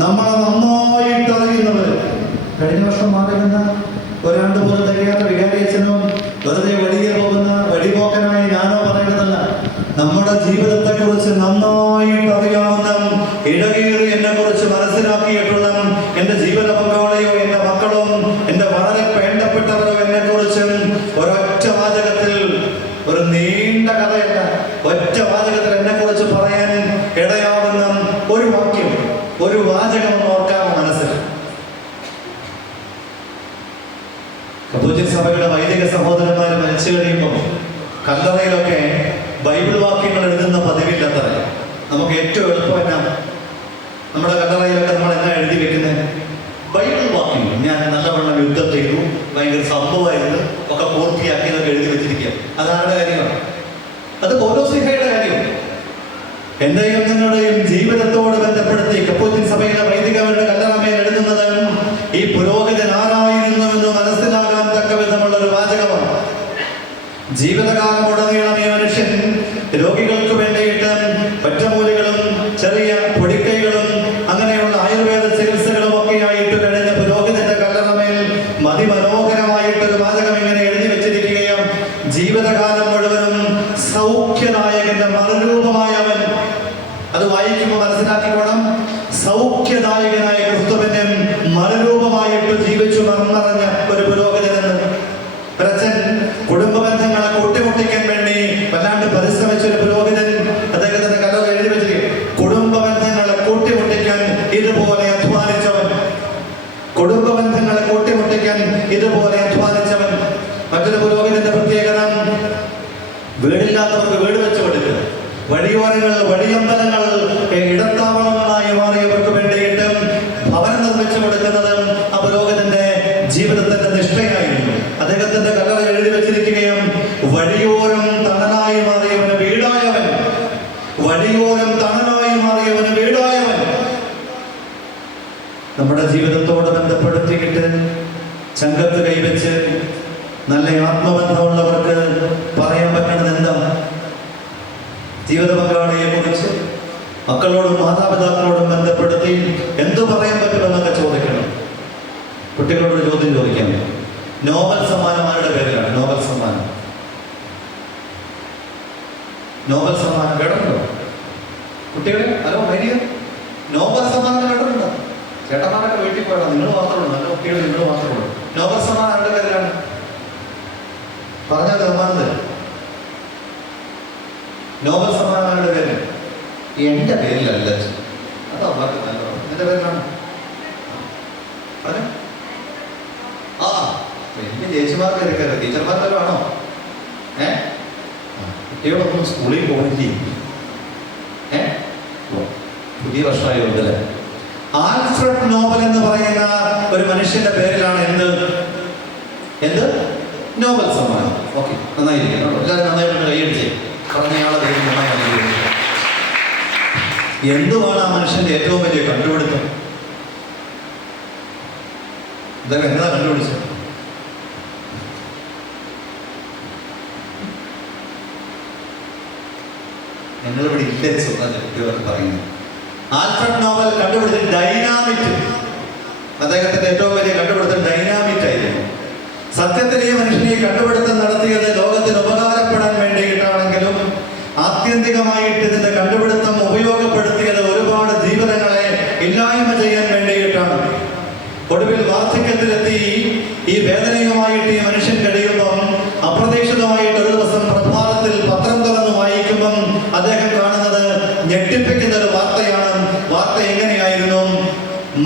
നമ്മളെ നന്നായിട്ട് അറിയുന്നവർ. കഴിഞ്ഞ വർഷം മാറിവന്ന ഒരാണ്ട് പോലും തികയാത്ത വികാരിയച്ഛനോ വെറുതെ വഴിയെ പോകുന്ന വഴിപോക്കനായി ഞാനോ പറയുന്നതല്ല. നമ്മുടെ ജീവിതത്തെ കുറിച്ച് നന്നായിട്ട് അറിയാവുന്ന, ഇടകേറി എന്നെ കുറിച്ച് മനസ്സിലാക്കിയിട്ടുള്ള എന്റെ ജീവിത പങ്കാളിയോ എന്റെ മക്കളോ എന്റെ വളരെ വേണ്ടപ്പെട്ടവരോ എന്നെ കുറിച്ച് ഒരൊറ്റ വാചകത്തിൽ, ഒരു നീണ്ട കഥയല്ല, ഒറ്റ വാചകത്തിൽ എന്നെ കുറിച്ച് പറയാൻ ഇടയാവുന്ന ഒരു വാക്യം, ഒരു വാചകം ഓർക്കാമോ മനസ്സിൽ? കത്തോലിക്ക സഭയുടെ വൈദിക സഹോദരന്മാർ മരിച്ചു കഴിയുമ്പോൾ കല്ലറയിലൊക്കെ ബൈബിൾ വാക്യങ്ങൾ എഴുതുന്ന പതിവില്ലത്ര. നമുക്ക് ഏറ്റവും എളുപ്പം എന്നാ, നമ്മുടെ കല്ലറയിലൊക്കെ നമ്മൾ എന്നാ എഴുതി വെക്കുന്നത്? ബൈബിൾ വാക്യങ്ങൾ. ഞാൻ നല്ലവണ്ണം യുദ്ധം ചെയ്തു, ഭയങ്കര സംഭവമായിരുന്നു, ഒക്കെ പൂർത്തിയാക്കിയതൊക്കെ എഴുതി വെച്ചിരിക്കുക. അതാരുടെ കാര്യമാണ്? അത് പൗലോസ്ലീഹയുടെ കാര്യമാണ്. എന്റെയും നിങ്ങളുടെയും ജീവിതത്തോട് ബന്ധപ്പെടുത്തി കത്തോലിക്ക സഭയിലെ വൈദികരുടെ കല്ലറമേൽ എഴുതുന്നത് ഈ പുരോഹിതൻ ആരായിരുന്നുവെന്ന് മനസ്സിലാകാൻ തക്ക വിധമുള്ള ഒരു വാചകമാണ്. ജീവിതകാലം ഉടനീളം ഈ മനുഷ്യൻ രോഗികൾക്ക് വേണ്ടിയിട്ട് ഒറ്റമൂലികളും ചെറിയ പൊടിക്കൈകളും അങ്ങനെയുള്ള ആയുർവേദ ചികിത്സകളും ഒക്കെ ആയിട്ട് കഴിഞ്ഞ പുരോഹിതന്റെ കല്ലറമേൽ അതിമനോഹരമായിട്ടൊരു വാചകം ഇങ്ങനെ എഴുതി വെച്ചിരിക്കുകയും, ജീവിതകാലം മുഴുവനും സൗഖ്യദായകന്റെ മറുരൂപമായവൻ. അത് വായിക്കുമ്പോൾ മനസ്സിലാക്കിക്കോണം, സൗഖ്യദായകനായ ക്രിസ്തുവിന്റെ മറുരൂപമായിട്ട് ജീവിച്ചു മറഞ്ഞ ഒരു പുരോഹിതനെന്ന്. ഒരച്ഛൻ കുടുംബ ബന്ധങ്ങളെ കൂട്ടിമുട്ടിക്കാൻ വേണ്ടി വല്ലാണ്ട് പരിശ്രമിച്ച ഒരു പുരോഹിതൻ അദ്ദേഹത്തിന്റെ കഥ എഴുതി വെച്ചിരിക്കും. കുടുംബ ബന്ധങ്ങളെ കൂട്ടിമുട്ടിക്കാൻ ഇതുപോലെ അധ്വാനിച്ചവൻ, കുടുംബ ബന്ധങ്ങളെ കൂട്ടിമുട്ടിക്കാൻ ഇതുപോലെ അധ്വാനിച്ചവൻ. മറ്റൊരു പുരോഹിതന്റെ പ്രത്യേകത, വീടില്ലാത്തവർക്ക് വീട് വെച്ചു കൊടുക്കുക, വഴിയോരങ്ങൾ വഴിയമ്പലങ്ങൾ ഇടത്താവളങ്ങളായി മാറിയവർക്ക് വേണ്ടിയിട്ട് ഭവനം നിർമ്മിച്ചു കൊടുക്കുന്നത് ആ പുരോഹിതന്റെ ജീവിതത്തിന്റെ നിഷ്ഠയായിരുന്നു. അദ്ദേഹത്തിന്റെ കല്ലറ എഴുതി വെച്ചിരിക്കുകയും, വഴിയോരം തണലായി മാറിയവന് വീടായവൻ, വഴിയോരം തണലായി മാറിയവന് വീടായവൻ. നമ്മുടെ ജീവിതത്തോട് ബന്ധപ്പെടുത്തിയിട്ട് ചങ്കത്ത് കൈവച്ച് നല്ല ആത്മബന്ധമുള്ളവർക്ക് പറയാൻ പറ്റുന്നത് എന്താ? ജീവിത പങ്കാളിയെ കുറിച്ച് മക്കളോടും മാതാപിതാക്കളോടും ബന്ധപ്പെടുത്തി എന്തു പറയാൻ പറ്റുമെന്നൊക്കെ ചോദിക്കണം. കുട്ടികളോട് ചോദ്യം ചോദിക്കാം. നോബൽ സമ്മാനം ആരുടെ പേരിലാണ്? നോബൽ സമ്മാനം, നോബൽ സമ്മാനം കേട്ടിട്ടുണ്ടോ കുട്ടികളെ? ഹലോ മൈഡിയ, നോബൽ സമ്മാനം കേട്ടിട്ടുണ്ടോ? ചേട്ടന്മാരൊക്കെ വീട്ടിൽ പോയതാണ്, നിങ്ങൾ മാത്രമേ, നല്ല കുട്ടികൾ നിങ്ങൾ മാത്രമേ ഉള്ളൂ. നോബൽ സമ്മാനം ആരുടെ പേരിലാണ്? പറഞ്ഞാൽ സമ്മാനം തരും. നോബൽ സമ്മാനങ്ങളുടെ പേര് എന്റെ പേരിലല്ല, അത് അവർക്ക് നല്ലതാണ്. എന്റെ പേരിലാണ്. ആ വലിയ ചേച്ചിമാർക്ക് എടുക്കരുത്, ടീച്ചർമാർക്കെല്ലാം ആണോ? കുട്ടികളൊന്നും സ്കൂളിൽ പോകില്ലേ? പുതിയ വർഷമായതല്ലേ? ആൽഫ്രഡ് നോബൽ എന്ന് പറയുന്ന ഒരു മനുഷ്യന്റെ പേരിലാണ് എന്ത് നോബൽ സമ്മാനം. ഓക്കെ, നന്നായിരിക്കും. എല്ലാവരും നന്നായിട്ട് കൈയടിച്ചേ. പറഞ്ഞയാളെ ദൈവം നന്നായി അനുഗ്രഹിക്കട്ടെ. എന്തുവാണ് ആ മനുഷ്യന്റെ ഏറ്റവും വലിയ കണ്ടുപിടുത്തം? ഇതൊക്കെ എന്താ കണ്ടുപിടിച്ചത്? ഞങ്ങളിവിടെ ഇല്ലേച്ചു കുട്ടികളൊക്കെ പറയുന്നത്. ആൽഫ്രഡ് നോബൽ കണ്ടുപിടിച്ചത് ഡൈനാമിറ്റ്. അദ്ദേഹത്തിന്റെ ഏറ്റവും വലിയ കണ്ടുപിടുത്തം ഡൈനാമിറ്റ് ആയിരുന്നു. സത്യത്തിൽ ഈ മനുഷ്യനെ കണ്ടുപിടുത്തം നടത്തിയത് ലോകത്തിന് ഉപകാരപ്പെടാൻ വേണ്ടിയിട്ടാണെങ്കിലും ആത്യന്തികമായിട്ട് ഇതിന്റെ കണ്ടുപിടുത്തം ഉപയോഗപ്പെടുത്തിയത് ഒരുപാട് ജീവിതങ്ങളെ ഇല്ലായ്മ ചെയ്യാൻ വേണ്ടിയിട്ടാണ്. ഒടുവിൽ വാർദ്ധക്യത്തിലെത്തി ഈ വേദനയുമായിട്ട് ഈ മനുഷ്യൻ കഴിയുമ്പം അപ്രതീക്ഷിതമായിട്ട് ഒരു ദിവസം പ്രഭാതത്തിൽ പത്രം തുറന്ന് വായിക്കുമ്പം അദ്ദേഹം കാണുന്നത് ഞെട്ടിപ്പിക്കുന്ന ഒരു വാർത്തയാണ്. വാർത്ത എങ്ങനെയായിരുന്നു?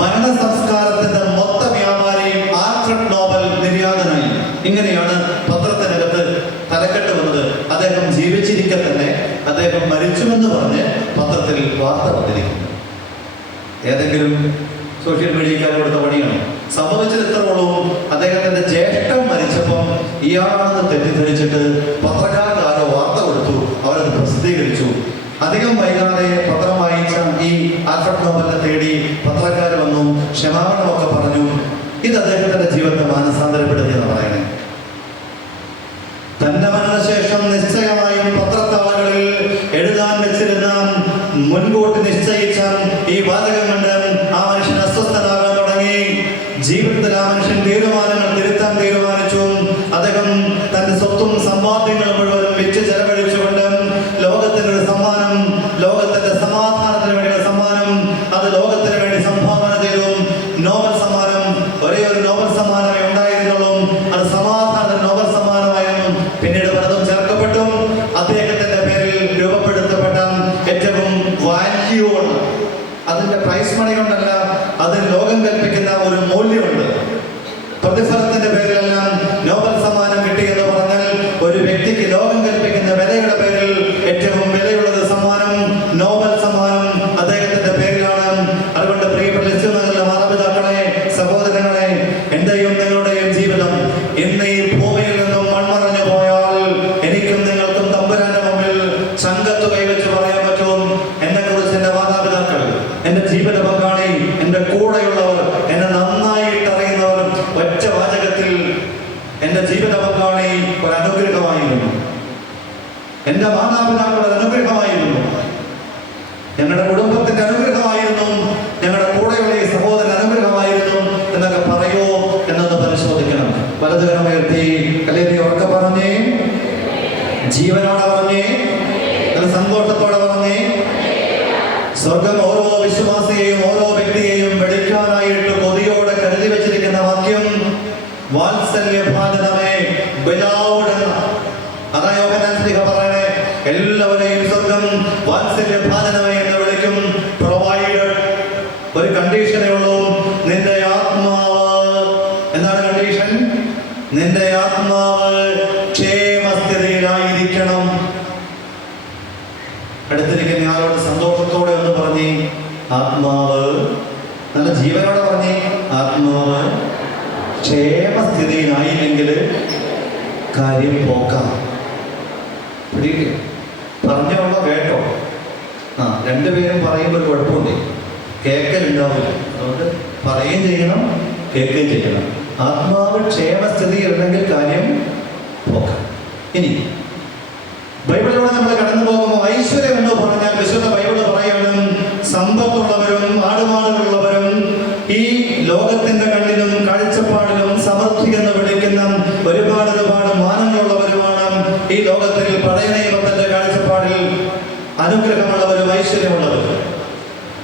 മരണ സംസ്കാരത്തിന്റെ മൊത്ത വ്യാപാരി ആൽഫ്രഡ് നോബൽ നിര്യാതനായി. ഇങ്ങനെയാണ് പത്രത്തിനകത്ത് തലക്കെട്ട് വന്നത്. അദ്ദേഹം ജീവിച്ചിരിക്കെ തന്നെ അദ്ദേഹം മരിച്ചുവെന്ന് പറഞ്ഞ് പത്രത്തിൽ വാർത്ത വന്നിരിക്കുന്നു. ഏതെങ്കിലും സോഷ്യൽ മീഡിയക്കാർ കൊടുത്ത പണിയാണ്. സംഭവിച്ചത് ഇത്രത്തോളവും അദ്ദേഹത്തിന്റെ ജ്യേഷ്ഠൻ മരിച്ചപ്പം ഇയാളാണെന്ന് തെറ്റിദ്ധരിച്ചിട്ട് പത്രക്കാർക്ക് ആരോ വാർത്ത കൊടുത്തു, അവരത് പ്രസിദ്ധീകരിച്ചു. അധികം വൈകാതെ പത്രം വായിച്ച ഈ ആൽഫ്രഡ് നോബലിനെ തേടി പത്രക്കാർ വന്നു, ക്ഷമാപണമൊക്കെ പറഞ്ഞു. ഇത് അദ്ദേഹത്തിന്റെ ജീവിതത്തെ മാനസാന്തരപ്പെടുത്തിയെന്ന് പറയണേ. തന്റെ മരണശേഷം നിശ്ചയമായും പത്രത്താളുകളിൽ എഴുതാൻ വെച്ചിരുന്ന മുൻകൂട്ടി നിശ്ചയിച്ച ഈ വാചകം കൊണ്ട് ആ മനുഷ്യൻ ലോകത്തിന് വേണ്ടി സംഭാവന ചെയ്തു. നോബൽ സമ്മാനം ഒരേ ഒരു നോബൽ സമ്മാനമേ ഉണ്ടായിരുന്നുള്ളൂ. അത് സമാധാന നോബൽ സമ്മാനമായിരുന്നു. പിന്നീട് പലതും ചേർക്കപ്പെട്ടു. അദ്ദേഹത്തിന്റെ പേരിൽ രൂപപ്പെടുത്തപ്പെട്ട ഏറ്റവും വാല്യൂ ഉണ്ട്. അതിന്റെ പ്രൈസ് മണി കൊണ്ടല്ല, അതിന് ലോകം കൽപ്പിക്കുന്ന ഒരു മൂല്യമുണ്ട്. പ്രതിഫലത്തിന്റെ പേരിലെല്ലാം നോബൽ സമ്മാനം കിട്ടി എന്ന് പറഞ്ഞാൽ ഒരു വ്യക്തിക്ക് ലോകം കൽപ്പിക്കുന്ന വിലയുടെ പേരിൽ ഏറ്റവും വിലയുള്ളത് സമ്മാനം, നോബൽ സമ്മാനം അദ്ദേഹത്തിന്റെ പേരിലാണ്. അതുകൊണ്ട് പ്രിയപ്പെട്ട ക്രിസ്ത്യാനികളുടെ മാതാപിതാക്കളെ, സഹോദരങ്ങളെ, എന്റെയും നിങ്ങളുടെയും ജീവിതം ഇന്ന് ഈ ഭൂമിയിൽ നിന്നും മൺമറഞ്ഞു പോയാൽ എനിക്കും നിങ്ങൾക്കും തമ്പുരാന്റെ മുമ്പിൽ ചങ്കത്തു കൈവച്ച് പറയാൻ പറ്റും, എന്നെ കുറിച്ച് എന്റെ മാതാപിതാക്കൾ, എന്റെ ജീവിത പങ്കാളി, എന്റെ കൂടെയുള്ളവർ, എന്നെ നന്നായിട്ട് അറിയുന്നവർ ഒറ്റ വാചകത്തിൽ എന്റെ ജീവിത പങ്കാളി ഒരു അനുഗ്രഹമായിരുന്നു, എന്റെ മാതാപിതാക്കൾ ഒരു അനുഗ്രഹമായിരുന്നു, ഞങ്ങളുടെ കുടുംബത്തിന്റെ അനുഗ്രഹമായിരുന്നു, ഞങ്ങളുടെ കൂടെയുള്ള ഈ സഹോദരൻ അനുഗ്രഹമായിരുന്നു എന്നൊക്കെ പറയോ എന്നൊന്ന് പരിശോധിക്കണം. വലതുകരമുയർത്തി കല്ലേറി ഉറക്കെ പറഞ്ഞേ, ജീവനോടെ പറഞ്ഞേ, സന്തോഷത്തോടെ പറഞ്ഞേ. സ്വർഗം ഓരോ വിശ്വാസിയെയും ഓരോ വ്യക്തിയെയും വെടിക്കാനായിട്ട് കൊതിയോടെ കരുതി വെച്ചിരിക്കുന്ന വാക്യം വാത്സല്യഭാജനമേ, അതാ യോഹന്നാൻ സ്ലീഹ പറയണേ, എല്ലാവരെയും സ്വർഗം വാത്സല്യഭാജനമേ എന്ന് വിളിക്കും. പ്രൊവൈഡഡ്, ഒരു കണ്ടീഷനേ ഉള്ളൂ, നിന്റെ ആത്മാവ്, എന്താണ് കണ്ടീഷൻ? നിന്റെ ആത്മാവ് ക്ഷേമസ്ഥിതിയിലായിരിക്കണം. അടുത്തിരിക്കുന്ന ആളോട് സന്തോഷത്തോടെ ഒന്ന് പറഞ്ഞേ, ആത്മാവ്, നല്ല ജീവനോടെ പറഞ്ഞേ, ആത്മാവ് ക്ഷേമസ്ഥിതിയിലായില്ലെങ്കിൽ കാര്യം പോക്കാം. പറഞ്ഞോളോ കേട്ടോ? രണ്ടുപേരും പറയുമ്പോൾ കുഴപ്പമുണ്ട്, കേൾക്കലുണ്ടാവില്ല. അതുകൊണ്ട് പറയുകയും ചെയ്യണം, കേൾക്കുകയും ചെയ്യണം. ആത്മാവ് ക്ഷേമസ്ഥിതി ഉണ്ടെങ്കിൽ കാര്യം പോക്കാം. ഇനി ബൈബിളിലൂടെ നമ്മൾ കടന്നു പോകുമ്പോൾ ഐശ്വര്യം എന്ന് പറഞ്ഞാൽ വിശുദ്ധ ബൈബിള് പറയണം, സമ്പത്തുള്ളവരും ആടുമാടുകളുള്ളവരും ഈ ലോകത്തിന്റെ കണ്ണിലും കാഴ്ചപ്പാടിലും സമൃദ്ധി എന്ന് വിളിക്കുന്ന ഒരുപാട് മാനങ്ങളുള്ളവരുമാണ് ഈ ലോകത്തിൽ പഴയ നിയമത്തിന്റെ കാഴ്ചപ്പാടിൽ അനുഗ്രഹമുള്ളവരും ഐശ്വര്യമുള്ളവരും.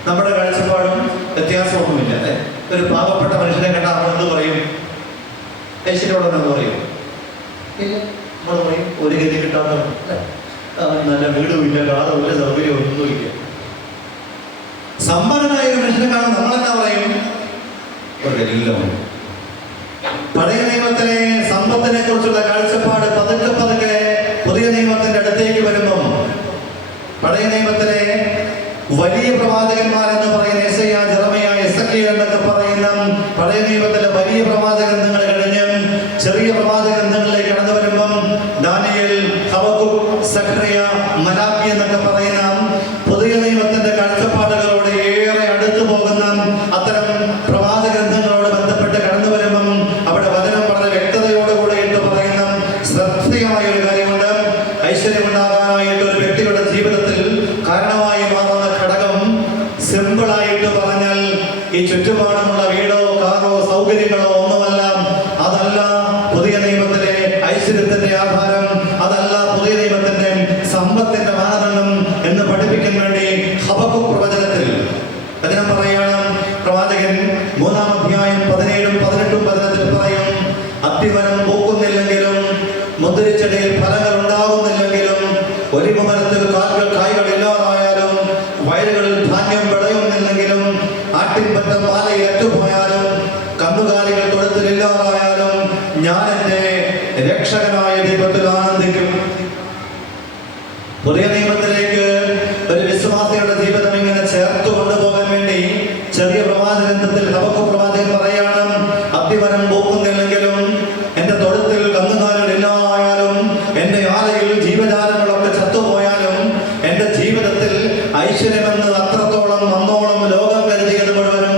നമ്മുടെ കാഴ്ചപ്പാടും വ്യത്യാസമൊന്നുമില്ല അല്ലെ? ഒരു പാവപ്പെട്ട മനുഷ്യനെ കണ്ടാൽ നമ്മൾ എന്ത് പറയും? ഐശ്വര്യമുള്ളതെന്ന് പറയും. നമ്മൾ പറയും ഒരു ഗതി കിട്ടാത്ത, നല്ല വീടുമില്ല, കാറും ഇല്ല, സൗകര്യം ഒന്നുമില്ല. സമ്പന്നനായ ഒരു മനുഷ്യനെ കാണാൻ നമ്മളെന്താ പറയും? എല്ലാം. പഴയ നിയമത്തിലെ സമ്പത്തിനെ കുറിച്ചുള്ള കാഴ്ചപ്പാട് പതുക്കെ പതുക്കെ പുതിയ നിയമത്തിന്റെ അടുത്തേക്ക് വരുമ്പം പഴയ നിയമത്തിലെ വലിയ പ്രവാചകന്മാരെന്ന് പറയുന്ന യെശയ്യാ, ജെറമിയ, എസെക്കിയേൽ എന്നൊക്കെ പറയുന്ന പഴയ നിയമത്തിലെ വലിയ പ്രവാചക ഗ്രന്ഥങ്ങൾ കഴിഞ്ഞ് ചെറിയ പ്രവാചക ഗ്രന്ഥങ്ങളിലേക്ക് കടന്നു വരുമ്പം ദാനിയേൽ, ഹബക്കൂക്ക്, സഖറിയ, മലാക്കി എന്നൊക്കെ പറയുന്ന പുതിയ നിയമത്തിന്റെ കാഴ്ചപ്പാടുകളോട് ഏറെ അടുത്തു പോകുന്ന അത്തരം പ്രവാചക ഗ്രന്ഥങ്ങളോട് ബന്ധപ്പെട്ട് കടന്നു വരുമ്പം അവിടെ വചനം വളരെ വ്യക്തതയോടുകൂടെ ഇട്ട് പറയുന്ന ശ്രദ്ധേയമായ ഒരു കാര്യമുണ്ട്. ഐശ്വര്യമുണ്ടാകാനായിട്ട് ഒരു വ്യക്തിയുടെ ജീവിതത്തിൽ കാരണമായി മാറുന്ന ഘടകം സിമ്പിളായിട്ട് പറഞ്ഞാൽ ഈ ചുറ്റുപാടുമുള്ള വീടോ കാറോ സൗകര്യങ്ങളോ ഒന്നുമല്ല. അതല്ല പുതിയ നിയമത്തിലെ ഐശ്വര്യത്തിന്റെ ആധാരം, അതല്ല പുതിയ നിയമത്തിന്റെ സമ്പത്തിന്റെ മാനദണ്ഡം എന്ന് പഠിപ്പിക്കാൻ വേണ്ടി ഹബക്കൂക്ക് പ്രവചനത്തിൽ വചനം പറയാണ്. പ്രവാചകൻ 3-ാം അധ്യായം 17-ഉം 18-ഉം വചനത്തിൽ പറയും, അത്തിമരം പൂക്കുന്നില്ലെങ്കിലും മുന്തിരിച്ചെടിയിൽ ഫലങ്ങൾ ഉണ്ടാകുന്നില്ലെങ്കിലും ഒലിവ് മരത്തിൽ കായ്കൾ ഇല്ലാതായാലും വയലുകളിൽ ധാന്യം വിളയുന്നില്ലെങ്കിലും ആട്ടിൻപറ്റം പാലയിൽ അറ്റുപോയാലും കന്നുകാലികൾ തൊഴുത്തിലില്ലാതായാലും ഞാൻ എന്റെ രക്ഷകനായ ദൈവത്തിൽ ആനന്ദിക്കും. പുതിയ നിയമത്തിലേക്ക് ഒരു വിശ്വാസിയുടെ ജീവിതം ഇങ്ങനെ ചേർത്ത് കൊണ്ടുപോകാൻ വേണ്ടി ചെറിയ പ്രവാചകത്തിൽ ഹബക്കൂക്ക് പ്രവാചകൻ പറയാണ്, അത്തിമരം പൂക്കുന്നില്ലെങ്കിലും എന്റെ തൊഴുത്തിൽ കന്നുകാലികൾ ഇല്ലാതായാലും എന്റെ ആലയിൽ ജീവജാലങ്ങളൊക്കെ ചത്തുപോയാലും എന്റെ ജീവിതത്തിൽ ഐശ്വര്യമെന്ന് അത്രത്തോളം വന്നോളം ലോകം കരുതിയത് മുഴുവനും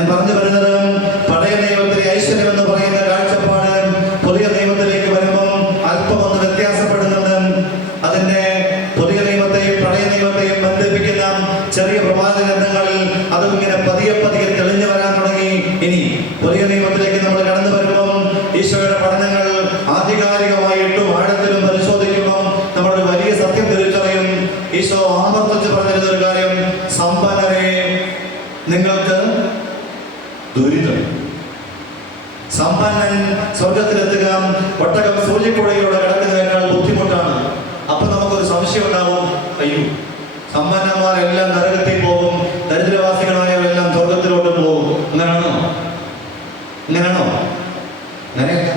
ഞാൻ പറഞ്ഞു വരുന്നത് പഴയ നിയമത്തിലെ ഐശ്വര്യം എന്ന് പറയുന്ന കാഴ്ചപ്പാട് പുതിയ നിയമത്തിലേക്ക് വരുമ്പം അല്പം ഒന്ന് വ്യത്യാസപ്പെടുന്നുണ്ട്. അതിന്റെ പുതിയ നിയമത്തെയും പഴയ നിയമത്തെയും ബന്ധിപ്പിക്കുന്ന ചെറിയ പ്രവാചക ഗ്രന്ഥങ്ങളിൽ അതും ഇങ്ങനെ പതിയെ പതിയെ തെളിഞ്ഞു വരാൻ തുടങ്ങി. ഇനി പുതിയ നിയമത്തിലേക്ക് നമ്മൾ കടന്നു വരുമ്പം ഈശോയുടെ പഠനങ്ങൾ ആധികാരികമായിട്ടും ആഴത്തിലും പരിശോധിക്കുമ്പം നമ്മളൊരു വലിയ സത്യം തിരിച്ചറിയും. ഈശോ ആവർത്തിച്ച് പറഞ്ഞിരുന്ന ഒരു കാര്യം, സമ്പന്നരെ നിങ്ങൾക്ക് ദുരിതം. സമ്പന്നൻ സ്വർഗത്തിലെത്തുക ഒട്ടകം സൂര്യക്കുഴയിലൂടെ കിടക്കുന്നതിനേക്കാൾ ബുദ്ധിമുട്ടാണ്. അപ്പൊ നമുക്കൊരു സംശയം ഉണ്ടാവും, അയ്യോ സമ്പന്നന്മാരെല്ലാം നരകത്തിൽ പോകും, ദരിദ്രവാസികളായവരെല്ലാം സ്വർഗത്തിലോട്ട് പോകും. അങ്ങനെയാണോ? അങ്ങനെയാണോ? അങ്ങനെയല്ല.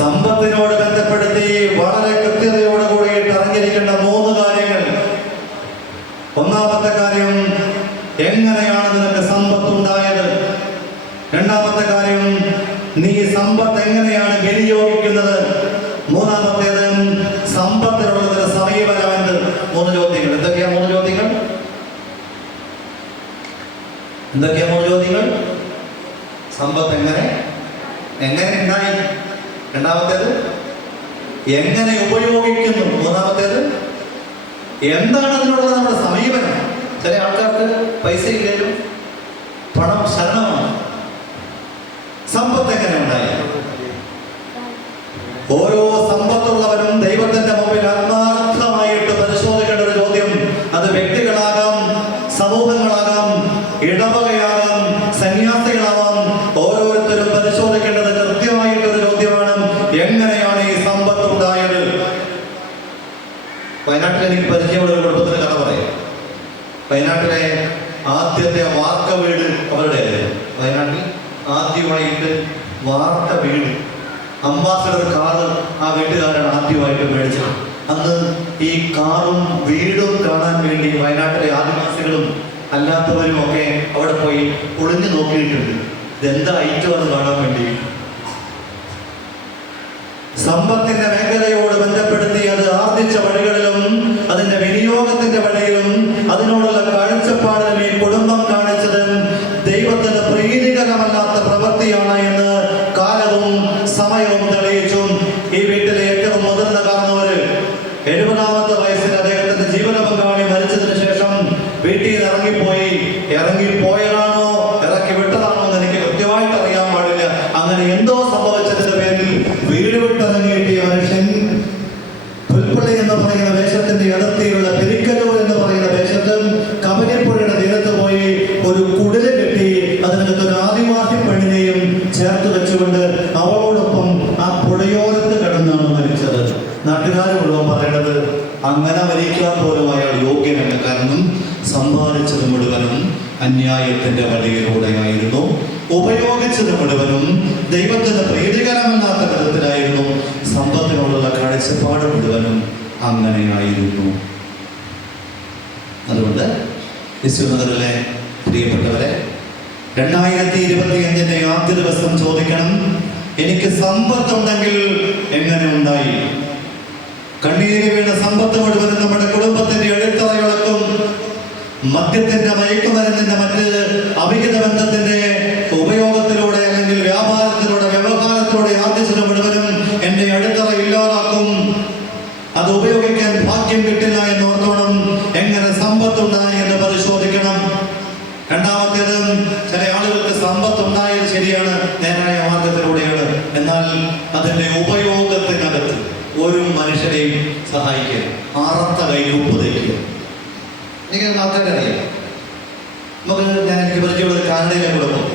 സമ്പത്തിനോട് ബന്ധപ്പെടുത്തി വളരെ കൃത്യതയോടുകൂടി അറിഞ്ഞിരിക്കേണ്ട 3 കാര്യങ്ങൾ. ഒന്നാമത്തെ കാര്യം, എങ്ങനെയാണ് നിനക്ക് സമ്പത്ത് ഉണ്ടായത്? രണ്ടാമത്തെ കാര്യം, നീ സമ്പത്ത് എങ്ങനെയാണ് വിനിയോഗിക്കുന്നത്? മൂന്നാമത്തേത്, സമ്പത്തിനുള്ളതിന് സമീപനം എന്ത്? 3 ചോദ്യങ്ങൾ. എന്തൊക്കെയാ 3 ചോദ്യങ്ങൾ? എന്തൊക്കെയാ 3 ചോദ്യങ്ങൾ? സമ്പത്ത് എങ്ങനെ ഉണ്ടായി? രണ്ടാമത്തേത്, എങ്ങനെ ഉപയോഗിക്കുന്നു? മൂന്നാമത്തേത്, എന്താണ് അതിനുള്ള നമ്മുടെ സമീപനം? ചില ആൾക്കാർക്ക് പൈസ ഇല്ലെങ്കിലും പണം ശരണമാണ്. സമ്പത്ത് എങ്ങനെ ഉണ്ടായി? ഓരോ സമ്പത്തുള്ളവരും ദൈവത്തിന്റെ മുമ്പിൽ ആത്മാർത്ഥമായിട്ട് പരിശോധിക്കേണ്ട ഒരു ചോദ്യം. അത് വ്യക്തികളാകാം, സമൂഹങ്ങളാകാം, ഇടവകയാകാം, സന്യാസികളാവാം. ഓരോരുത്തരും പരിശോധിക്കേണ്ടത് കൃത്യമായിട്ടൊരു ചോദ്യമാണ്, എങ്ങനെയാണ് ഈ സമ്പത്ത് ഉണ്ടായത്? വയനാട്ടിൽ എനിക്ക് പരിചയമുള്ള ഒരു കുടുംബത്തിന് കഥ പറയാം. വയനാട്ടിലെ ആദ്യത്തെ വാർക്ക വീട് അവരുടെ, വയനാട്ടിൽ ആദ്യമായിട്ട് വാർക്ക വീട്, അംബാസഡർ കാറ് ആ വീട്ടുകാരാണ് ആദ്യമായിട്ട് മേടിച്ചത്. അന്ന് ഈ കാറും വീടും കാണാൻ വേണ്ടി വയനാട്ടിലെ ആദിവാസികളും അല്ലാത്തവരും ഒക്കെ അവിടെ പോയി ഒളിഞ്ഞു നോക്കിയിട്ടുണ്ട്, ഇതെന്താ ഐറ്റം എന്ന് കാണാൻ വേണ്ടി. സമ്പത്തിന്റെ മേഖലയോട് ബന്ധപ്പെടുത്തി അത് ആർജിച്ച വഴികളിലും അതിന്റെ വിനിയോഗത്തിന്റെ വഴിയിലും അതിനോടുള്ള കാഴ്ചപ്പാടിലും ഈ കുടുംബം കാണിച്ചത് ദൈവത്തിന് പ്രീതികരമല്ലാത്ത പ്രവൃത്തിയാണ് എന്ന് കാലവും സമയവും തെളിയിച്ചു. ഈ വീട്ടിലെ ഏറ്റവും മുതിർന്ന കാരണവര് 70ാമത്തെ വയസ്സിൽ അദ്ദേഹത്തിന്റെ ജീവന പങ്കാളി മരിച്ചതിന് ശേഷം വീട്ടിൽ നിന്ന് ഇറങ്ങിപ്പോയതാണോ ഇറക്കി വിട്ടതാണോ എന്ന് എനിക്ക് കൃത്യമായിട്ട് അറിയാൻ പാടില്ല. അങ്ങനെ എന്തോ സംഭവിച്ചതിന്റെ പേരിൽ വീട് വിട്ടിറങ്ങിയിട്ട് മനുഷ്യൻ പുൽപ്പള്ളി എന്ന് പറയുന്ന ദേശത്തിന്റെ അതിർത്തിയിലുള്ള പെരിക്കലൂർ എന്ന് പറയുന്ന ദേശത്ത് കബനിപ്പുഴയുടെ തീരത്ത് പോയി ഒരു കുടില് കെട്ടി അതിനകത്ത് ഒരു ആദിവാസി പെണ്ണിനെയും ചേർത്ത് വെച്ചുകൊണ്ട് അവളോടൊപ്പം ആ പുഴയോരത്ത് കിടന്നാണ് മരിച്ചത്. നാട്ടുകാർ മുഴുവൻ പറയണത് അങ്ങനെ മരിക്കാൻ പോലും അയാൾ യോഗ്യനല്ല. കാരണം സമ്പാദിച്ചത് മുഴുവനും അന്യായത്തിന്റെ വഴിയിലൂടെയായിരുന്നു, ഉപയോഗിച്ചത് മുഴുവനും ദൈവത്തിന് പ്രീതികരമല്ലാത്ത വിധത്തിലായിരുന്നു, സമ്പത്തിനോടുള്ള കാഴ്ചപ്പാട് മുഴുവനും അങ്ങനെയായിരുന്നു. അതുകൊണ്ട് യേശുനഗറിലെ പ്രിയപ്പെട്ടവരെ, 2025 ആദ്യ ദിവസം ചോദിക്കണം, എനിക്ക് സമ്പത്തുണ്ടെങ്കിൽ എങ്ങനെ ഉണ്ടായി? കണ്ണീര് വീണ സമ്പത്ത് മുഴുവനും നമ്മുടെ കുടുംബത്തിന്റെ അടിത്തറയിളക്കും. മദ്യത്തിന്റെ, മയക്കുമരുന്നിന്റെ, മറ്റ് അവിഹിത ബന്ധത്തിന്റെ ഉപയോഗത്തിലൂടെ അല്ലെങ്കിൽ വ്യാപാരത്തിലൂടെ, വ്യവഹാരത്തിലൂടെ ആർജിച്ചത് മുഴുവനും എന്റെ അടിത്തറ ഇല്ലാതാക്കും. അത് ഉപയോഗിക്കാൻ ഭാഗ്യം കിട്ടില്ല എന്ന് ഓർത്തോണം. എങ്ങനെ സമ്പത്തുണ്ടായി എന്ന് പരിശോധിക്കണം. രണ്ടാമത്തേത്, ചില ആളുകൾക്ക് സമ്പത്തുണ്ടായത് ശരിയാണ്, നേരായ മാർഗത്തിലൂടെയാണ്. എന്നാൽ അതിന്റെ ഉപയോഗത്തിനകത്ത് ഒരു മനുഷ്യരെയും സഹായിക്കുക, ആറത്ത കയ്യിൽ ഉപ്പ് തയ്ക്കുക. എനിക്ക് ആൾക്കാരെ അറിയാം. എനിക്ക് പരിചയമുള്ള കാനഡയിലെ കുടുംബം,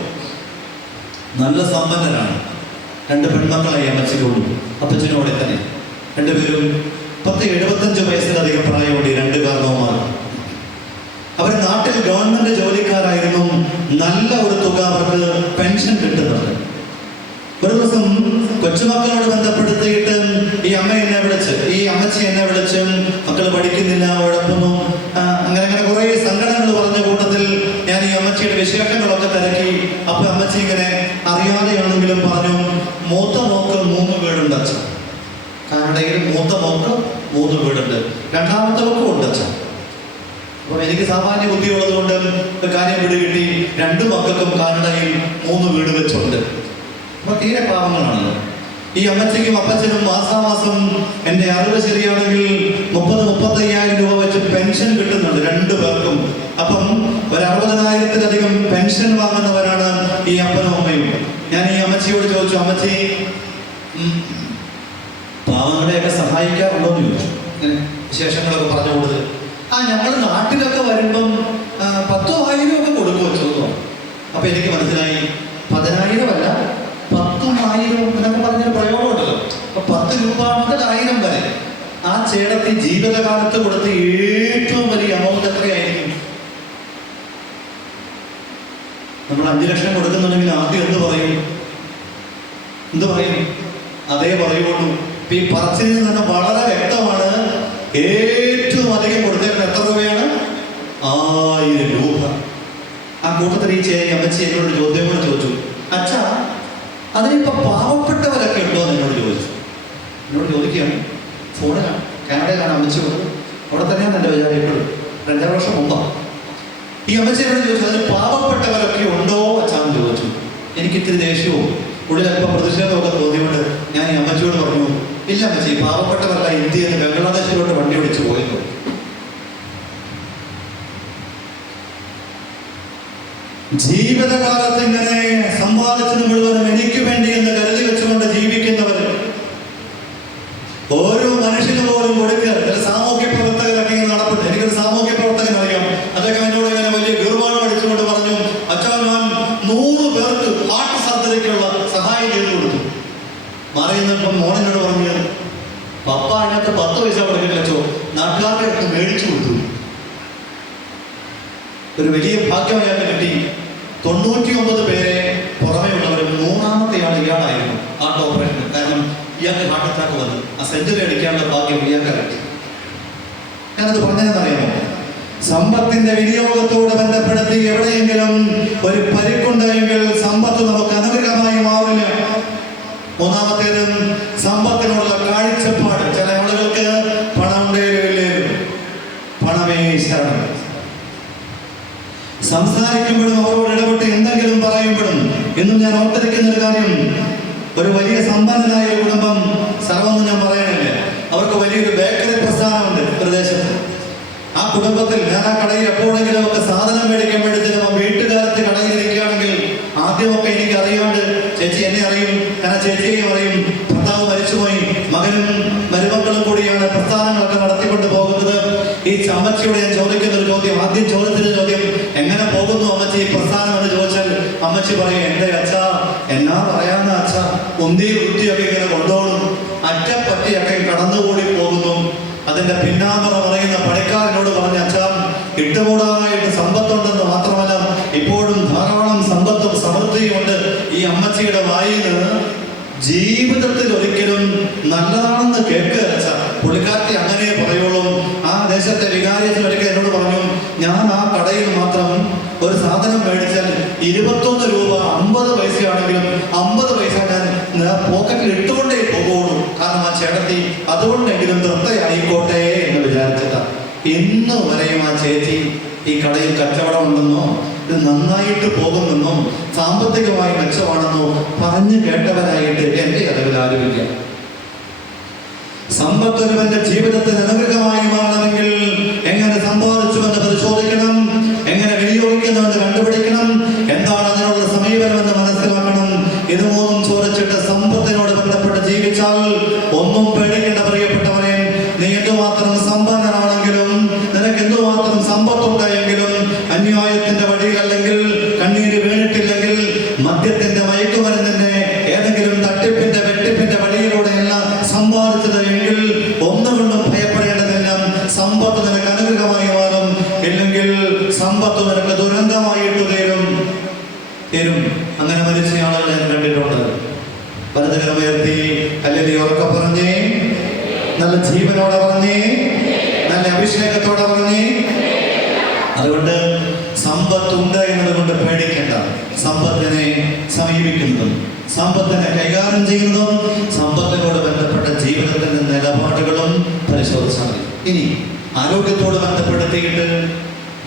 നല്ല സമ്പന്നരാണ്. 2 പെൺമക്കളായി അമ്മച്ചിക്കുള്ളൂ, അപ്പച്ചനോടെ തന്നെ. 2 പേരും 10-75 വയസ്സിലധികം പ്രായമുണ്ട്. 2 കാരണവന്മാർ. അവർ നാട്ടിൽ ഗവൺമെന്റ് ജോലിക്കാരായിരുന്നു. നല്ല ഒരു തുക അവർക്ക് പെൻഷൻ കിട്ടുന്നുണ്ട്. ഒരു ദിവസം കൊച്ചുമക്കളോട് ബന്ധപ്പെടുത്തിയിട്ട് ഈ അമ്മച്ചി എന്നെ വിളിച്ച് മക്കൾ പഠിക്കുന്നില്ല, ഉഴപ്പുന്നു, അങ്ങനെ കുറെ സങ്കടങ്ങൾ പറഞ്ഞ കൂട്ടത്തിൽ ഞാൻ ഈ അമ്മച്ചിയുടെ വിശേഷങ്ങളൊക്കെ തിരക്കി. അപ്പൊ അമ്മച്ചി ഇങ്ങനെ അറിയാതെയാണെങ്കിലും പറഞ്ഞു, മൂത്ത മോക്ക് 3 വീടുണ്ട് അച്ഛൻ. കാനഡയിൽ മൂത്ത മോക്ക് 3 വീടുണ്ട്, രണ്ടാമത്തെ മോക്കും ഉണ്ട് അച്ഛൻ. അപ്പൊ എനിക്ക് സാമാന്യ ബുദ്ധിയുള്ളത് കൊണ്ട് കാര്യം പിടികിട്ടി. 2 മക്കൾക്കും കാനഡയിൽ 3 വീട് വെച്ചുണ്ട്. അപ്പൊ തീരെ പാവങ്ങളാണല്ലോ. ഈ അമ്മച്ചിക്കും അപ്പച്ചനും മാസാമാസം എൻ്റെ അറിവ് ശരിയാണെങ്കിൽ 30-35,000 രൂപ വെച്ച് പെൻഷൻ കിട്ടുന്നുണ്ട് 2 പേർക്കും. അപ്പം ഒരു 60,000-ത്തിലധികം പെൻഷൻ വാങ്ങുന്നവരാണ് ഈ അപ്പനും അമ്മയും. ഞാൻ ഈ അമ്മച്ചിയോട് ചോദിച്ചു, അമ്മച്ചി പാവങ്ങളെയൊക്കെ സഹായിക്കാറുണ്ടോ എന്ന് ചോദിച്ചു. ഇങ്ങനെ വിശേഷങ്ങളൊക്കെ പറഞ്ഞു കൊടുത്ത്, ഞങ്ങൾ നാട്ടിലൊക്കെ വരുമ്പം 10,000 ഒക്കെ കൊടുക്കും വെച്ചോ. അപ്പൊ എനിക്ക് മനസ്സിലായി 10,000 അല്ല 10,000 എന്നൊക്കെ പറഞ്ഞൊരു പ്രയോഗമുണ്ടല്ലോ. അപ്പൊ 10 രൂപ മുതൽ 1000 വരെ ആ ചേട്ടത്തി ജീവിതകാലത്ത് കൊടുത്ത ഏറ്റവും വലിയ അമൗണ്ട് എത്രയായിരിക്കും? നമ്മൾ 5 ലക്ഷം കൊടുക്കുന്നുണ്ടെങ്കിൽ ആദ്യം എന്ത് പറയും? അതേ പറയുള്ളൂ. ഈ പറച്ചിലിൽ നിന്ന് വളരെ വ്യക്തമാണ്. ഏറ്റവും അധികം കൊടുത്തേക്കുന്നത് എത്ര രൂപയാണ്? 1000 രൂപ. ആ കൂട്ടത്തിൽ ഈ അമ്മച്ചി എന്നോട് ചോദ്യം കൂടെ ചോദിച്ചു, അച്ഛാ അതിനിപ്പോ പാവപ്പെട്ടവരൊക്കെ ഉണ്ടോ എന്ന് എന്നോട് ചോദിക്കുകയാണ്. ഫോണിലാണ്, കാനഡയിലാണ് അമ്മച്ചി ഉള്ളത്. അവിടെ തന്നെയാണ് എൻ്റെ വിചാരം. ഇപ്പോഴും 2 വർഷം മുമ്പാണ് ഈ അമ്മച്ചി എന്നോട് ചോദിച്ചു, അതിന് പാവപ്പെട്ടവരൊക്കെ ഉണ്ടോ അച്ഛാന്ന് ചോദിച്ചു. എനിക്ക് ഇത്തിരി ദേഷ്യവും ഉള്ളിൽ അല്പം പ്രതിഷേധമൊക്കെ തോന്നിയോണ്ട് ഞാൻ ഈ അമ്മച്ചിയോട് പറഞ്ഞു, ഇല്ല അമ്മച്ചി, പാവപ്പെട്ടവരല്ല ഇന്ത്യയിൽ നിന്ന് ബംഗ്ലാദേശിലോട്ട് വണ്ടി ഓടിച്ചു പോയത്. ജീവിതകാലത്ത് ഇങ്ങനെ സമ്പാദിച്ചത് മുഴുവനും എനിക്ക് വേണ്ടി എന്ന് കരുതി വെച്ചുകൊണ്ട് ജീവിക്കുന്നവർ, ഓരോ മനുഷ്യന് പോലും കൊടുക്കുക. ചില സാമൂഹ്യ പ്രവർത്തകരൊക്കെ ഇങ്ങനെ നടപ്പുണ്ട്. എനിക്കൊരു സാമൂഹ്യ പ്രവർത്തകൻ അറിയാം. അദ്ദേഹം എന്നോട് ഇങ്ങനെ വലിയ ഗീർവാണം അടിച്ചുകൊണ്ട് പറഞ്ഞു, അച്ഛാ ഞാൻ 100 പേർക്ക് ഹാർട്ട് സർജറിക്കുള്ള സഹായം ചെയ്തു കൊടുത്തു. മാറിയെന്നപ്പം മോനോട് പറഞ്ഞു, പപ്പ അതിനകത്ത് 10 പൈസ കൊടുക്കില്ലച്ചോ, നാട്ടുകാരുടെ അടുത്ത് മേടിച്ചു കൊടുത്തു. ഒരു വലിയ ഭാഗ്യം അയാൾക്ക് കിട്ടി. 99 പേരെ പുറമേ ഉള്ളവർ 3ാമത്തെ ആൾ ഇയാളായിരുന്നു ഹാർട്ട് ഓപ്പറേഷൻ. കാരണം ഇയാൾക്ക് ഹാർട്ട് അറ്റാക്ക് വന്നു. ആ സെഞ്ചുറി അടിക്കാനുള്ള ഭാഗ്യം ഇയാൾക്ക് കിട്ടി. ഞാനത് പറഞ്ഞതെന്നറിയാമോ? സമ്പത്തിന്റെ വിനിയോഗത്തോട് ബന്ധപ്പെടുത്തി എവിടെയെങ്കിലും ഒരു പരിക്കുണ്ടെങ്കിൽ സമ്പത്ത് നമുക്ക് അനുഗ്രഹമായി മാറില്ല. 3ാമത്തേത് സമ്പത്തിനുള്ള കാഴ്ചപ്പാട്. ചില ആളുകൾക്ക് പണം ഉണ്ടേലും പണമേ ശരണം. സംസാരിക്കുമ്പോഴും അവരോട് ഇടപെട്ട് എന്തെങ്കിലും പറയുമ്പോഴും എന്നും ഞാൻ ഓർത്തിരിക്കുന്ന ഒരു കാര്യം, ഒരു വലിയ സമ്പന്നനായ ഒരു കുടുംബം, സർവ്വമൊന്നും ഞാൻ പറയണില്ല, അവർക്ക് വലിയൊരു ബേക്കറി പ്രസ്ഥാനമുണ്ട് പ്രദേശത്ത്. ആ കുടുംബത്തിൽ ഞാൻ ആ കടയിൽ എപ്പോഴെങ്കിലും ഒക്കെ സാധനം മേടിക്കാൻ വേണ്ടി ചിലപ്പോൾ വീട്ടുകാരത്ത് കടയിൽ ഇരിക്കുകയാണെങ്കിൽ ആദ്യമൊക്കെ എനിക്ക് അറിയാണ്ട് ചേച്ചി എന്നെ അറിയും, ഞാൻ ആ ചേച്ചിയെയും അറിയും. ഭർത്താവ് മരിച്ചുപോയി, മകനും മരുമക്കളും കൂടിയാണ് പ്രസ്ഥാനങ്ങളൊക്കെ നടത്തിക്കൊണ്ട് പോകുന്നത്. ഈ അമ്മച്ചിയോട് ഞാൻ ചോദിക്കുന്ന ഒരു ചോദ്യം, ആദ്യം ചോദിച്ചൊരു ചോദ്യം, എങ്ങനെ പോകുന്നു അമ്മച്ചി ഈ പ്രസ്ഥാനം എന്ന് ചോദിച്ചാൽ അമ്മച്ചി പറയും, എൻ്റെ അച്ഛാ എന്നാ പറയാന്ന അച്ഛാ, ഉന്തി വൃത്തിയൊക്കെ ഇങ്ങനെ കൊണ്ടോളും, അറ്റപ്പറ്റിയൊക്കെ കടന്നുകൂടി പോകുന്നു. അതിന്റെ പിന്നാമ്പറ പറയുന്ന പണിക്കാരനോട് പറഞ്ഞ, അച്ഛാ ഇട്ടുകൂടാനായിട്ട് സമ്പത്തുണ്ടെന്ന് മാത്രമല്ല ഇപ്പോഴും ധാരാളം സമ്പത്തും സമൃദ്ധിയും ഉണ്ട്. ഈ അമ്മച്ചിയുടെ വായിൽ ജീവിതത്തിൽ ഒരിക്കലും നല്ലതാണെന്ന് കേൾക്കുക അച്ഛാ. പുള്ളിക്കാരത്തി അങ്ങനെ പറയുള്ളൂ. ആ ദേശത്തെ വികാരിയത്തിൽ ഒരിക്കൽ എന്നോട് പറഞ്ഞു, ഞാൻ ആ കടയിൽ മാത്രം ഒരു സാധനം മേടിച്ചാൽ 21 രൂപ 50 പൈസയാണെങ്കിലും 50 പൈസ ഞാൻ പോക്കറ്റിൽ ഇട്ടുകൊണ്ടേ പോകുള്ളൂ. കാരണം ആ ചേട്ടത്തി അതുകൊണ്ടെങ്കിലും തൃപ്തയായിക്കോട്ടെ എന്ന് വിചാരിച്ചിട്ടാ. ഇന്ന് വരെയും ആ ചേച്ചി ഈ കടയിൽ കച്ചവടം ഉണ്ടെന്നോ ഇത് നന്നായിട്ട് പോകുമെന്നോ സാമ്പത്തികമായി മെച്ചമാണെന്നോ പറഞ്ഞു കേട്ടവരായിട്ട് എൻ്റെ അറിവിൽ ആരുമില്ല. സമ്പത്തൊരുവന്റെ ജീവിതത്തിന് അനുഗ്രഹമായി മാറണമെങ്കിൽ എങ്ങനെ സമ്പാദിച്ചുവെന്ന് പരിശോധിക്കണം, എങ്ങനെ വിനിയോഗിക്കുന്നുവെന്ന് കണ്ടുപിടിക്കണം, എന്താണ് അതിനുള്ള സമീപനമെന്ന് മനസ്സിലാക്കണം. ഇത് മൂന്നും ചോദിച്ചിട്ട് സമ്പത്തിനോട് ബന്ധപ്പെട്ട് ജീവിച്ചാൽ ഒന്നും പേടിക്കേണ്ട പ്രിയപ്പെട്ടവരെ. നീ എന്തുമാത്രം സമ്പന്നനാണെങ്കിലും നിനക്ക് എന്തുമാത്രം സമ്പത്തുണ്ടായെങ്കിലും അന്യായത്തിന്റെ വഴിയിൽ അല്ലെങ്കിൽ കണ്ണീര് വീണിട്ടില്ലെങ്കിൽ മദ്യത്തിന്റെ മയക്കുമരുന്നിന്റെ ഏതെങ്കിലും തട്ടിപ്പിന്റെ വെട്ടിപ്പിന്റെ വഴിയിലൂടെയല്ല സമ്പാദിച്ചത് എങ്കിൽ ഒന്നുകൊണ്ടും ഭയപ്പെടേണ്ടതില്ല. സമ്പത്ത് നിനക്ക് അനുഗ്രഹമായി മാറും, ഇല്ലെങ്കിൽ സമ്പത്ത് നിനക്ക് ദുരന്തമായിട്ട് തരും. അങ്ങനെ മരിച്ച ആളുകളെ ഞാൻ കണ്ടിട്ടുണ്ട്. പലതരം ഉയർത്തി അല്ലെങ്കിൽ ഉറക്കെ പറഞ്ഞേ, നല്ല ജീവനോടെ പറഞ്ഞേ, നല്ല അഭിഷേകത്തോടെ പറഞ്ഞേ. അതുകൊണ്ട് സമ്പത്തുണ്ട് എന്നതുകൊണ്ട് പേടിക്കേണ്ട. സമ്പത്തിനെ സമീപിക്കുന്നതും സമ്പത്തിനെ കൈകാര്യം ചെയ്യുന്നതും സമ്പത്തിനോട് ബന്ധപ്പെട്ട ജീവിതത്തിന്റെ നിലപാടുകളും പരിശോധിച്ചാൽ മതി. ഇനി ആരോഗ്യത്തോട് ബന്ധപ്പെടുത്തിയിട്ട്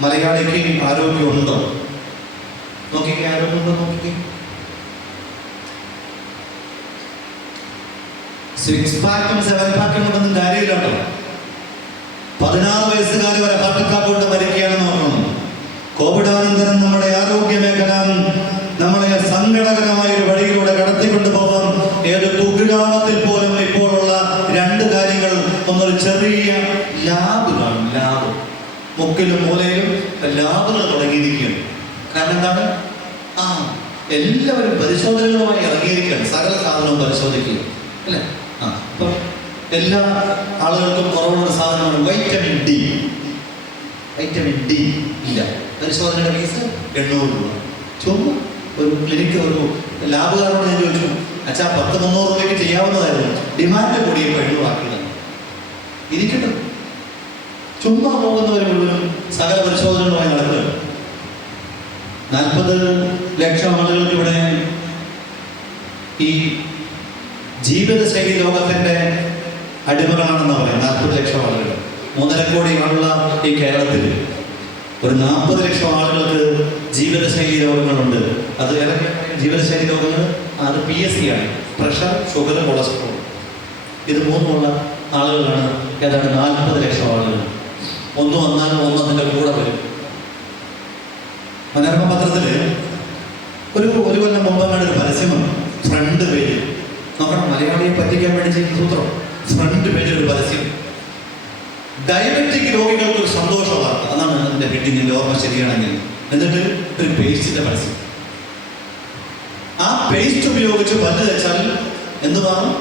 മലയാളിക്ക് ആരോഗ്യമുണ്ടോ? നോക്കിക്കേ, ആരോഗ്യമുണ്ടോ നോക്കിക്കേ. 6 പാക്കും 7 പാക്കും കൊണ്ടൊന്നും കാര്യമില്ലട്ടോ. 16 വയസ്സുകാർ വരെ ഹാർട്ട് അറ്റാക്ക് കൊണ്ട് മരിക്കുകയാണെന്ന് പറഞ്ഞു. കോവിഡാനന്തരം നമ്മുടെ ആരോഗ്യ മേഖല നമ്മളെ സങ്കടകരമായ ഒരു വഴിയിലൂടെ കടത്തിക്കൊണ്ടു പോകാം. ഏത് കുഗ്രാമത്തിൽ പോലും ഇപ്പോഴുള്ള 2 കാര്യങ്ങൾ. ഒന്നൊരു ചെറിയ ലാബ് കാണും, ലാബ്. മുക്കിലും മൂലയിലും ലാബുകൾ തുടങ്ങിയിരിക്കുകയാണ്. കാരണം എന്താണ്? എല്ലാവരും പരിശോധനകളുമായി ഇറങ്ങിയിരിക്കുകയാണ്. സകല സാധനവും പരിശോധിക്കുക അല്ലേ? അപ്പം എല്ലാ ആളുകൾക്കും കുറവുള്ള സാധനമാണ് വൈറ്റമിൻ ഡി. വൈറ്റമിൻ ഡി ഇല്ല. പരിശോധനയുടെ ഫീസ് 800 രൂപ. ചുമ്മാ ഒരു ക്ലിനിക്ക്, ഒരു ലാബുകാരോട് ഞാൻ ചോദിച്ചു, അച്ഛാ 100-300 രൂപയ്ക്ക് ചെയ്യാവുന്നതായിരുന്നു, ഡിമാൻഡ് കൂടിയപ്പോൾ 700 ആക്കില്ല. ഇരിക്കട്ടെ, ചുമ്മാ പോകുന്നവർ മുഴുവനും സകല പരിശോധനകളുമായി നടക്കുക. 40 ലക്ഷം ആളുകൾക്ക് ഇവിടെ ഈ ജീവിതശൈലി രോഗത്തിന്റെ അടിമകളാണെന്ന് പറയാം. 40 ലക്ഷം ആളുകൾ, 3.5 കോടി ആളുള്ള ഈ കേരളത്തിൽ ഒരു 40 ലക്ഷം ആളുകൾക്ക് ജീവിതശൈലി രോഗങ്ങളുണ്ട്. അത് ഏതൊക്കെ ജീവിതശൈലി രോഗങ്ങൾ? അത് PSC ആണ്, പ്രഷർ, ഷുഗർ, കൊളസ്ട്രോൾ. ഇത് 3ഉള്ള ആളുകളാണ് ഏതാണ്ട് 40 ലക്ഷം ആളുകൾ. ഒന്ന് വന്നാൽ ഒന്നതിൻ്റെ കൂടെ വരും. മനോരമ പത്രത്തിൽ ഒരു കൊല്ലം മുമ്പ് ഒരു പരസ്യമാണ്. ഫ്രണ്ട് പേജ് നോക്കണം, മലയാളിയെ പറ്റിക്കാൻ വേണ്ടി ചെയ്യുന്ന സൂത്രം. ഫ്രണ്ട് പേജിൽ ഒരു പരസ്യം, ഡയബറ്റിക് രോഗികൾക്ക് ഒരു സന്തോഷ വാർത്ത. അതാണ് അതിൻ്റെ ഹെഡിങ്, എൻ്റെ ഓർമ്മ ശരിയാണെങ്കിൽ. എന്നിട്ട് ഒരു പേസ്റ്റിന്റെ പരസ്യം. ആ പേസ്റ്റ് ഉപയോഗിച്ച് പല്ല് തേച്ചാൽ എന്ത് മാറും?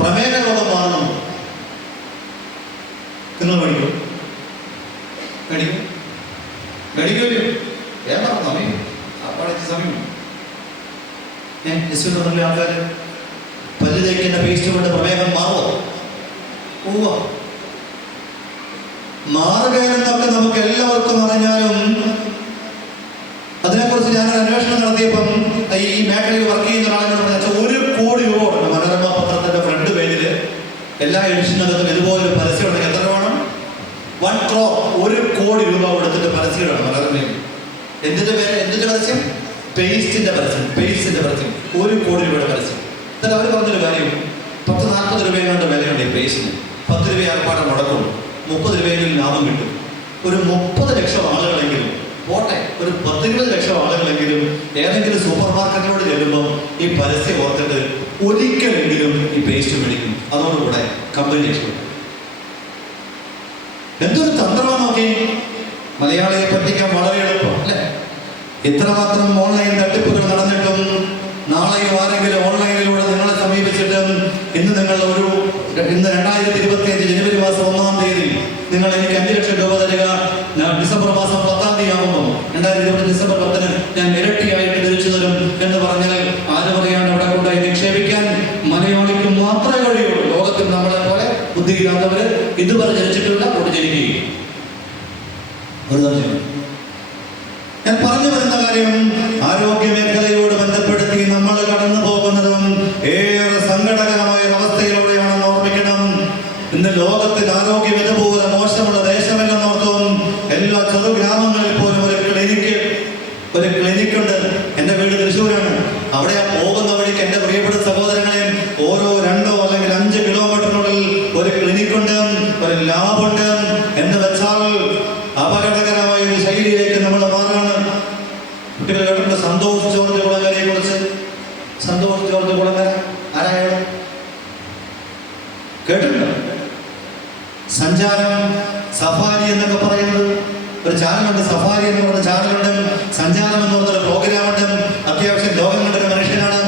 പ്രമേഹ രോഗം മാറണം. നിങ്ങൾ മേടിക്കും, മേടിക്കും, മേടിക്കുമല്ലോ. വേഗം സമയം അപ്പാടേക്ക് സമയം. ആൾക്കാർ പല്ല് തേക്കുന്ന പേസ്റ്റ് കൊണ്ട് പ്രമേഹം മാറുമോ? മാറുകയെന്നൊക്കെ നമുക്ക് എല്ലാവർക്കും അറിഞ്ഞാലും അതിനെക്കുറിച്ച് ഞാനൊരു അന്വേഷണം നടത്തിയപ്പം ഈ മേഖലയിൽ വർക്ക് ചെയ്യുന്ന ഒരാളെന്ന് പറഞ്ഞാൽ 1 കോടി രൂപ ഉണ്ട്. മനോരമ പത്രത്തിന്റെ ഫ്രണ്ട് പേജിൽ എല്ലാ എഡിഷനകത്തും ഇതുപോലൊരു പരസ്യം ഉണ്ടെങ്കിൽ എത്ര വേണം? 1 crore, 1 കോടി രൂപ കൊടുത്തിട്ട് പരസ്യമാണ് മനോരമയിൽ. എന്തിന്റെ പേര്? എന്തിന്റെ പരസ്യം? പേസ്റ്റിന്റെ പരസ്യം. പേസ്റ്റിന്റെ പരസ്യം, 1 കോടി രൂപയുടെ പരസ്യം. എന്നിട്ട് അവർ പറഞ്ഞൊരു കാര്യം, 40 രൂപയുടെ വിലയുണ്ട് ഈ പേസ്റ്റിന്. 10 രൂപ ആർപ്പാടെ മുടക്കുള്ളൂ, 30 രൂപയെങ്കിലും ലാഭം കിട്ടും. ഒരു 30 ലക്ഷം ആളുകളെങ്കിലും പോട്ടെ, ഒരു 10-20 ലക്ഷം ആളുകളെങ്കിലും ഏതെങ്കിലും സൂപ്പർ മാർക്കറ്റിനോട് ചെല്ലുമ്പോൾ ഈ പരസ്യം ഓർത്തിട്ട് ഒരിക്കലെങ്കിലും ഈ പേസ്റ്റ് മേടിക്കും. അതോടുകൂടെ കമ്പനി രക്ഷപ്പെടും. എന്തൊരു തന്ത്രമാണ് നോക്കി. മലയാളിയെ പറ്റിക്കാൻ വളരെ എളുപ്പം അല്ലേ? ഇത്രമാത്രം ഓൺലൈൻ തട്ടിപ്പുകൾ നടന്നിട്ടും നാളെയും ആരെങ്കിലും ഓൺലൈനിലൂടെ നിങ്ങളെ സമീപിച്ചിട്ടും ഇന്ന് 2025 ജനുവരി മാസം 1-ാം തീയതി നിങ്ങൾ എനിക്ക് 5 ലക്ഷം രൂപ തരിക, ഡിസംബർ മാസം 10-ാം തീയതി ആകുമ്പോൾ 2020 ഡിസംബർ 10-ന് ഞാൻ ഇരട്ടിയായിട്ട് തിരിച്ചു തരും എന്ന് പറഞ്ഞാൽ ആര് പറയാണ്ട് അവിടെ കൊണ്ടായി നിക്ഷേപിക്കാൻ മലയാളിക്ക് മാത്രമേ കഴിയുള്ളൂ. ലോകത്തിൽ നമ്മളെ പോലെ ബുദ്ധിയില്ലാത്തവര് ഇതുവരെ ജനിച്ചിട്ടില്ല, കൊണ്ട് ജനിക്കുകയും. ഞാൻ പറഞ്ഞു വരുന്ന കാര്യം, ആരോഗ്യ മേഖലയോട് ബന്ധപ്പെടുത്തി നമ്മൾ കടന്നു പോകുന്നതും ഏറെ സങ്കടകരമായ ഒരവസ്ഥയിലൂടെയാണെന്ന് ഓർമ്മിക്കണം. ഇന്ന് ലോകത്തിൽ ആരോഗ്യം ഇതുപോലെ മോശമുള്ള ദേശമെന്ന് ഓർത്തും എല്ലാ ചെറു ഗ്രാമങ്ങളിൽ പോലും ഒരു ക്ലിനിക് ഉണ്ട്. എൻ്റെ വീട് തൃശ്ശൂരാണ്. അവിടെ പോകുന്ന വഴിക്ക് എൻ്റെ പ്രിയപ്പെട്ട സഹോദരങ്ങളെ ഓരോ 2 അല്ലെങ്കിൽ 5 കിലോമീറ്ററിനുള്ളിൽ ഒരു ക്ലിനിക് ഉണ്ട്, ഒരു ലാബുണ്ട്. എന്ന് വെച്ചാൽ അപകടകരമായ ഒരു ശൈലിയിലേക്ക് നമ്മൾ മാറുകയാണ്. കുട്ടികൾ കേട്ടിട്ടുണ്ട് സന്തോഷ് ജോർജ് കുളങ്ങരയെ കുറിച്ച്. സന്തോഷ് ജോർജ് കുളങ്ങര ആരായാലും കേട്ടിട്ടുണ്ട്. സഞ്ചാരം, സഫാരി എന്നൊക്കെ പറയുന്നത് ഒരു ചാനലുണ്ട്. സഫാരി എന്ന് പറഞ്ഞ ചാനലുണ്ട്. സഞ്ചാരം എന്ന് പറഞ്ഞൊരു പ്രോഗ്രാമുണ്ട്. അത്യാവശ്യം ലോകം കണ്ടൊരു മനുഷ്യനാണ്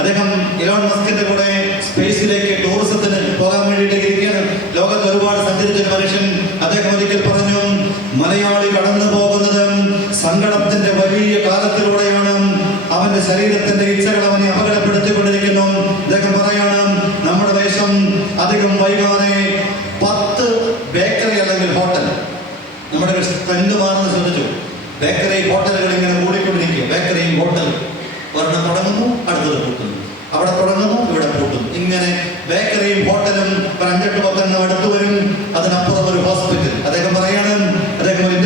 അദ്ദേഹം. ഇലോൺ മസ്കിന്റെ കൂടെ സ്പേസിലേക്ക് ടൂറിസത്തിന് പോകാൻ വേണ്ടിയിട്ട് ഇരിക്കുകയാണ്. ലോകത്ത് ഒരുപാട് സഞ്ചരിച്ചൊരു മനുഷ്യൻ. അദ്ദേഹം ഒരിക്കൽ പറഞ്ഞു, മലയാളി കടന്നു പോകുന്നത് സങ്കടത്തിന്റെ വലിയ കാലത്തിലൂടെയാണ്. അവന്റെ ശരീരത്തിന്റെ ഇച്ഛകൾ അവനെ അപകടപ്പെടുത്തിക്കൊണ്ടിരിക്കുന്നു. അദ്ദേഹം പറയാണ്, നമ്മുടെ ദേശം അധികം വൈകാതെ 10 ബേക്കറി അല്ലെങ്കിൽ ഹോട്ടൽ, നമ്മുടെ ട്രെൻഡ് മാറുന്നത് ശ്രദ്ധിച്ചു. ബേക്കറി ഹോട്ടലുകൾ ഇങ്ങനെ കൂടിക്കൊണ്ടിരിക്കുക. ബേക്കറി ഹോട്ടൽ ഒരെണ്ണം തുടങ്ങുന്നു, അടുത്തത് പൂട്ടുന്നു, അവിടെ തുടങ്ങുന്നു, ഇവിടെ പൂട്ടും. ഇങ്ങനെ ബേക്കറിയും ഹോട്ടലും 5-8 10 അടുത്ത് വരും. അതിനപ്പുറം ഒരു ഹോസ്പിറ്റൽ. അദ്ദേഹം പറയാണ്, അദ്ദേഹം ഒരു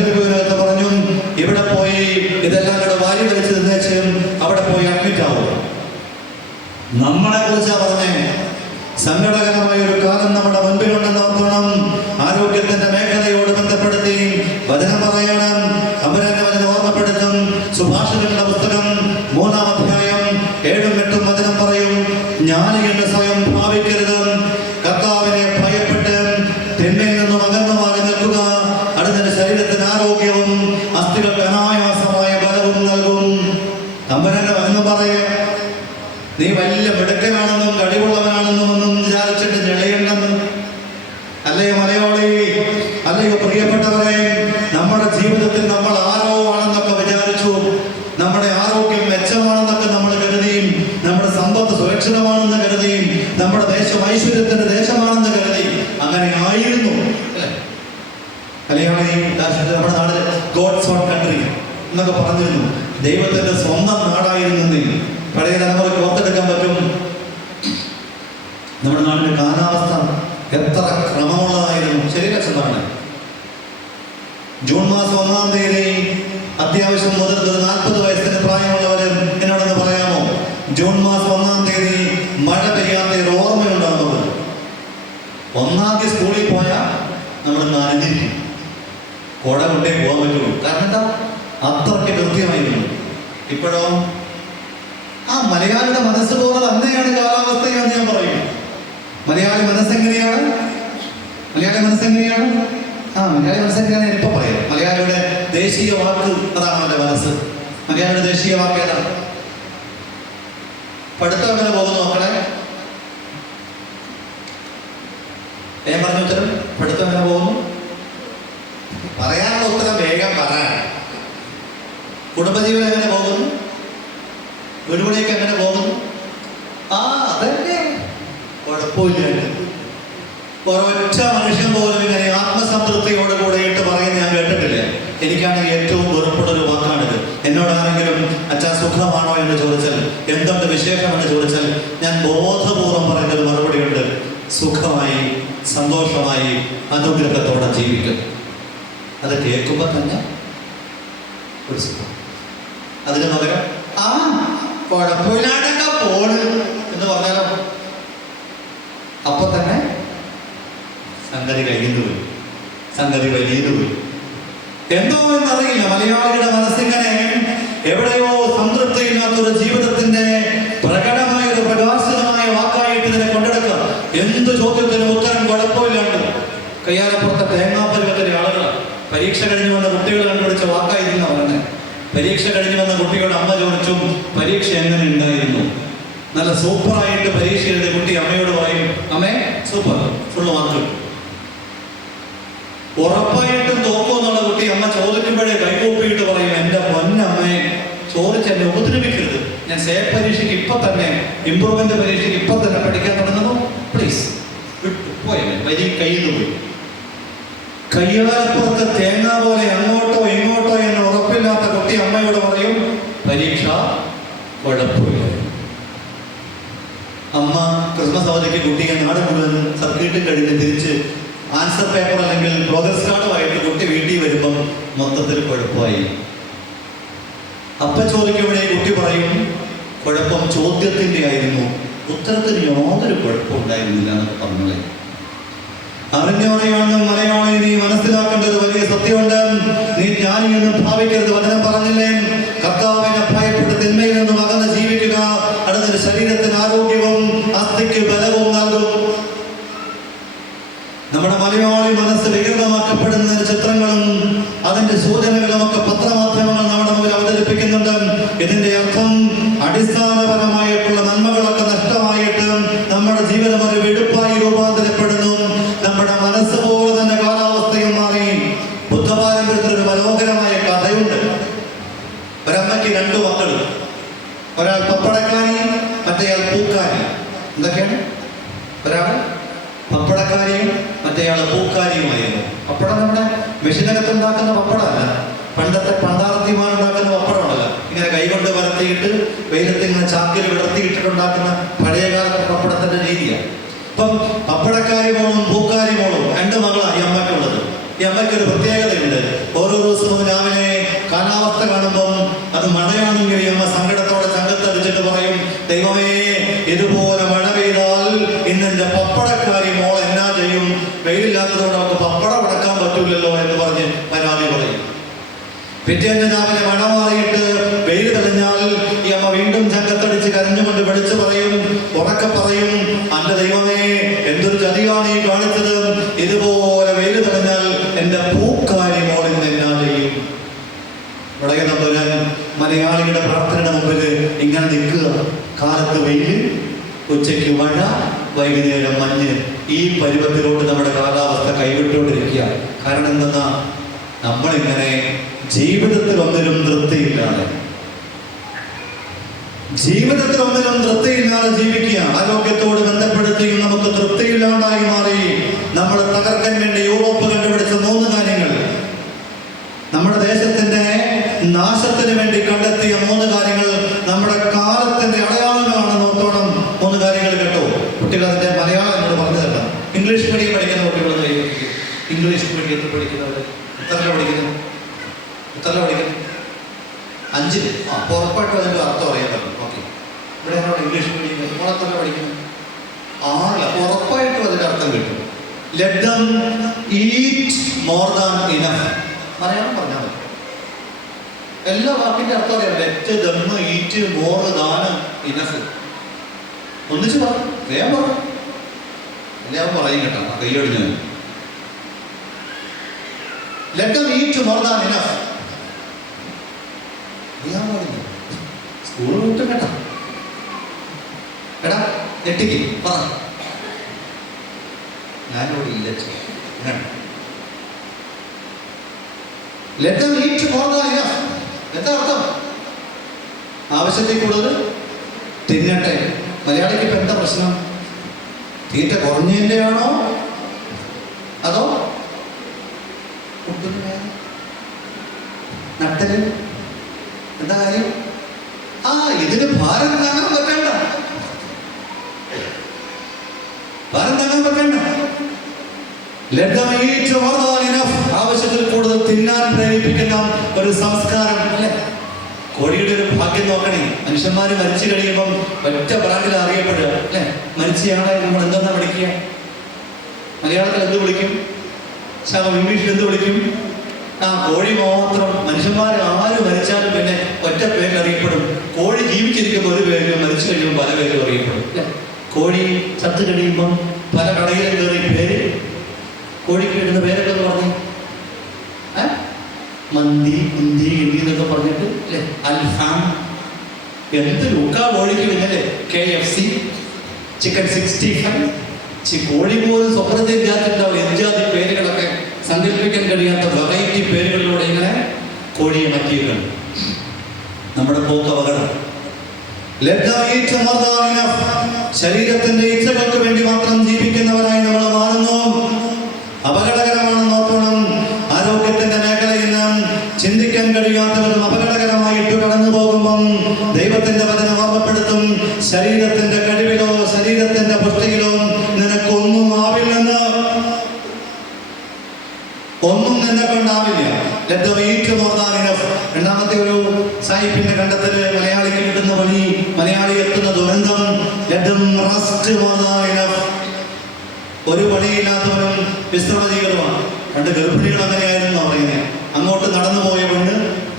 ഇതെല്ലാം കൂടെ വാരി വലിച്ച് തിന്നേച്ച് അവിടെ പോയി അഡ്മിറ്റ് ആവും. നമ്മളെ കുറിച്ചാ പറഞ്ഞേ, സങ്കടകരമായ ഒരു കാലം നമ്മുടെ മുൻപിലുണ്ടെന്ന് ഓർക്കണം. ആരോഗ്യത്തിന്റെ മേഖലയോട് ബന്ധപ്പെടുത്തി വചനം പറയണം. അമരന്റെ വചനം ഓർമ്മപ്പെടുത്തും. സുഭാഷിതങ്ങളുടെ പുസ്തകം 3-ാം അധ്യായം 7-8 വചനം പറയും, ജ്ഞാനി എന്ന് സ്വയം ഭാവിക്കരുത്, കർത്താവിനെ ഭയപ്പെട്ട് തിന്മയിൽ നിന്നും അകന്നു മാറി നിൽക്കുക. അടുത്ത ശരീരത്തിന് ആരോഗ്യവും അസ്ഥികൾക്ക് അനായാസമായ ബലവും നൽകും. അമരന്റെ വചനം പറയാം, നീ വലിയ മിടുക്കനാണെന്നും കഴിവുള്ളവനാണെന്നും ഒന്നും വിചാരിച്ചിട്ട് ഞെളിയണ്ടെന്ന്. അല്ലയോ മലയാളി, അല്ലയോ പ്രിയപ്പെട്ടവരെ, നമ്മുടെ ജീവിതത്തിൽ നമ്മൾ ആരോ ആണെന്നൊക്കെ വിചാരിച്ചു, നമ്മുടെ ആരോഗ്യം മെച്ചമാണെന്നൊക്കെ നമ്മൾ കരുതിയും, നമ്മുടെ സമ്പത്ത് സുരക്ഷിതമാണെന്ന് കരുതിയും, നമ്മുടെ ദേശം ഐശ്വര്യത്തിന്റെ ദേശമാണെന്ന് കരുതി അങ്ങനെ ആയിരുന്നു. മലയാളി നമ്മുടെ നാട് ഗോഡ്സ് ഓൺ കൺട്രി എന്നൊക്കെ പറഞ്ഞിരുന്നു. ദൈവത്തിന്റെ സ്വന്തം നാടായിരുന്നു. പഴയ തലമുറയ്ക്ക് ഓർത്തെടുക്കാൻ പറ്റും. നമ്മുടെ നാടിന്റെ കാലാവസ്ഥ എത്ര ക്രമമുള്ളതായിരുന്നു. ശരീര ചെന്നാണ് ജൂൺ മാസം 1-ാം തീയതി അത്യാവശ്യം മുതൽ 40 വയസ്സിന് പ്രായമുള്ളവർ എന്നോടൊന്ന് പറയാമോ, ജൂൺ മാസം 1-ാം തീയതി മഴ പെയ്യാത്ത ഒരു ഓർമ്മയുണ്ടാകുന്നത്? 1-ാം തീയതി സ്കൂളിൽ പോയാൽ നമ്മൾ നനഞ്ഞിരിക്കും, കുട കൊണ്ടേ പോകാൻ പറ്റുള്ളൂ. കാരണം എന്താ, അത്രയ്ക്ക് കൃത്യമായിരുന്നു. ഇപ്പോഴോ മലയാളിയുടെ മനസ്സ് പോലെ തന്നെയാണ് കാലാവസ്ഥയെന്ന് ഞാൻ പറയും. മലയാളി മനസ്സെങ്ങനെയാണ്? മലയാളി മനസ്സെങ്ങനെയാണ് ഇപ്പൊ പറയാം. മലയാളിയുടെ ദേശീയ വാക്ക് അതാണ് അവന്റെ മനസ്സ്. മലയാളിയുടെ ദേശീയ വാക്ക് ഏതാണ്? പഠിത്തം എങ്ങനെ പോകുന്നു മക്കളെ? ഞാൻ പറഞ്ഞ ഉത്തരം പഠിത്തം എങ്ങനെ പോകുന്നു? പറയാനുള്ള ഉത്തരം വേഗം പറയാൻ. കുടുംബജീവനം എങ്ങനെ പോകുന്നു? വീടുപണിയൊക്കെ എങ്ങനെ പോകുന്നു? അതന്നെ കുഴപ്പമില്ല. ഒരൊറ്റ മനുഷ്യൻ പോലും ഇങ്ങനെ ആത്മസംതൃപ്തിയോട് കൂടെ ഇട്ട് പറയുന്നത് ഞാൻ കേട്ടിട്ടില്ല. എനിക്കാണെങ്കിൽ ഏറ്റവും വെറുപ്പുള്ളൊരു വാക്കാണിത്. എന്നോടാണെങ്കിലും അച്ഛാ സുഖമാണോ എന്ന് ചോദിച്ചാൽ, എന്തുണ്ട് വിശേഷം എന്ന് ചോദിച്ചാൽ, ഞാൻ ബോധപൂർവം പറയുന്നൊരു മറുപടിയുണ്ട്, സുഖമായി സന്തോഷമായി അനുഗ്രഹത്തോടെ ജീവിക്കും. അത് കേൾക്കുമ്പോൾ തന്നെ ഒരു സുഖം. അതിന് പകരം കുഴപ്പമില്ലാണ്ടൊക്കെ പോണ് എന്ന് പറഞ്ഞാലോ, അപ്പൊ തന്നെ സംഗതി കഴിഞ്ഞു പോയി, സംഗതി വലിയതു പോയി. എന്തോ എന്നറിയില്ല, മലയാളിയുടെ മനസ്സിങ്ങനെ എവിടെയോ സംതൃപ്തിയില്ലാത്തൊരു ജീവിതത്തിന്റെ പ്രകടമായ ഒരു പ്രകാശിതമായ വാക്കായിട്ട് ഇതിനെ കൊണ്ടെടുക്കുക. എന്ത് ചോദ്യത്തിനും ഉത്തരം കുഴപ്പമില്ലാണ്ട് കയ്യാലപ്പുറത്തെ തേങ്ങാപ്പരുവത്തിലെ ആളുകളാണ്. പരീക്ഷ കഴിഞ്ഞു വന്ന കുട്ടികൾ കണ്ടുപിടിച്ച വാക്കായിരുന്നു പറഞ്ഞത്. പരീക്ഷ കഴിഞ്ഞു വന്ന കുട്ടിയോട് അമ്മ ചോദിച്ചു, പരീക്ഷ എങ്ങനെ ഉണ്ടായിരുന്നു? നല്ല സൂപ്പറായിട്ട് പരീക്ഷ എഴുതിയ കുട്ടി അമ്മയോട് പറയും, അമ്മേ സൂപ്പർ, ഫുള്ള് മാർക്ക്. ഉറപ്പായിട്ടും തോക്കുമെന്നുള്ള കുട്ടി അമ്മ ചോദിക്കുമ്പോഴേ കൈകൂപ്പിയിട്ട് പറയും, എൻ്റെ പൊന്നമ്മേ ചോദിച്ച് എന്നെ ഉപദ്രവിക്കരുത്, ഞാൻ സേഫ് പരീക്ഷയ്ക്ക് ഇപ്പൊ തന്നെ, ഇംപ്രൂവ്മെന്റ് പരീക്ഷയ്ക്ക് ഇപ്പൊ തന്നെ പഠിക്കാൻ തുടങ്ങുന്നു, പ്ലീസ് പോയി വരി കയ്യിൽ പോയി. കയ്യാലപ്പുറത്ത് തേങ്ങ പോലെ അങ്ങോട്ടോ ഇങ്ങോട്ടോ എന്ന് ഉറപ്പില്ലാത്ത കുട്ടി അമ്മയോട് പറയും, പരീക്ഷ കുഴപ്പമില്ല. അമ്മ ക്രിസ്മസ് അവധിക്ക് കുട്ടിയെ നാട് മുഴുവൻ സർക്കിട്ടും കഴിഞ്ഞ് തിരിച്ച് ആൻസർ പേപ്പർ അല്ലെങ്കിൽ പ്രോഗ്രസ് കാർഡുമായിട്ട് കുട്ടി വീട്ടിൽ വരുമ്പം മൊത്തത്തിൽ കുഴപ്പമായി. അപ്പ ചോദിക്കുമ്പോഴേ കുട്ടി പറയും, കുഴപ്പം ചോദ്യത്തിൻ്റെ ആയിരുന്നു, ഉത്തരത്തിന് യാതൊരു കുഴപ്പമുണ്ടായിരുന്നില്ല എന്നൊക്കെ പറഞ്ഞോളെ. അറിഞ്ഞോറിയാണെന്നും മലയാളി നീ മനസ്സിലാക്കേണ്ട ഒരു വലിയ സത്യമുണ്ട്. നീ ജ്ഞാനിയെന്നും ഭാവിക്കരുത്. വചനം പറഞ്ഞില്ലേ, കർത്താവിനെ ഭയപ്പെട്ട് തിന്മയിൽ നിന്നും അകന്ന് ജീവിക്കുക. അടുത്ത ശരീരത്തിന് ആരോഗ്യവും അസ്ഥിക്ക് ബലവും നൽകും. നമ്മുടെ മലയാളി മനസ്സ് വികൃതമാക്കപ്പെടുന്ന ചിത്രങ്ങളും അതിന്റെ സൂചനകളും ഒക്കെ പത്രമാധ്യമങ്ങൾ നമ്മുടെ മുമ്പിൽ അവതരിപ്പിക്കുന്നുണ്ട്. ഇതിന്റെ അർത്ഥം അടിസ്ഥാനപരമായിട്ടുള്ള നന്മകളൊക്കെ നഷ്ടമായിട്ട് നമ്മുടെ ജീവിതം ഒരു വെടുപ്പായി രൂപാന്തരപ്പെടുന്നു. നമ്മുടെ മനസ്സ് പോലെ തന്നെ കാലാവസ്ഥയും മാറി. ബുദ്ധപാരമ്പര്യത്തിൽ ഒരു മനോഹരമായ കഥയുണ്ട്. ഒരമ്മയ്ക്ക് 2 മക്കൾ, ഒരാൾ പപ്പടക്കാരി, മറ്റേയാൾ പൂക്കാരി. എന്തൊക്കെയാണ്? ഒരാൾ പപ്പടക്കാരിയും മറ്റേയാൾ പൂക്കാരിയുമായിരുന്നു. പപ്പടം നമ്മുടെ മെഷീനകത്ത് ഉണ്ടാക്കുന്ന പപ്പടമല്ല, പണ്ടത്തെ പണ്ടാർത്തിമാരുണ്ടാക്കുന്ന പപ്പടമാണല്ലോ. ഇങ്ങനെ കൈകൊണ്ട് വരത്തിയിട്ട് വെയിലത്ത് ഇങ്ങനെ ചാക്കിൽ വിടർത്തിയിട്ടിട്ടുണ്ടാക്കുന്ന പഴയകാലത്തെ പപ്പടത്തിന്റെ രീതിയാണ്. അപ്പം പപ്പടക്കാരി മോളും പൂക്കാരി മോളും 2 മകളാണ് ഈ അമ്മയ്ക്കുള്ളത്. ഈ അമ്മയ്ക്ക് ഒരു പ്രത്യേകതയുണ്ട്. ഓരോ ദിവസവും രാവിലെ കാലാവസ്ഥ കാലാവസ്ഥ കാണുമ്പം അത് മഴയാണെങ്കിൽ അമ്മ സങ്കടത്തോടെ ചങ്കത്തടിച്ചിട്ട് പറയും, ദൈവമേ ഇതുപോലെ മഴ പെയ്താൽ ഇന്നെന്റെ പപ്പടക്കാരി മോൾ എന്നാ ചെയ്യും, വെയിലില്ലാത്തതുകൊണ്ട് അവർക്ക് പപ്പടം ഉടക്കാൻ പറ്റൂലല്ലോ എന്ന് പറഞ്ഞ് പരാതി പറയും. പിറ്റേന്ന് രാവിലെ മഴ മാറിയിട്ട് വെയിൽ തെളിഞ്ഞാൽ ഈ അമ്മ വീണ്ടും ചങ്കത്തടിച്ച് കരഞ്ഞുകൊണ്ട് വിളിച്ചു പറയും, ഉറക്കെ പറയും, അന്റെ ദൈവമേ എന്തൊരു ചതിയാണ് ഈ കാണിച്ചത്, ഇതുപോലെ വെയിൽ തെളിഞ്ഞാൽ എന്റെ പൂക്കാരി മോളിൽ എന്നാ ചെയ്യും. ഇവിടെ നമ്പുരാൻ മലയാളിയുടെ പ്രാർത്ഥനയുടെ മുമ്പിൽ ഇങ്ങനെ നിൽക്കുക. കാലത്ത് വെയിൽ, ഉച്ചയ്ക്ക് മഴ, വൈകുന്നേരം മഞ്ഞ്. ഈ പരുവത്തിലോട്ട് നമ്മുടെ കാലാവസ്ഥ കൈവിട്ടുകൊണ്ടിരിക്കുക. കാരണം എന്തെന്നാ, നമ്മളിങ്ങനെ ജീവിതത്തിൽ ഒന്നിലും തൃപ്തിയില്ലാതെ ജീവിക്കുക. ആരോഗ്യത്തോട് ബന്ധപ്പെടുത്തിയും നമുക്ക് തൃപ്തിയില്ലാണ്ടായി മാറി. നമ്മളെ തകർക്കാൻ വേണ്ടി യൂറോപ്പ് കണ്ടുപിടിച്ച 3 കാര്യങ്ങൾ, നമ്മുടെ ദേശത്തിന്റെ നാശത്തിന് വേണ്ടി കണ്ടെത്തിയ 3 കാര്യങ്ങൾ നമ്മുടെ കാലത്തിന്റെ അടയാളങ്ങളാണ്. നോക്കണം, 3 കാര്യങ്ങൾ കേട്ടോ. കുട്ടികൾ അതിന്റെ മലയാളം എന്നോട് പറഞ്ഞു തരണം. ഇംഗ്ലീഷ് മീഡിയം പഠിക്കുന്ന കുട്ടികൾ, ഇംഗ്ലീഷ് മീഡിയത്തിൽ പഠിക്കുന്നവർ എത്രല്ല പഠിക്കുന്നു? 5. അപ്പോൾ ഉറപ്പായിട്ടും അതിൻ്റെ അർത്ഥം അറിയാൻ പറ്റും. ഓക്കെ, ഇവിടെ ഇംഗ്ലീഷ് മീഡിയം നമ്മളെത്രല്ല പഠിക്കുന്നു? 6. അപ്പോൾ ഉറപ്പായിട്ടും അതിൻ്റെ അർത്ഥം കിട്ടും. Let them eat more than enough. Malayalam പറഞ്ഞാൽ മതി. എല്ലാ വാക്കിന്റെ അർത്ഥം അറിയാം. Let them eat more than enough. ഒന്നിച്ച് പറഞ്ഞു, വേഗം പറഞ്ഞു. എല്ലാവരും പറയും കേട്ടോ, കൈയൊടിഞ്ഞു. Let them eat more than enough. അറിയാൻ പാടില്ല. സ്കൂൾ വിട്ടും കേട്ടാ, എടാ ഞെട്ടിക്ക് പറ, ഞാനിവിടെ ഇല്ല. Let them eat more than enough. എന്താ അർത്ഥം? ആവശ്യത്തിൽ കൂടുതൽ തിന്നട്ടെ. മലയാളിക്ക് ഇപ്പം എന്താ പ്രശ്നം? തീറ്റ കുറഞ്ഞതിൻ്റെ ആണോ അതോ നട്ടല്? എന്താ കാര്യം? ഇതിന് ഭാരം താങ്ങാൻ പറ്റണ്ട. ആവശ്യത്തിൽ കൂടുതൽ തിന്നാൻ പ്രേരിപ്പിക്കുന്ന ഒരു സംസ്കാരം അല്ലേ? കോഴിയുടെ ഒരു ഭാഗ്യം നോക്കണേ. മനുഷ്യന്മാര് മരിച്ചു കഴിയുമ്പം ഒറ്റ ബ്രാൻഡിൽ അറിയപ്പെടുക അല്ലേ? മരിച്ചയാളെ നമ്മൾ എന്താ വിളിക്കുക? മലയാളത്തിൽ എന്ത് വിളിക്കും? ഇംഗ്ലീഷിൽ എന്ത് വിളിക്കും? കോഴി മാത്രം. മനുഷ്യന്മാർ ആര് മരിച്ചാലും പിന്നെ ഒറ്റ പേരിൽ അറിയപ്പെടും. കോഴി ജീവിച്ചിരിക്കുമ്പോൾ ഒരു പേരും, മരിച്ചു കഴിയുമ്പോൾ പല പേരും അറിയപ്പെടും. കോഴി ചത്തു കഴിയുമ്പം പല കടയിലും കയറി പേര്, കോഴിക്ക് ഇടുന്ന പേരൊക്കെ എന്ന് പറഞ്ഞു, മന്തി, കുന്തി, ഇന്തി എന്നൊക്കെ പറഞ്ഞിട്ട് അല്ലേ? അൽഫാം, എന്ത് ലുക്കാ കോഴിക്ക് ഇടുന്നല്ലേ? KFC, chicken 65. കോഴി പോലും സ്വപ്നത്തിൽ ജാത്തിണ്ടാവില്ല. എന്ജാതി പേരുകളൊക്കെ സങ്കല്പിക്കാൻ കഴിയാത്ത വെറൈറ്റി പേരുകളിലൂടെ ഇങ്ങനെ കോഴിയെ മാറ്റിയിട്ടുണ്ട്. നമ്മുടെ പോക്ക് അപകടം. ശരീരത്തിന്റെ ഇച്ഛകൾക്ക് വേണ്ടി മാത്രം ജീവിക്കുന്നവരായി നമ്മൾ മാറുന്നു. അപകടകരമാണ്. നോക്കണം, ആരോഗ്യത്തിന്റെ മേഖലയിൽ നാം ചിന്തിക്കാൻ കഴിയാത്തവരും അപകടകരമായിട്ട് കടന്നു പോകുമ്പം ദൈവത്തിന്റെ വചനം ഓർമ്മപ്പെടുത്തും, ശരീരത്തിന്റെ കഴിവിലോ ശരീരത്തിന്റെ പുഷ്ടിയിലോ നിനക്കൊന്നും ആവില്ലെന്ന്. ഒന്നും നിന്നെ കൊണ്ടാവില്ല. രണ്ടാമത്തെ ഒരു സാഹിബിന്റെ കണ്ടെത്തല്, മലയാളിക്ക് കിട്ടുന്ന പണി, മലയാളി എത്തുന്ന ദുരന്തം. ഒരു പണിയില്ലാത്തവനും വിശ്രമ ജീവിതമാണ്. 2 ഗർഭിണികൾ അങ്ങനെയായിരുന്നു പറയുന്നത്. അങ്ങോട്ട് നടന്നു പോയ പെണ്ണ്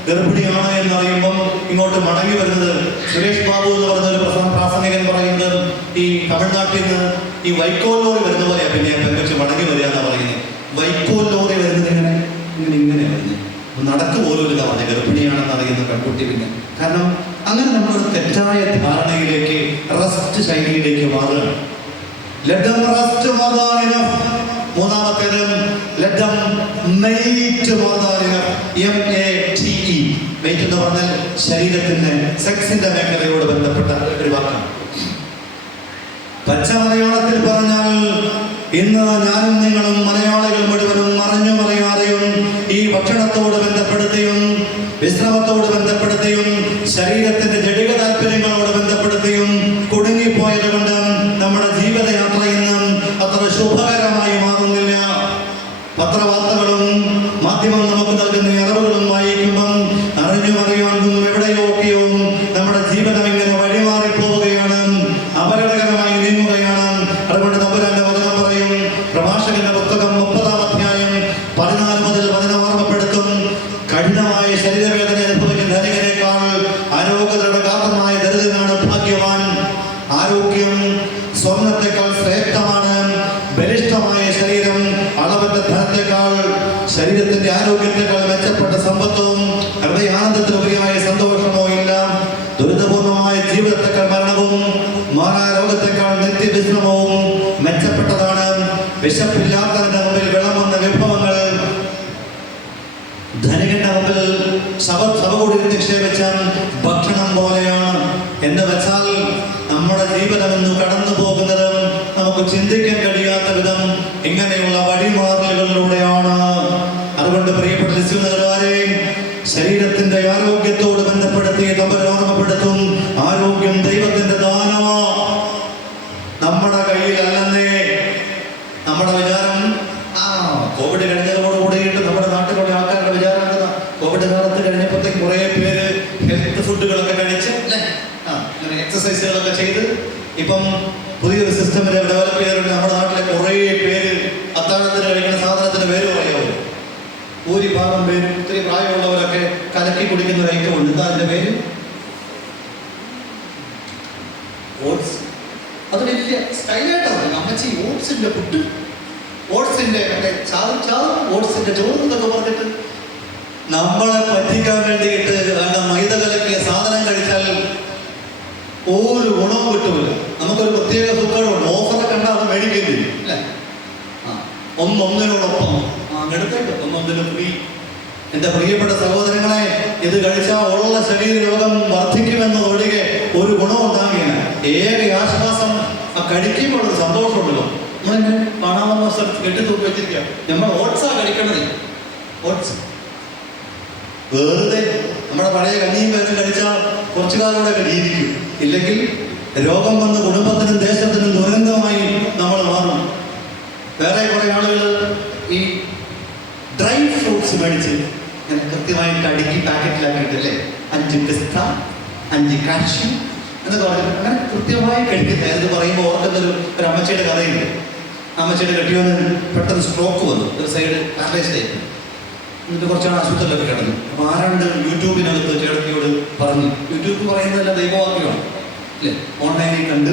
ഗർഭിണിയാണ് എന്നറിയുമ്പം ഇങ്ങോട്ട് മടങ്ങി വരുന്നത്. സുരേഷ് ബാബു എന്ന് പറഞ്ഞ ഒരു പ്രാസംഗികൻ പറയുന്നത്, ഈ തമിഴ്നാട്ടിൽ നിന്ന് ഈ വൈക്കോൽ ലോറി വരുന്ന പോലെയാ പിന്നെ പെൺകൊച്ച് മടങ്ങി വരിക എന്നാ പറയുന്നത്. വൈക്കോൽ ലോറി വരുന്നത് ഇങ്ങനെ വരുന്നത്, നടക്കു പോലും ഇല്ല പറഞ്ഞ ഗർഭിണിയാണെന്ന് അറിയുന്ന പെൺകുട്ടി. പിന്നെ കാരണം അങ്ങനെ നമ്മളൊരു തെറ്റായ ധാരണയിലേക്ക്, റെസ്റ്റ് ശൈലിയിലേക്ക് മാറുകയാണ്. മൂന്നാമത്തേത് വെയിറ്റ് എന്ന് പറഞ്ഞാൽ ശരീരത്തിന്റെ സെക്സിന്റെ മേഖലയോട് ബന്ധപ്പെട്ട ഒരു വാക്കാണ്. പച്ച മലയാളത്തിൽ പറഞ്ഞാൽ ഇന്ന് ഞാനും നിങ്ങളും മലയാളികൾ മുഴുവനും അറിഞ്ഞു പറയാതെയും ഈ ഭക്ഷണത്തോട് ബന്ധപ്പെടുത്തിയും വിശ്രമത്തോട് ബന്ധപ്പെടുത്തിയും ശരീരത്തിന്റെ ജടിക താല്പര്യങ്ങളോട് ബന്ധപ്പെടുത്തിയും കുടുങ്ങിപ്പോയത് കൊണ്ട് നമ്മുടെ ജീവിതയാത്ര ഇന്ന് അത്ര ശുഭകരമായി മാറുന്നില്ല. പത്രവാർത്തകളും മാധ്യമം നമുക്ക് നൽകുന്ന അറിവുകളും വായിക്കുമ്പം അറിഞ്ഞു അറിയാണ്ടും എവിടെയൊക്കെയോ നമ്മുടെ ജീവിതം ഇങ്ങനെ വഴിമാറി പോവുകയാണ്, അപകടകരമായി നീങ്ങുകയാണ്. അതുകൊണ്ട് തമ്പുരാന്റെ വചനം പറയും, പ്രഭാഷകന്റെ പുസ്തകം 30-ാം അധ്യായം 14 മുതൽ 16 ഓർമ്മപ്പെടുത്തും. കഠിനമായ ശരീരവേദന അനുഭവിക്കുന്ന ധനികനേക്കാൾ ആരോഗ്യതയുടെ ഗാത്രമായ ദരിദ്രനാണ് ഭാഗ്യവാൻ. ആരോഗ്യം സ്വർണത്തെക്കാൾ ശ്രേഷ്ഠമാണ്. ബലിഷ്ഠമായ ശരീരം അളവറ്റ ധനത്തെക്കാൾ, ശരീരത്തിന്റെ ആരോഗ്യത്തെക്കാൾ മെച്ചപ്പെട്ട സമ്പത്തും ഹൃദയാനന്ദത്തിനുപരിയായ സന്തോഷമോ ഇല്ല. ദുരിതപൂർണമായ ജീവിതത്തെക്കാൾ മരണവും മാറാരോഗത്തെക്കാൾ നിത്യവിശ്രമവും മെച്ചപ്പെട്ടതാണ്. വിശപ്പില്ലാത്തതിന്റെ മുമ്പിൽ വിളമ്പുന്ന വിഭവങ്ങൾ ധനികന്റെ മുമ്പിൽ ശവകൂടി നിക്ഷേപിച്ച ഭക്ഷണം പോലെയാണ്. എന്ന് വെച്ചാൽ നമ്മുടെ ജീവിതം എന്ന് കടന്നു പോകുന്നത് നമുക്ക് ചിന്തിക്കാൻ കഴിയാത്ത വിധം ഇങ്ങനെയുള്ള വഴിമാറലുകളിലൂടെയാണ്. അതുകൊണ്ട് പ്രിയപ്പെട്ട ലിസ്റ്റുകാരെ, ശരീരത്തിന്റെ ആരോഗ്യത്തോട് ബന്ധപ്പെടുത്തി തമ്പുരാൻ ഓർമ്മപ്പെടുത്തും, ആരോഗ്യം ദൈവത്തിന്റെ ദാനമാ, നമ്മുടെ കയ്യിലല്ലെന്നേ. നമ്മുടെ വിചാരം കോവിഡ് കഴിഞ്ഞതോടുകൂടിയിട്ട് നമ്മുടെ നാട്ടിലുള്ള ആൾക്കാരുടെ വിചാരം കോവിഡ് കാലത്ത് കഴിഞ്ഞപ്പോഴത്തേക്ക് കുറേ പേര് ഹെൽത്ത് ഫുഡുകളൊക്കെ കഴിച്ച് എക്സസൈസുകളൊക്കെ ചെയ്ത് ഇപ്പം പുതിയൊരു സിസ്റ്റം ഡെവലപ്പ് ചെയ്തിട്ടുണ്ട്. നമ്മുടെ നാട്ടിലെ കുറേ പേര് അത്താഴത്തിന് കഴിക്കുന്ന സാധനത്തിന് പേര് പറയുമോ? ഭൂരിഭാഗം പേര് ഒത്തിരി പ്രായമുള്ളവരൊക്കെ കലക്കി കുടിക്കുന്ന ഒരു ഐറ്റം ഉണ്ട്. എന്താ അതിന്റെ പേര്? ഓട്സ്. അത് വലിയ സ്റ്റൈലായിട്ടാണ് അമ്മച്ചി ഓട്സിന്റെ ഫുഡ്, ഓട്സിന്റെ ഓട്സിന്റെ ചോറ് എന്നൊക്കെ പറഞ്ഞിട്ട് നമ്മളെ പറ്റിക്കാൻ വേണ്ടിയിട്ട് മൈദ കലക്കിയ സാധനം കഴിച്ചാൽ ഒരു ഗുണവും കിട്ടൂല. നമുക്കൊരു പ്രത്യേക സുഖമുണ്ട്. ഓഫറെ കണ്ടാൽ അത് മേടിക്കേണ്ടി വരും അല്ലേ? ഒന്നൊന്നിനോടൊപ്പം എടുത്തേക്ക് ഒന്നൊന്നിനും ഫ്രീ. എന്റെ പ്രിയപ്പെട്ട സഹോദരങ്ങളെ, ഇത് കഴിച്ചാൽ ഉള്ള ശരീര രോഗം വർദ്ധിക്കുമെന്നതൊഴികെ ഒരു ഗുണവും ഉണ്ടാകില്ല. ഏക ആശ്വാസം ആ കഴിക്കുമ്പോൾ ഒരു സന്തോഷമുണ്ടല്ലോ. നമ്മളിങ്ങനെ കാണാവുന്ന സ്ഥലത്ത് കെട്ടിത്തൂക്കി വെച്ചിരിക്കുക. നമ്മൾ ഓട്സാ കഴിക്കണത്. ഓട്സ് വെറുതെ നമ്മുടെ പഴയ കഞ്ഞിയും പേരും കഴിച്ചാൽ കുറച്ചു കാലം കൂടെ ജീവിക്കും. ഇല്ലെങ്കിൽ രോഗം വന്ന് കുടുംബത്തിനും ദേശത്തിനും ദുരന്തമായി നമ്മൾ മാറും. വേറെ കുറെ ആളുകൾ ഈ ഡ്രൈ ഫ്രൂട്ട്സ് മേടിച്ച് ഇങ്ങനെ കൃത്യമായിട്ട് അടുക്കി പാക്കറ്റിലാക്കിയിട്ടല്ലേ, 5 പിസ്ത 5 കാഷ്യൂ എന്നൊക്കെ പറഞ്ഞിട്ട് അങ്ങനെ കൃത്യമായി കഴിക്കുന്നത്. എന്ന് പറയുമ്പോൾ ഓർക്കുന്നൊരു അമ്മച്ചിയുടെ കഥയുണ്ട്. അമ്മച്ചിയുടെ കെട്ടിയോന്ന് പെട്ടെന്ന് സ്ട്രോക്ക് വന്നു, ഒരു സൈഡ് പാരലൈസ്ഡ് ആയി. എന്നിട്ട് കുറച്ചാണ് ആശുപത്രിയിലൊക്കെ കിടന്നു. അപ്പോൾ ആരാണ്ട് യൂട്യൂബിനകത്ത് ചേട്ടത്തിയോട് പറഞ്ഞു, യൂട്യൂബ് പറയുന്നതല്ല ദൈവവാക്യമാണ് അല്ലേ, ഓൺലൈനിൽ കണ്ട്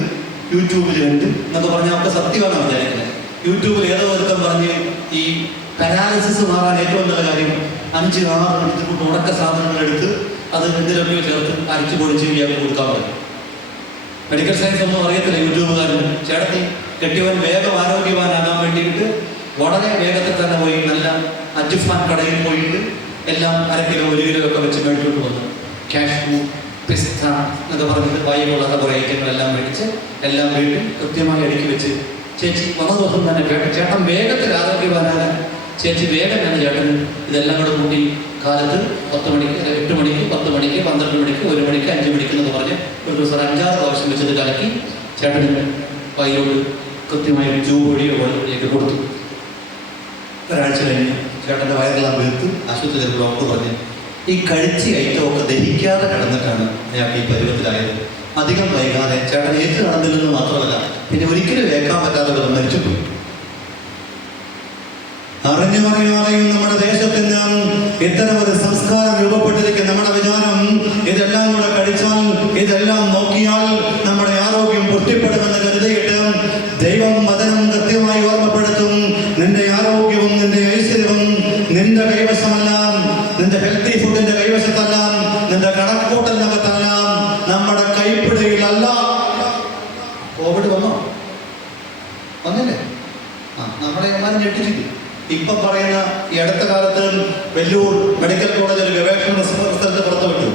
യൂട്യൂബിൽ കണ്ട് എന്നൊക്കെ പറഞ്ഞാൽ നമുക്ക് സത്യമാണ് വിചാരിക്കുന്നത്. യൂട്യൂബിൽ ഏതോ ഒരുത്തം പറഞ്ഞ് ഈ പാരാലിസിസ് മാറാൻ ഏറ്റവും നല്ല കാര്യം 5-6 ഉണക്ക സാധനങ്ങൾ എടുത്ത് അത് എന്തിലൊക്കെയോ ചേർത്ത് അരച്ചു പൊടിച്ച് ഇയാൾക്ക് കൊടുക്കാൻ പറയും. മെഡിക്കൽ സയൻസ് ഒന്നും അറിയത്തില്ല യൂട്യൂബുകാരൻ. ചേട്ടത്തി കെട്ടിയവൻ വേഗം ആരോഗ്യവാനാകാൻ വേണ്ടിയിട്ട് വളരെ വേഗത്തിൽ തന്നെ പോയി നല്ല അജുഫാൻ കടയിൽ പോയിട്ട് എല്ലാം 1 കിലോ 1 കിലോ ഒക്കെ വെച്ച് മേടിച്ചോട്ട് വന്നു. കാഷ്യൂ, പിസ്ത എന്നൊക്കെ പറഞ്ഞിട്ട് വായുകൊള്ളാത്ത കുറേ ഐറ്റങ്ങളെല്ലാം മേടിച്ച് എല്ലാം വീട്ടിൽ കൃത്യമായി അടുക്കി വെച്ച് ചേച്ചി വന്ന ദിവസം തന്നെ ചേട്ടൻ വേഗത്തിൽ ആരോഗ്യവാനാകാൻ ചേച്ചി വേഗം തന്നെ ചേട്ടൻ ഇതെല്ലാം കൂടെ കൂട്ടി കാലത്ത് 10 മണിക്ക് 8 മണിക്ക് 10 മണിക്ക് 12 മണിക്ക് 1 മണിക്ക് 5 മണിക്ക് എന്നൊക്കെ പറഞ്ഞ് ഒരു ദിവസം 5-6 പ്രാവശ്യം വെച്ചത് കലക്കി ചേട്ടന് വൈകിട്ട് കൃത്യമായി ചൂപൊടിയോ വെള്ളത്തിലേക്ക് കൊടുത്തു. ഒരാഴ്ച കഴിഞ്ഞ് ചേട്ടൻ്റെ വയറെല്ലാം വീർത്ത് ആശുപത്രിയിൽ ഡോക്ടർ പറഞ്ഞ് ഈ കഴിച്ച ഐറ്റമൊക്കെ ദഹിക്കാതെ കിടന്നിട്ടാണ് അയാൾക്ക് ഈ പരുവത്തിലായത്. അധികം വൈകാതെ ചേട്ടൻ ഏറ്റ് നടന്നില്ലെന്ന് മാത്രമല്ല പിന്നെ ഒരിക്കലും ഏക്കാൻ പറ്റാതെ മരിച്ചുപോയി. അറിഞ്ഞു അറിയാതെയും നമ്മുടെ ദേശത്തിൽ നിന്നും ഇത്തരം ഒരു സംസ്കാരം രൂപപ്പെട്ടിരിക്കുന്ന നമ്മുടെ വിചാരം ഇതെല്ലാം കൂടെ കഴിച്ചാൽ, ഇതെല്ലാം നോക്കിയാൽ നമ്മുടെ ആരോഗ്യം പൊട്ടിപ്പെടുമെന്ന് കരുതിയിട്ട് ദൈവം വചനം കൃത്യമായി ഓർമ്മപ്പെടുത്തും. നിന്റെ ആരോഗ്യവും നിന്റെ ഐശ്വര്യവും നിന്റെ കൈവശമല്ല, നിന്റെ ഹെൽത്തി ഫുഡിന്റെ കൈവശത്തല്ല, നിന്റെ കണക്കൂട്ടലിനകത്തല്ല, നമ്മുടെ കൈപ്പിടിയിലല്ല. കോവിഡ് വന്നില്ലേ? നമ്മളെ എല്ലാം ഞെട്ടിച്ചിട്ട് ഇപ്പം പറയുന്ന ഈ അടുത്ത കാലത്ത് വെല്ലൂർ മെഡിക്കൽ കോളേജിൽ ഗവേഷണ റിസൾട്ട് പുറത്തുവിട്ടു.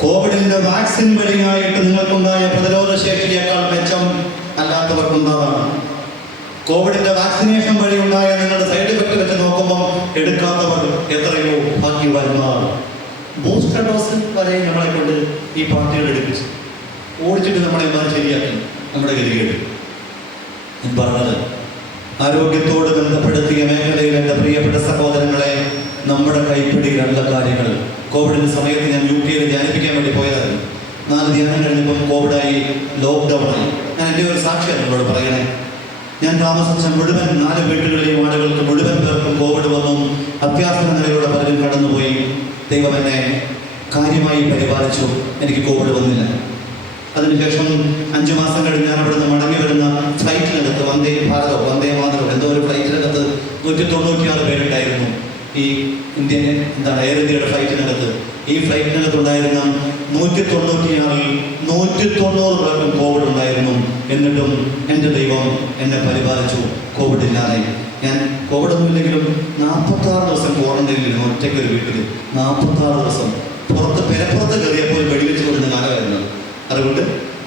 കോവിഡിന്റെ വാക്സിൻ വഴിയായിട്ട് നിങ്ങൾക്കുണ്ടായ പ്രതിരോധ ശേഷിയേക്കാൾ മെച്ചം അല്ലാത്തവർക്കുണ്ടാവാണ്. കോവിഡിന്റെ വാക്സിനേഷൻ വഴി ഉണ്ടായ നിങ്ങളുടെ സൈഡ് എഫക്ട് വെച്ച് നോക്കുമ്പോൾ എടുക്കാത്തവർ എത്രയോ ഭാഗ്യവാന്മാർ. ബൂസ്റ്റർ ഡോസ് വരെ നമ്മളെ കൊണ്ട് ഈ പാർട്ടികൾ എടുപ്പിച്ചു ഓടിച്ചിട്ട് നമ്മളെ ശരിയാക്കി നമ്മുടെ ഗതികേട്. ഞാൻ പറഞ്ഞത് ആരോഗ്യത്തോട് ബന്ധപ്പെടുത്തിയ മേഖലയിൽ എൻ്റെ പ്രിയപ്പെട്ട സഹോദരങ്ങളെ, നമ്മുടെ കൈപ്പിടിയിലുള്ള കാര്യങ്ങൾ കോവിഡിൻ്റെ സമയത്ത് ഞാൻ UK ധ്യാനിപ്പിക്കാൻ വേണ്ടി പോയതായിരുന്നു. 4 ധ്യാനം കഴിഞ്ഞപ്പം കോവിഡായി, ലോക്ക്ഡൗണായി. ഞാൻ എൻ്റെ ഒരു സാക്ഷിയാണ് നിങ്ങളോട് പറയണേ. ഞാൻ താമസിച്ച മുഴുവൻ 4 വീട്ടുകളിലെയും ആളുകൾക്ക് മുഴുവൻ പേർക്കും കോവിഡ് വന്നു. അത്യാസന്ന നിലയിലൂടെ പലരും കടന്നുപോയി. ദൈവം എന്നെ കാര്യമായി പരിപാലിച്ചു. എനിക്ക് കോവിഡ് വന്നില്ല. അതിനുശേഷം 5 മാസം കഴിഞ്ഞ് ഞാൻ അവിടെ നിന്ന് മടങ്ങി വരുന്ന ഫ്ലൈറ്റിനകത്ത് വന്ദേ മാതരം എന്തോ ഒരു ഫ്ലൈറ്റിനകത്ത് 196 പേരുണ്ടായിരുന്നു. ഈ ഇന്ത്യൻ എയർ ഇന്ത്യയുടെ ഫ്ലൈറ്റിനകത്ത്. ഈ ഫ്ലൈറ്റിനകത്തുണ്ടായിരുന്ന 190 പേർക്കും കോവിഡ് ഉണ്ടായിരുന്നു. എന്നിട്ടും എൻ്റെ ദൈവം എന്നെ പരിപാലിച്ചു. കോവിഡ് ഇല്ലാതെ ഞാൻ കോവിഡൊന്നുമില്ലെങ്കിലും 46 ദിവസം ക്വാറന്റൈനിലിരുന്നു. ഒറ്റയ്ക്കൊരു വീട്ടിൽ 46 ദിവസം. പെരപ്പുറത്ത് കയറിയപ്പോൾ വെടിവെച്ച് കൊടുക്കുന്ന കാലമായിരുന്നു. അതുകൊണ്ട്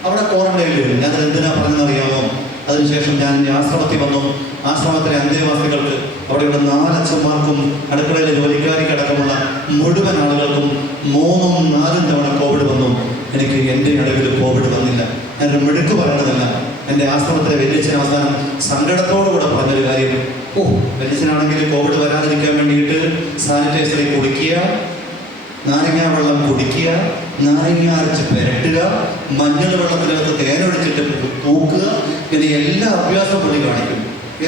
അവിടെ ക്വാറന്റൈനിലിരുന്നു. ഞാൻ എന്തിനാ പറഞ്ഞെന്നറിയാമോ? അതിനുശേഷം ഞാൻ ആശ്രമത്തിൽ വന്നു. ആശ്രമത്തിലെ അന്തേവാസികൾക്ക്, അവിടെയുള്ള 4 അച്ഛന്മാർക്കും അടുക്കളയിലെ ജോലിക്കാരിക്ക് അടക്കമുള്ള മുഴുവൻ ആളുകൾക്കും 3ഉം 4ഉം തവണ കോവിഡ് വന്നു. എനിക്ക് എൻ്റെ അടുവിൽ കോവിഡ് വന്നില്ല. ഞാനൊരു മിടുക്ക് പറയണതല്ല. എൻ്റെ ആശ്രമത്തിലെ വലിയച്ഛൻ അവസാനം സങ്കടത്തോടുകൂടെ പറഞ്ഞൊരു കാര്യം, വലിയച്ഛനാണെങ്കിൽ കോവിഡ് വരാതിരിക്കാൻ വേണ്ടിയിട്ട് സാനിറ്റൈസറിൽ കുടിക്കുക, നാരങ്ങ വെള്ളം കുടിക്കുക, നാരങ്ങ അരച്ച് പുരട്ടുക, മഞ്ഞൾ വെള്ളത്തിനകത്ത് തേനൊഴിച്ചിട്ട് തൂക്കുക, ഇങ്ങനെ എല്ലാ അഭ്യാസവും പുള്ളി കാണിക്കും.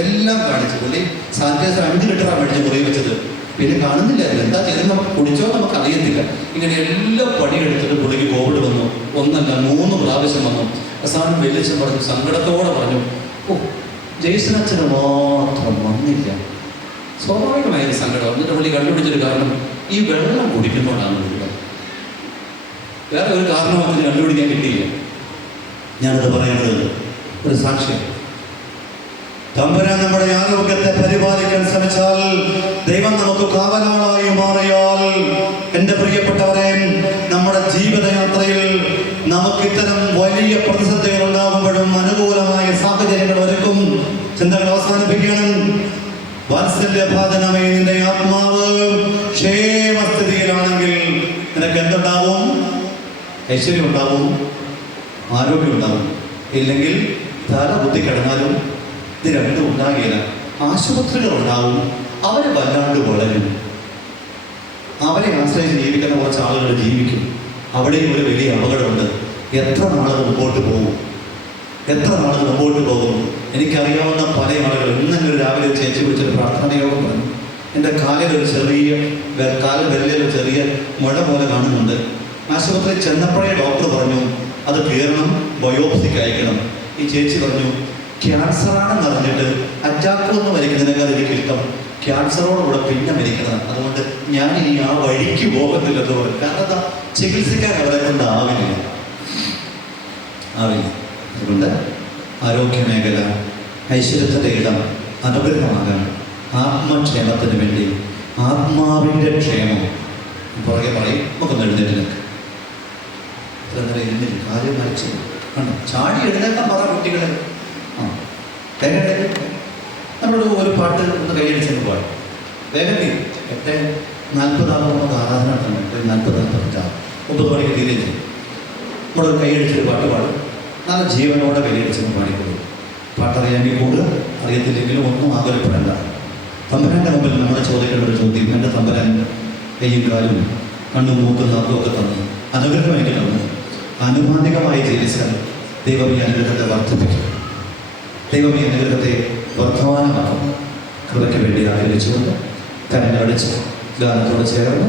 എല്ലാം കാണിച്ചു. പുള്ളി സാനിറ്റൈസർ 5 ലിറ്ററാണ് മേടിച്ച് മുറി വെച്ചത്. പിന്നെ കാണുന്നില്ല എന്താ ചെയ്ത്, നമുക്ക് കുടിച്ചോ നമുക്ക് അറിയത്തില്ല. ഇങ്ങനെ എല്ലാ പണിയെടുത്തിട്ട് പുള്ളിക്ക് കോവിഡ് വന്നു. 1 അല്ല 3 പ്രാവശ്യം വന്നു. അവസാനം വലിയച്ഛൻ പറഞ്ഞു, സങ്കടത്തോടെ പറഞ്ഞു, ജെയ്സനച്ഛന് മാത്രം വന്നില്ല. സ്വാഭാവികമായൊരു സങ്കടം. എന്നിട്ട് പുള്ളി കണ്ടുപിടിച്ചൊരു കാരണം, ഈ വെള്ളം കുടിക്കുന്നതുകൊണ്ടാണ് ഇവിടെ. വേറെ ഒരു കാരണവും അതിന് കണ്ടുപിടിക്കാൻ കിട്ടിയില്ല. ഞാനത് പറയേണ്ടത് ഒരു സാക്ഷ്യം. തമ്പുരാൻ നമ്മുടെ ആരോഗ്യത്തെ പരിപാലിക്കാൻ ശ്രമിച്ചാൽ, ദൈവം നമുക്ക് കാവലാളായി മാറിയാൽ, എൻ്റെ പ്രിയപ്പെട്ടവരെ, നമ്മുടെ ജീവിതയാത്രയിൽ നമുക്ക് ഇത്തരം വലിയ പ്രതിസന്ധികൾ ഉണ്ടാകുമ്പോഴും അനുകൂലമായ സാഹചര്യങ്ങൾ ഒരുക്കും. ചിന്തകൾ അവസാനിപ്പിക്കണം. വാത്സല്യഭാജനമേ, നിന്റെ ആത്മാവ് ക്ഷേമസ്ഥിതിയിലാണെങ്കിൽ നിനക്ക് എന്തുണ്ടാവും? ഐശ്വര്യം ഉണ്ടാവും, ആരോഗ്യം ഉണ്ടാവും. ഇല്ലെങ്കിൽ തല കുത്തിക്കിടന്നാലും ഇത് രണ്ടും ഉണ്ടാകില്ല. ആശുപത്രികൾ ഉണ്ടാവും, അവരെ വല്ലാണ്ട് വളരും. അവരെ ആശ്രയിച്ച് ജീവിക്കുന്ന കുറച്ച് ആളുകൾ ജീവിക്കും. അവിടെയും ഒരു വലിയ അപകടമുണ്ട്. എത്ര നാൾ മുമ്പോട്ട് പോകും? എനിക്കറിയാവുന്ന പല ആളുകൾ ഇന്നെങ്കിലും രാവിലെ ചേച്ചി വിളിച്ചൊരു പ്രാർത്ഥന യോഗം പറഞ്ഞു. എൻ്റെ കാലിലൊരു വിരലിൽ ചെറിയ മുഴ പോലെ കാണുന്നുണ്ട്. ആശുപത്രിയിൽ ചെന്നപ്പോഴേ ഡോക്ടർ പറഞ്ഞു അത് കീറണം, ബയോപ്സിക്ക് അയക്കണം. ഈ ചേച്ചി പറഞ്ഞു, ക്യാൻസറാണെന്ന് അറിഞ്ഞിട്ട് അറ്റാക്ക് ഒന്ന് മരിക്കുന്നതിനേക്കാൾ എനിക്കിഷ്ടം ക്യാൻസറോടുകൂടെ പിന്നെ മരിക്കുന്നതാണ്. അതുകൊണ്ട് ഞാൻ ഇനി ആ വഴിക്ക് പോകത്തില്ലെന്ന് പറയും. കാരണം എന്താ, ചികിത്സിക്കാൻ അവരെ കൊണ്ട് ആവില്ല. അതുകൊണ്ട് ആരോഗ്യമേഖല, ഐശ്വര്യത്തിൻ്റെ ഇടം, അനുഗ്രഹമാകാൻ, ആത്മക്ഷേമത്തിന് വേണ്ടി, ആത്മാവിൻ്റെ ക്ഷേമം പുറകെ പറയും. നമുക്കൊന്ന് എഴുന്നേറ്റ് നിൽക്കുക. ഇത്ര നേരം ഇരുന്നില്ല, കാര്യം മരിച്ചു കണ്ടോ, ചാടി എഴുന്നേക്കാൻ പറ കുട്ടികളെ. നമ്മളൊരു പാട്ട് ഒന്ന് കൈയടിച്ചെന്ന് പാടും. വേഗത്തിൽ 8:40 ആരാധന 40:45 9 മണിക്ക് തീരെ നമ്മളൊരു കൈയടിച്ചൊരു പാട്ട് പാടും. നല്ല ജീവനോടെ കൈയടിച്ചെന്ന് പാടിക്കൊള്ളു. പാട്ടറിയാമെങ്കിൽ കൂടുക, അറിയത്തില്ലെങ്കിലും ഒന്നും ആകുലപ്പെടേണ്ട. തമ്പുരാൻ്റെ മുമ്പിൽ നമ്മൾ ചോദിക്കേണ്ട ഒരു ചോദ്യം, എൻ്റെ തമ്പുരാൻ കയ്യും കാലും കണ്ണും മൂക്കും നാക്കും ഒക്കെ തന്നു, അനുഗ്രഹം എനിക്ക് തന്നു. ആനുപാതികമായി ജീവിച്ചാൽ ദൈവം ഈ അനുഗ്രഹത്തെ വർദ്ധിപ്പിക്കും. ദൈവം ഈ അനുഗ്രഹത്തെ വർദ്ധമാനമാക്കും. കൃപയ്ക്ക് വേണ്ടി ആഗ്രഹിച്ചുകൊണ്ട് കരഞ്ഞടിച്ച് ഗാനത്തോട് ചേർന്ന്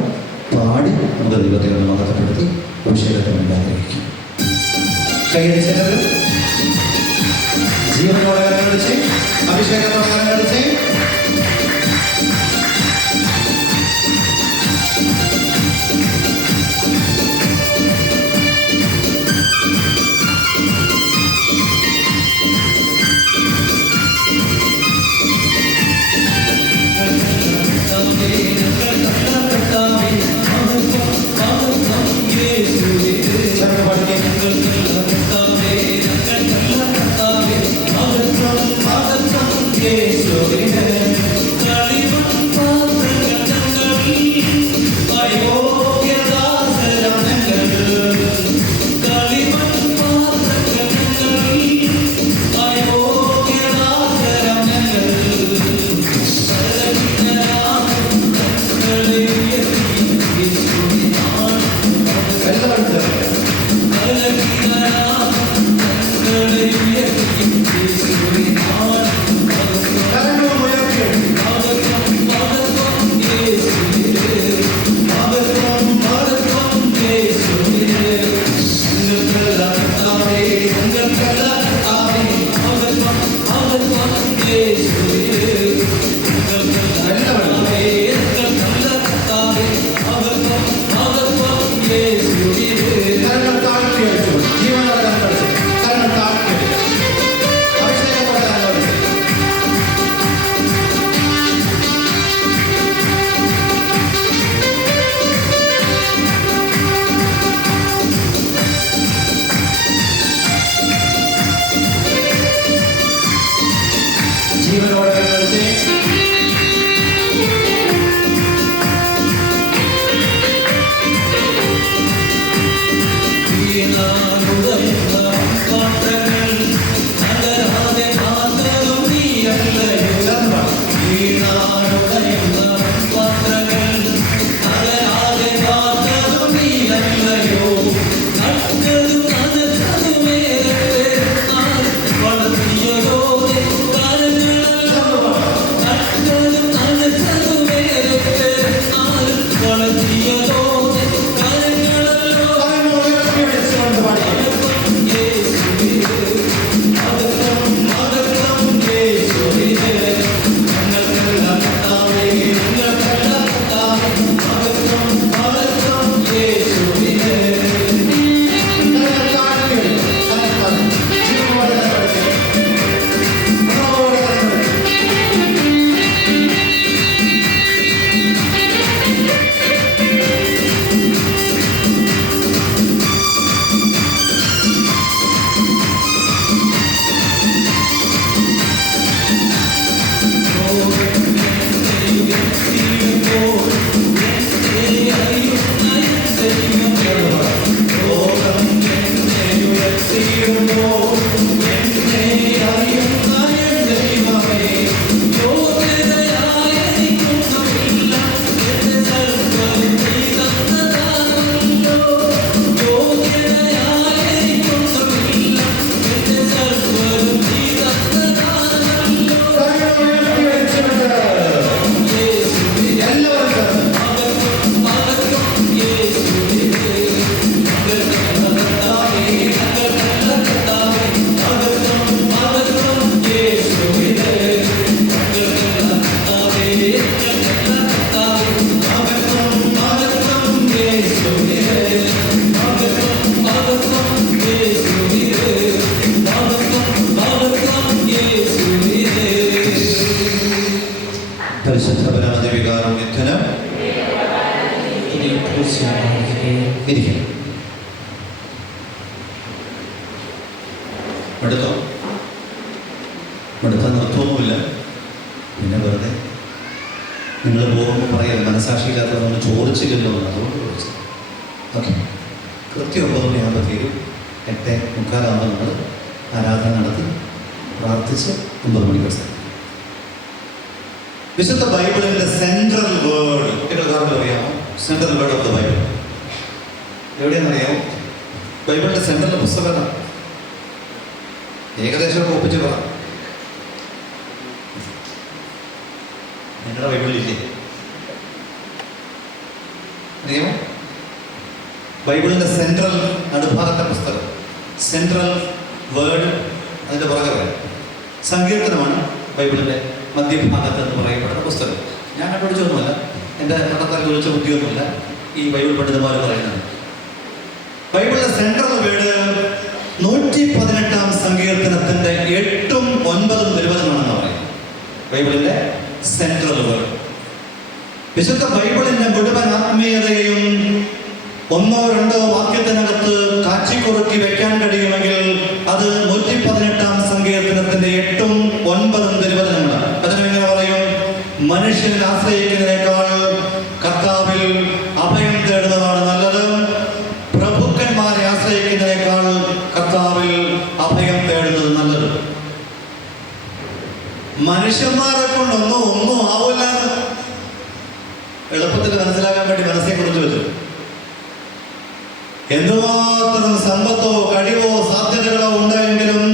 പാടി നമുക്ക് ദൈവത്തെ ഒന്ന് മഹത്വപ്പെടുത്തി അഭിഷേകത്തെ വേണ്ടി ആഗ്രഹിക്കും. കൈയടിച്ചത് ജീവനോടെ കരഞ്ഞടിച്ച് അഭിഷേകത്തോടെ കരഞ്ഞടിച്ച് Yes, എടുത്താൽ നിർത്തമൊന്നുമില്ല. പിന്നെ വെറുതെ നിങ്ങൾ പോകുമ്പോൾ പറയാം മനസാക്ഷിയില്ലാത്തത് നമ്മൾ ചോദിച്ചില്ലല്ലോ എന്ന്, അതുകൊണ്ട് ചോദിച്ചത്. ഓക്കെ, കൃത്യം 9 മണിയാകുമ്പോൾ തീരും. 8:45 നമ്മൾ ആരാധന നടത്തി പ്രാർത്ഥിച്ച് 9 മണിക്ക് അവസാനം. വിശുദ്ധ ബൈബിളിൻ്റെ സെൻട്രൽ വേർഡ് എല്ലാവർക്കും അറിയാമോ? Central word of the Bible എവിടെയാണെന്നറിയാമോ? ബൈബിളിൻ്റെ സെൻട്രൽ പുസ്തകം ഏകദേശം ഒപ്പിച്ച് പറ. നിങ്ങളുടെ ബൈബിളിലില്ലേ? അറിയാമോ? ബൈബിളിൻ്റെ സെൻട്രൽ നടുഭാഗത്തെ പുസ്തകം, സെൻട്രൽ വേർഡ്, അതിൻ്റെ പുറകെ പറയാം. സങ്കീർത്തനമാണ് ബൈബിളിൻ്റെ മധ്യഭാഗത്ത് എന്ന് പറയപ്പെടുന്ന പുസ്തകം. ഞാൻ കണ്ടുപിടിച്ചൊന്നുമല്ല, എൻ്റെ നടത്താൻ ചോദിച്ച ബുദ്ധിയൊന്നുമില്ല, ഈ ബൈബിൾ പണ്ഡിതന്മാർ പറയുന്നത്. ബൈബിളിലെ സെൻട്രൽ വേർഡ് 118 സങ്കീർത്തനത്തിൻ്റെ 8ഉം 9ഉം തിരുവചനമാണെന്ന് പറയും. ബൈബിളിൻ്റെ സെൻട്രൽ വേർഡ്. വിശുദ്ധ ബൈബിളിൻ്റെ മുഴുവൻ ആത്മീയതയും 1-2 വാക്യത്തിനകത്ത് കാച്ചിക്കുറുക്കി വെക്കാൻ കഴിയുമെങ്കിൽ അത് 118 സങ്കീർത്തനത്തിന്റെ 8ഉം 9ഉം തിരുവചനങ്ങളാണ്. അതിനെങ്ങനെ പറയും? മനുഷ്യനെ ആശ്രയിക്കുന്നതിനേക്കാൾ കർത്താവിൽ അഭയം തേടുന്നതാണ് നല്ലത്. പ്രഭുക്കന്മാരെ ആശ്രയിക്കുന്നതിനേക്കാൾ കർത്താവിൽ അഭയം തേടുന്നത് നല്ലത്. മനുഷ്യന്മാരെ കൊണ്ടൊന്നും ആവില്ല. എളുപ്പത്തിൽ മനസ്സിലാക്കാൻ വേണ്ടി മനസ്സിനെ കുറിച്ച് വെച്ചു. എന്തുമാത്രം സമ്പത്തോ കഴിവോ സാധ്യതകളോ ഉണ്ടായെങ്കിലും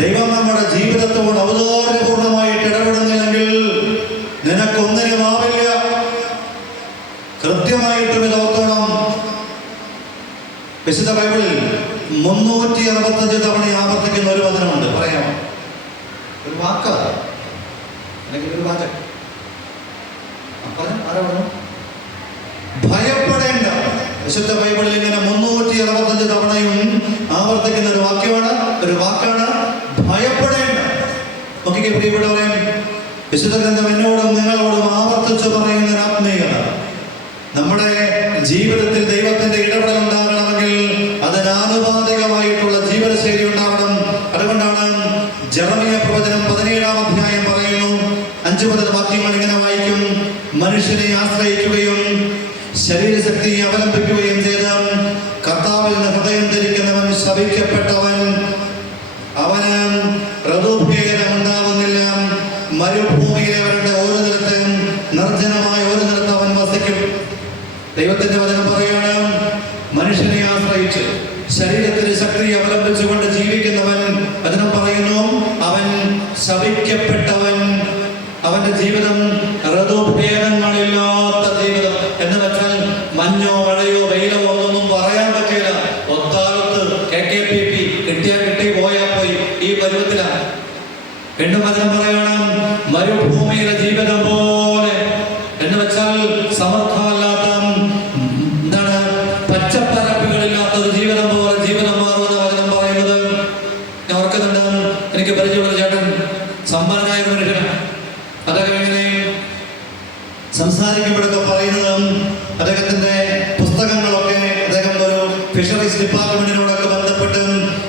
ദൈവം നമ്മുടെ ജീവിതത്തോട് ഔദാര്യപൂർണമായിട്ട് ഇടപെടുന്നില്ലെങ്കിൽ നിനക്കൊന്നിനും ആവില്ല. കൃത്യമായിട്ടും ഇത് ഓർക്കണം. വിശുദ്ധ ബൈബിളിൽ 365 തവണ ആവർത്തിക്കുന്ന ഒരു വചനമുണ്ട്. പറയാമോ? ഒരു വാക്കാ അല്ലെങ്കിൽ ഒരു വാചകം? ഭയപ്പെടേണ്ട. വിശുദ്ധ ബൈബിളിൽ ഇങ്ങനെ 365 തവണയും ആവർത്തിക്കുന്ന ഒരു വാക്യമാണ്, ഒരു വാക്കാണ് ഭയപ്പെടേണ്ട. നോക്കിക്കേ പ്രിയപ്പെട്ട പറയാം, വിശുദ്ധ ഗ്രന്ഥം എന്നോടും നിങ്ങളോടും ആവർത്തിച്ച് പറയുന്ന ഒരു ആത്മീയത. നമ്മുടെ ജീവിതത്തിൽ ദൈവത്തിന്റെ ഇടപെടൽ ഉണ്ടാകണമെങ്കിൽ അതിനാനുപാതികമായിട്ടുള്ള ജീവിതശൈലി ഉണ്ടാവണം. അതുകൊണ്ടാണ് ജെറമിയ പ്രവചനം 17-ാം അധ്യായം പറയുന്നു, 5 മുതൽ വാക്യങ്ങൾ ഇങ്ങനെ വായിക്കും: മനുഷ്യനെ ആശ്രയിക്കുകയും ശരീരശക്തിയെ അവലംബിക്കുകയും ചെയ്ത കർത്താവിൽ നിന്ന് ഹൃദയം ധരിക്കുന്നവൻ ശപിക്കപ്പെട്ടവൻ. അവന് ഋതുഭേദം ഉണ്ടാവുന്നില്ല. മരുഭൂമിയിലെ അവരുടെ ഓരോ നിലത്തും നിർജ്ജനമായ ഒരു നിലത്ത് അവൻ വസിക്കും. ദൈവത്തിന്റെ വചനം പറയാണ്, മനുഷ്യനെ ആശ്രയിച്ച് ശരീരത്തിന്റെ ശക്തിയെ അവലംബിച്ചുകൊണ്ട് ജീവിക്കുന്നവൻ, അതിനും പറയുന്നു അവൻ ശപിക്കപ്പെട്ടവൻ. അവന്റെ ജീവിതം ഋതുഭേദങ്ങളില്ലാത്ത ജീവിതം എന്ന് വെച്ചാൽ മഞ്ഞോ മഴയോ വെയിലോ ഒന്നും പറയാൻ പറ്റില്ല. ഒക്കാലത്ത് KKPP കിട്ടിയാ കിട്ടി, പോയാ പോയി, ഈ പരുവത്തിലാണ്. വീണ്ടും വചനം പറയണം, മരുഭൂമിയിലെ ജീവിതം പോലെ എന്ന് വെച്ചാൽ സമർത്ഥമല്ലാത്ത, എന്താണ്, പച്ചപ്പരപ്പുകളില്ലാത്ത ഒരു ജീവിതം പോലെ ജീവിതം മാറുമെന്ന വചനം പറയുന്നത്. ഞാൻ ഓർക്കുന്നുണ്ട്, എനിക്ക് പരിചയമുള്ള ചേട്ടൻ സമ്പന്നനായ ഒരു മനുഷ്യനാണ്. അതൊക്കെ എങ്ങനെ സംസാരിക്കുമ്പോഴൊക്കെ പറയുന്നത്, അദ്ദേഹത്തിന്റെ പുസ്തകങ്ങളൊക്കെ അദ്ദേഹം ഒരു ഫിഷറീസ് ഡിപ്പാർട്ട്മെന്റിനോടൊക്കെ ബന്ധപ്പെട്ട്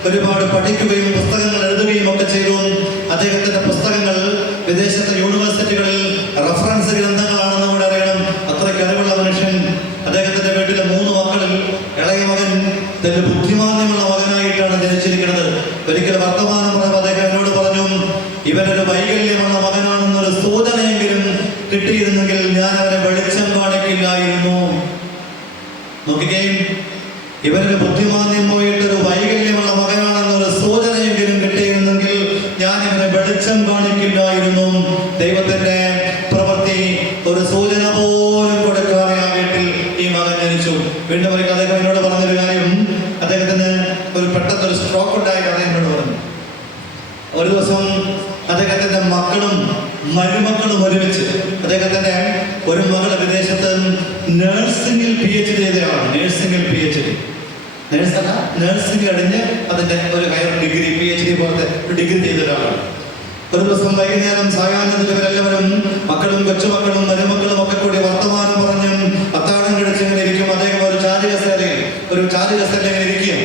ഒരുപാട് പഠിക്കുകയും പുസ്തകങ്ങൾ എഴുതുകയും ഒക്കെ ചെയ്തു. അദ്ദേഹത്തിന്റെ പുസ്തകങ്ങൾ വിദേശത്തെ യൂണിവേഴ്സിറ്റികളിൽ റഫറൻസ് ഗ്രന്ഥങ്ങളാണെന്ന് കൂടെ അറിയണം. അത്രയ്ക്ക് അറിവുള്ള മനുഷ്യൻ. അദ്ദേഹത്തിന്റെ വീട്ടിലെ 3 മക്കളിൽ ഇളയ മകൻ തന്റെ ബുദ്ധിമാന്യമുള്ള മകനായിട്ടാണ് ജനിച്ചിരിക്കുന്നത്. ഒരിക്കൽ വർത്തമാനം പറയുമ്പോൾ അദ്ദേഹം എന്നോട് പറഞ്ഞു, ഇവനൊരു വൈകല്യമുള്ള മകനാണെന്നൊരു സൂചനയെങ്കിലും കിട്ടിയിരുന്നെങ്കിൽ ഞാൻ അവനെ വെളിച്ചം കാണിക്കില്ലായിരുന്നു. നോക്കിക്കേ, ഇവനൊരു ബുദ്ധിമാന്യം പോയിട്ടൊരു വൈകല്യമുള്ള മകനാണെന്നൊരു സൂചനയെങ്കിലും കിട്ടിയിരുന്നെങ്കിൽ ഞാൻ ഇവനെ വെളിച്ചം കാണിക്കില്ലായിരുന്നു. ദൈവത്തിന്റെ പ്രവൃത്തി ഒരു സൂചന പോലും കൊടുക്കാതെ ആ വീട്ടിൽ ഈ മകൻ ജനിച്ചു. വീണ്ടും ഒരിക്കൽ അദ്ദേഹം എന്നോട് പറഞ്ഞൊരു കാര്യം, അദ്ദേഹത്തിന് പെട്ടെന്നൊരു സ്ട്രോക്ക് ഉണ്ടായ കഥ എന്നോട് പറഞ്ഞു. ഒരു ദിവസം അദ്ദേഹത്തിന്റെ മക്കളും മരുമക്കളും ഒരുമിച്ച്, അദ്ദേഹത്തിന്റെ ഒരു മകള് വിദേശത്ത് നഴ്സിംഗിൽ PhD ചെയ്തതാണ്. നേഴ്സല്ല, നഴ്സിംഗ് കഴിഞ്ഞ് അതിന്റെ ഒരു ഹയർ ഡിഗ്രി, PhD പോലത്തെ ഒരു ഡിഗ്രി ചെയ്ത ഒരാളാണ്. ഒരു ദിവസം വൈകുന്നേരം സായാഹ്നത്തിൽ ഇവരെല്ലാവരും മക്കളും കൊച്ചുമക്കളും മരുമക്കളും ഒക്കെ കൂടി വർത്തമാനം പറഞ്ഞും അത്താഴം കഴിച്ചിങ്ങനെ ഇരിക്കും. അദ്ദേഹം ഒരു ചാരുകസേരയിൽ ഇരിക്കുകയും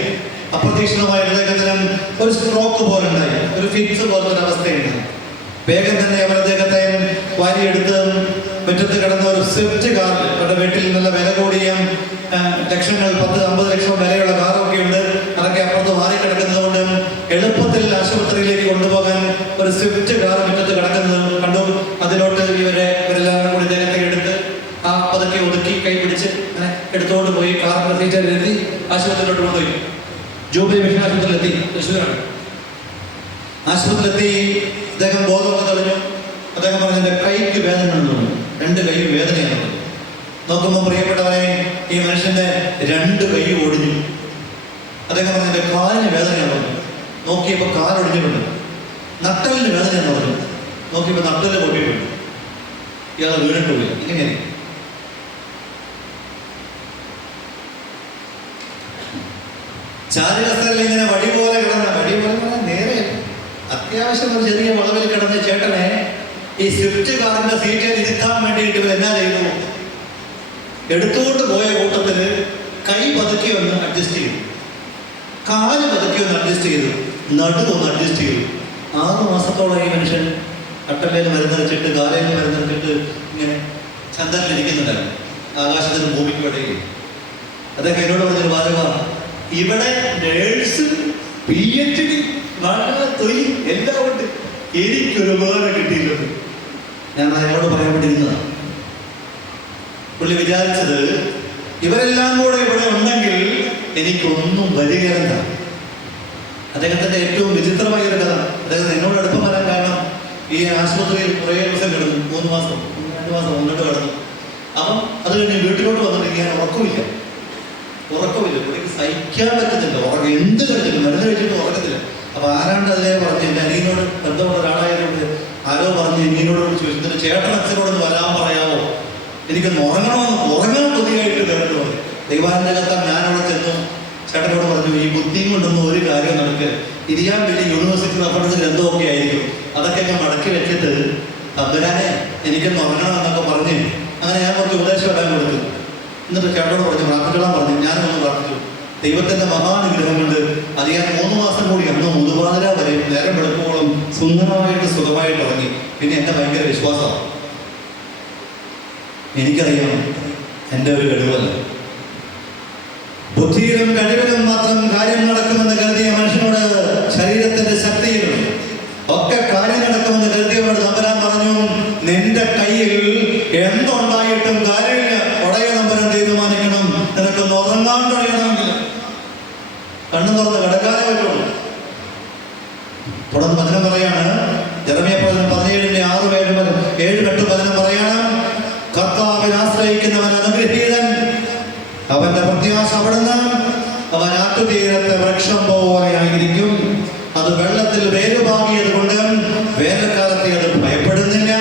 അപ്രതീക്ഷിതമായ അദ്ദേഹത്തിന് ഒരു സ്ട്രോക്ക് പോലെ ഉണ്ടായി, ഒരു ഫിക്സ് പോലത്തെ ഒരു അവസ്ഥയുണ്ട്. വേഗം തന്നെ അവർ അദ്ദേഹത്തെ വാരിയെടുത്ത് മുറ്റത്ത് കിടന്ന ഒരു സ്വിഫ്റ്റ് കാർ, അവരുടെ വീട്ടിൽ നല്ല വില കൂടിയ ലക്ഷങ്ങൾ 10-50 ലക്ഷം വിലയുള്ള കാറൊക്കെ ഉണ്ട്, അതൊക്കെ അപ്പുറത്ത് മാറിക്കിടക്കുന്നത് കൊണ്ട് എളുപ്പത്തിൽ ആശുപത്രിയിലേക്ക് കൊണ്ടുപോകാൻ ഒരു സ്വിഫ്റ്റ് കാർ മുറ്റത്ത് കിടക്കുന്നത് കണ്ടു. അതിലോട്ട് ഇവരെല്ലാം കൂടി ഇദ്ദേഹത്തെ എടുത്ത് ആ പതുക്കെ ഒതുക്കി കൈ പിടിച്ച് അങ്ങനെ എടുത്തുകൊണ്ട് പോയി കാറിന്റെ സീറ്റിലെത്തി ആശുപത്രിയിലോട്ട് കൊണ്ടുപോയി. ജൂബിലി മിഷൻ ആശുപത്രിയിലെത്തി, തൃശ്ശൂരാണ്. ആശുപത്രിയിലെത്തി അദ്ദേഹം ബോധമൊക്കെ തെളിഞ്ഞു. അദ്ദേഹം പറഞ്ഞു എൻ്റെ കൈക്ക് വേദന ഉണ്ടെന്ന് പറഞ്ഞു. 2 കൈ വേദനയാണ്. നോക്കുമ്പോൾ പ്രിയപ്പെട്ടവരെ, ഈ മനുഷ്യന്റെ 2 കൈ ഒടിഞ്ഞു. അദ്ദേഹം പറഞ്ഞു എൻ്റെ കാലിന് വേദനയാണ് പറഞ്ഞു. നോക്കിയപ്പോൾ കാലൊടിഞ്ഞിട്ടുണ്ട്. നട്ടലിന് വേദനയെന്ന് പറഞ്ഞു. നോക്കിയപ്പോൾ നട്ടല് പൊട്ടിയിട്ടുണ്ട്. ഇയാൾ വീണിട്ടുപോയി. ഇങ്ങനെയാണ് ചാരുകസ്ഥയിൽ ഇങ്ങനെ വടി പോലെ നേരെ അത്യാവശ്യം ഒരു ചെറിയ വളവിൽ കിടന്ന ചേട്ടനെ ഈ സ്വിഫ്റ്റ് കാറിന്റെ സീറ്റിൽ ഇരുത്താൻ വേണ്ടിയിട്ട് ഇവർ എന്നാ ചെയ്തു? എടുത്തുകൊണ്ട് പോയ കൂട്ടത്തില് കൈ പതുക്കി ഒന്ന് അഡ്ജസ്റ്റ് ചെയ്തു, കാല് പതുക്കി ഒന്ന് അഡ്ജസ്റ്റ് ചെയ്തു, നടുവൊന്ന് അഡ്ജസ്റ്റ് ചെയ്തു. 6 മാസത്തോളം ഈ മനുഷ്യൻ കട്ടലേൽ മരുന്നരച്ചിട്ട് കാലയിൽ മരുന്നരച്ചിട്ട് ഇങ്ങനെ ചന്ദ്രനിരിക്കുന്നുണ്ടായിരുന്നു, ആകാശത്തിന് ഭൂമിക്ക് ഇടയിൽ. അദ്ദേഹം എന്നോട് പറഞ്ഞൊരു വാചകമാണ്, ഇവിടെ നേഴ്സ് PhD തൊഴിൽ എല്ലാം ഉണ്ട്, എനിക്കൊരു വേറെ കിട്ടിയിട്ടുണ്ട്. ഞാൻ അയാളോട് പറയാൻ വേണ്ടിയിരുന്നതാണ്. പുള്ളി വിചാരിച്ചത് ഇവരെല്ലാം കൂടെ ഇവിടെ ഉണ്ടെങ്കിൽ എനിക്കൊന്നും വരികയെന്താ. അദ്ദേഹത്തിന്റെ ഏറ്റവും വിചിത്രമായ ഒരു കഥ. അദ്ദേഹം എന്നോട് അടുപ്പം വരാൻ കാരണം ഈ ആശുപത്രിയിൽ കുറേ ദിവസം കിടന്നു, 3 മാസം 2 മാസം മുന്നോട്ട് കിടന്നു. അപ്പം അത് കഴിഞ്ഞ് വീട്ടിലോട്ട് വന്നിട്ട് ഞാൻ ഉറക്കമില്ല. പുള്ളിക്ക് സഹിക്കാൻ പറ്റുന്നില്ല. എന്ത് കഴിച്ചില്ല, മരുന്ന് കഴിച്ചിട്ട് ഉറക്കത്തില്ല. അപ്പൊ ആരാണ്ട് അതിനെ പറഞ്ഞു, എൻ്റെ അനിയനോട് ബന്ധമുള്ള ഒരാളായതുകൊണ്ട് ആരോ പറഞ്ഞു ഇനിയോട് ചോദിച്ചു, ചേട്ടൻ അച്ഛനോടൊന്ന് വരാൻ പറയാമോ, എനിക്കൊന്ന് ഉറങ്ങാൻ കൊതിയായിട്ട് കേട്ടു പറഞ്ഞു. ദൈവാനുഗ്രഹത്താൽ ഞാനവിടെ ചെന്നു ചേട്ടനോട് പറഞ്ഞു, ഈ ബുദ്ധിയും കൊണ്ടൊന്നും ഒരു കാര്യം നടക്കുക, ഇരിയാൻ വലിയ യൂണിവേഴ്സിറ്റി നടത്തുന്ന ഗ്രന്ഥമൊക്കെ ആയിരിക്കും, അതൊക്കെ ഞാൻ മടക്കി വെച്ചിട്ട് തമ്പുരാനെ എനിക്കൊന്ന് ഉറങ്ങണം എന്നൊക്കെ പറഞ്ഞ് അങ്ങനെ ഞാൻ കുറച്ച് ഉപദേശം ഇടാൻ കൊടുത്തു. എന്നിട്ട് ചേട്ടനോട് പറഞ്ഞു പ്രാർത്ഥിക്കണം പറഞ്ഞു. ഞാനൊന്ന് പ്രാർത്ഥിച്ചു. ദൈവത്തിന്റെ മഹാനുഗ്രഹം കൊണ്ട് അത് ഞാൻ 3 മാസം കൂടി അന്ന് മുതുപാതിര വരെ നേരം വെളുപ്പോളം സുന്ദരമായിട്ട് സുഖമായിട്ട് ഇറങ്ങി. പിന്നെ എൻ്റെ ഭയങ്കര വിശ്വാസമാണ്. എനിക്കറിയാം എൻ്റെ ഒരു കഴിവല്ല, ബുദ്ധിയിലും കഴിവിലും മാത്രം കാര്യം നടക്കുമെന്ന് കരുതിയ മനുഷ്യനോട് ശരീരത്തിന്റെ ശക്തിയിലും ഒക്കെ കാര്യം നടക്കുമെന്ന് കരുതിയവരോട് തമ്പുരാൻ പറഞ്ഞു, നിന്റെ കയ്യിൽ എന്തുണ്ടായിട്ടും കാര്യമില്ല, ഉടയ തമ്പുരാൻ തീരുമാനിക്കണം. നിനക്കൊന്ന് ഉറങ്ങാൻ കഴിയണമെങ്കിൽ കണ്ണു തുറന്ന് കിടക്കാനേ പറ്റുള്ളൂ. തുടർന്ന് വചനം പറയാണ്, ജെറമ്യാ 17:6-7 പറയാണ്, കർത്താവിൽ ആശ്രയിക്കുന്നവൻ അനുഗ്രഹീതൻ, അവന്റെ പ്രത്യാശ അവിടുന്ന്, അവൻ ആട്ടുതീരത്തെ വൃക്ഷം പോലെ ആയിരിക്കും, അത് വെള്ളത്തിൽ വേരുപാകിയത് കൊണ്ട് വേനൽക്കാലത്തെ അത് ഭയപ്പെടുന്നില്ല,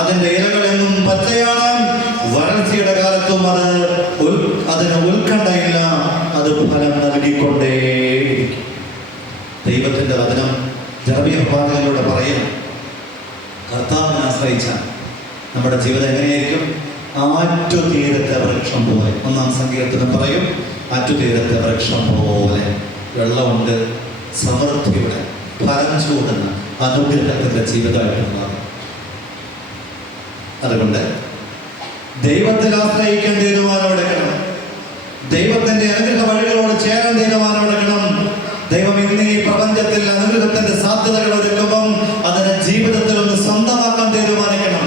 അതിന്റെ ഇലകൾ എന്നും പച്ചയാണ്, വരൾച്ചയുടെ കാലത്തും അതിന് ഉത്കണ്ഠയില്ല, അത് ഫലം നൽകിക്കൊണ്ടേയിരിക്കും. ദൈവത്തിന്റെ വചനം ജെറമ്യാ പ്രവാചകനിലൂടെ പറയും, കർത്താവിനെ ആശ്രയിച്ച നമ്മുടെ ജീവിതം എങ്ങനെയായിരിക്കും? ആറ്റുതീരത്തെ വൃക്ഷം പോലെ. 1-ാം സങ്കീർത്തനം പറയും, ആറ്റുതീരത്തെ വൃക്ഷം പോലെ വെള്ളമുണ്ട്, സമൃദ്ധിയുടെ ഫലം ചൂടുന്ന അനുഗ്രഹത്തിന്റെ ജീവിതമായിട്ട് മാറും. അതുകൊണ്ട് ദൈവത്തിൽ ആശ്രയിക്കാൻ തീരുമാനമെടുക്കണം. ദൈവത്തിന്റെ അനുഗ്രഹ വഴികളോട് ചേരാൻ തീരുമാനമെടുക്കണം. ദൈവം ഇന്ന് ഈ പ്രപഞ്ചത്തിൽ അനുഗ്രഹത്തിന്റെ സാധ്യതകൾ ഒരുക്കുമ്പം അതിനെ ജീവിതത്തിൽ ഒന്ന് സ്വന്തമാക്കാൻ തീരുമാനിക്കണം.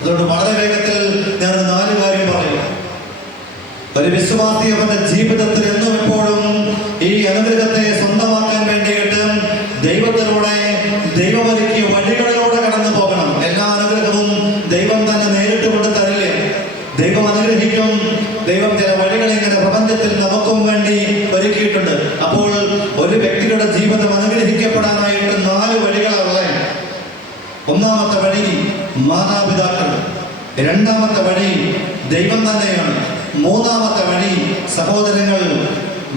അതുകൊണ്ട് വളരെ വേഗത്തിൽ ഞാൻ 4 കാര്യം പറയും. ഒരു വിശ്വാസി അവന്റെ ജീവിതത്തിൽ എന്നും എപ്പോഴും ഈ അനുഗ്രഹത്തെ സ്വന്തമാക്കാൻ വേണ്ടിയിട്ട് ദൈവത്തിലൂടെ ദൈവമൊരുക്കിയ വഴികളിലൂടെ കടന്നു പോകണം. എല്ലാ അനുഗ്രഹവും ദൈവം തന്നെ നേരിട്ട് കൊണ്ട് തരില്ല. ദൈവം അനുഗ്രഹിക്കും. ദൈവം ചില വഴികൾ ഇങ്ങനെ പ്രപഞ്ചത്തിൽ നമുക്കും വേണ്ടി ഒരുക്കിയിട്ടുണ്ട്. അപ്പോൾ ഒരു വ്യക്തിയുടെ ജീവിതം അനുഗ്രഹിക്കപ്പെടാനായിട്ട് 4 വഴികളാണ്. 1-ാമത്തെ വഴി മാതാപിതാക്കൾ, 2-ാമത്തെ വഴി ദൈവം തന്നെയാണ്, 3-ാമത്തെ വഴി സഹോദരങ്ങൾ,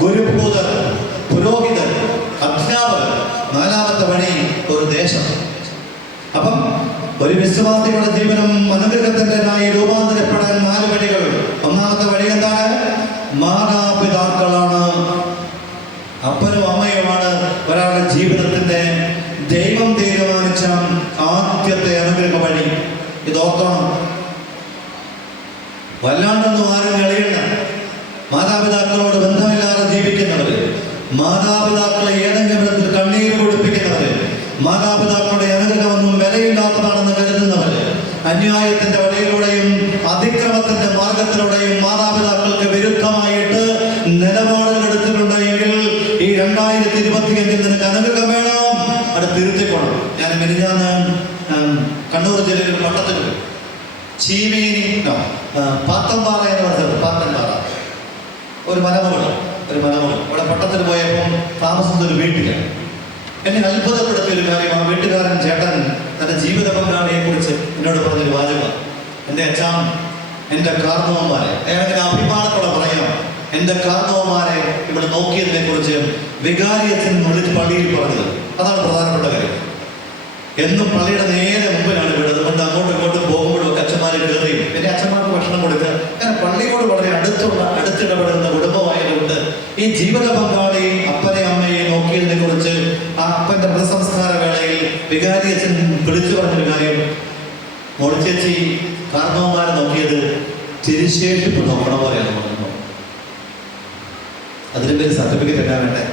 ഗുരുഭൂതർ, പുരോഹിതർ, അധ്യാപകർ, 4-ാമത്തെ വഴി ഒരു ദേശം. അപ്പം ഒരു വിശ്വാസികളുടെ ജീവനം അനുഗ്രഹത്തിൻ്റെതായി രൂപാന്തരപ്പെടാൻ 4 വഴികൾ. 1-ാമത്തെ വഴി എന്താണ്? മാതാപിതാക്കളാണ്. മാതാപിതാക്കളെ ഏതെങ്കിലും വിധത്തിൽ കണ്ണീര് കുടിപ്പിക്കുന്നവര്, മാതാപിതാക്കളുടെ അനുഗ്രഹമൊന്നും വിലയില്ലാത്തതാണെന്ന് കരുതുന്നവര്, അന്യായത്തിന്റെ വഴിയിലൂടെയും അതിക്രമത്തിന്റെ മാർഗത്തിലൂടെയും മാതാപിതാക്കൾക്ക് വിരുദ്ധമായിട്ട് നിലപാടുകൾ എടുത്തിട്ടുണ്ടെങ്കിൽ ഈ 2025 നിനക്ക് അനുഗ്രഹം വേണം, അത് തിരുത്തിക്കൊള്ളണം. ഞാൻ മിനിഞ്ഞാന്ന് കണ്ണൂർ ജില്ലയിൽ പട്ടത്തിൽ ചീമേനി പാത്തമ്പാറ എന്ന് പറഞ്ഞത്, പാത്തമ്പാറ ഒരു മലമുകൾ അവിടെ പട്ടത്തിൽ പോയപ്പോൾ താമസിക്കുന്ന ഒരു വീട്ടിലാണ്. എന്നെ അത്ഭുതപ്പെടുത്തിയ ഒരു കാര്യം, ആ വീട്ടുകാരൻ ചേട്ടൻ തന്റെ ജീവിത പങ്കാളിയെ കുറിച്ച് എന്നോട് പറഞ്ഞൊരു വാചകം. എൻ്റെ അച്ഛൻ, എൻ്റെ കാർന്നവന്മാരെ, അയാളെങ്ങനെ അഭിമാനത്തോടെ പറയാം, എൻ്റെ കാർന്നവന്മാരെ ഇവിടെ നോക്കിയതിനെ കുറിച്ച് വികാരി അച്ഛൻ വിളിച്ച് പള്ളിയിൽ പറഞ്ഞത്. അതാണ് പ്രധാനപ്പെട്ട കാര്യം. എന്നും പള്ളിയുടെ നേരെ മുമ്പിലാണ് വീട്. അതുകൊണ്ട് അങ്ങോട്ടും ഇങ്ങോട്ടും പോകുമ്പോഴും ഒക്കെ അച്ഛന്മാരെ കയറിയും എൻ്റെ അച്ഛന്മാർക്ക് ഭക്ഷണം കൊടുക്കുക. ഞാൻ പള്ളിയോട് വളരെ അടുത്തിടപെടുന്ന കുടുംബമായതുകൊണ്ട് ഈ ജീവിത പങ്കാളി അപ്പനെ അമ്മയെ നോക്കിയതിനെ കുറിച്ച് ആ അപ്പന്റെ മൃതസംസ്കാര വേളയിൽ വികാരി അച്ഛൻ വിളിച്ചു പറഞ്ഞൊരു കാര്യം, മോളിച്ചേച്ചി കാരണവന്മാരെ നോക്കിയത് തിരുശേഷിപ്പ് നോക്കണ പോലെയാണ് പറഞ്ഞു. അതിന് പേര് സർട്ടിഫിക്കറ്റ് എന്നാ വേണ്ടേ?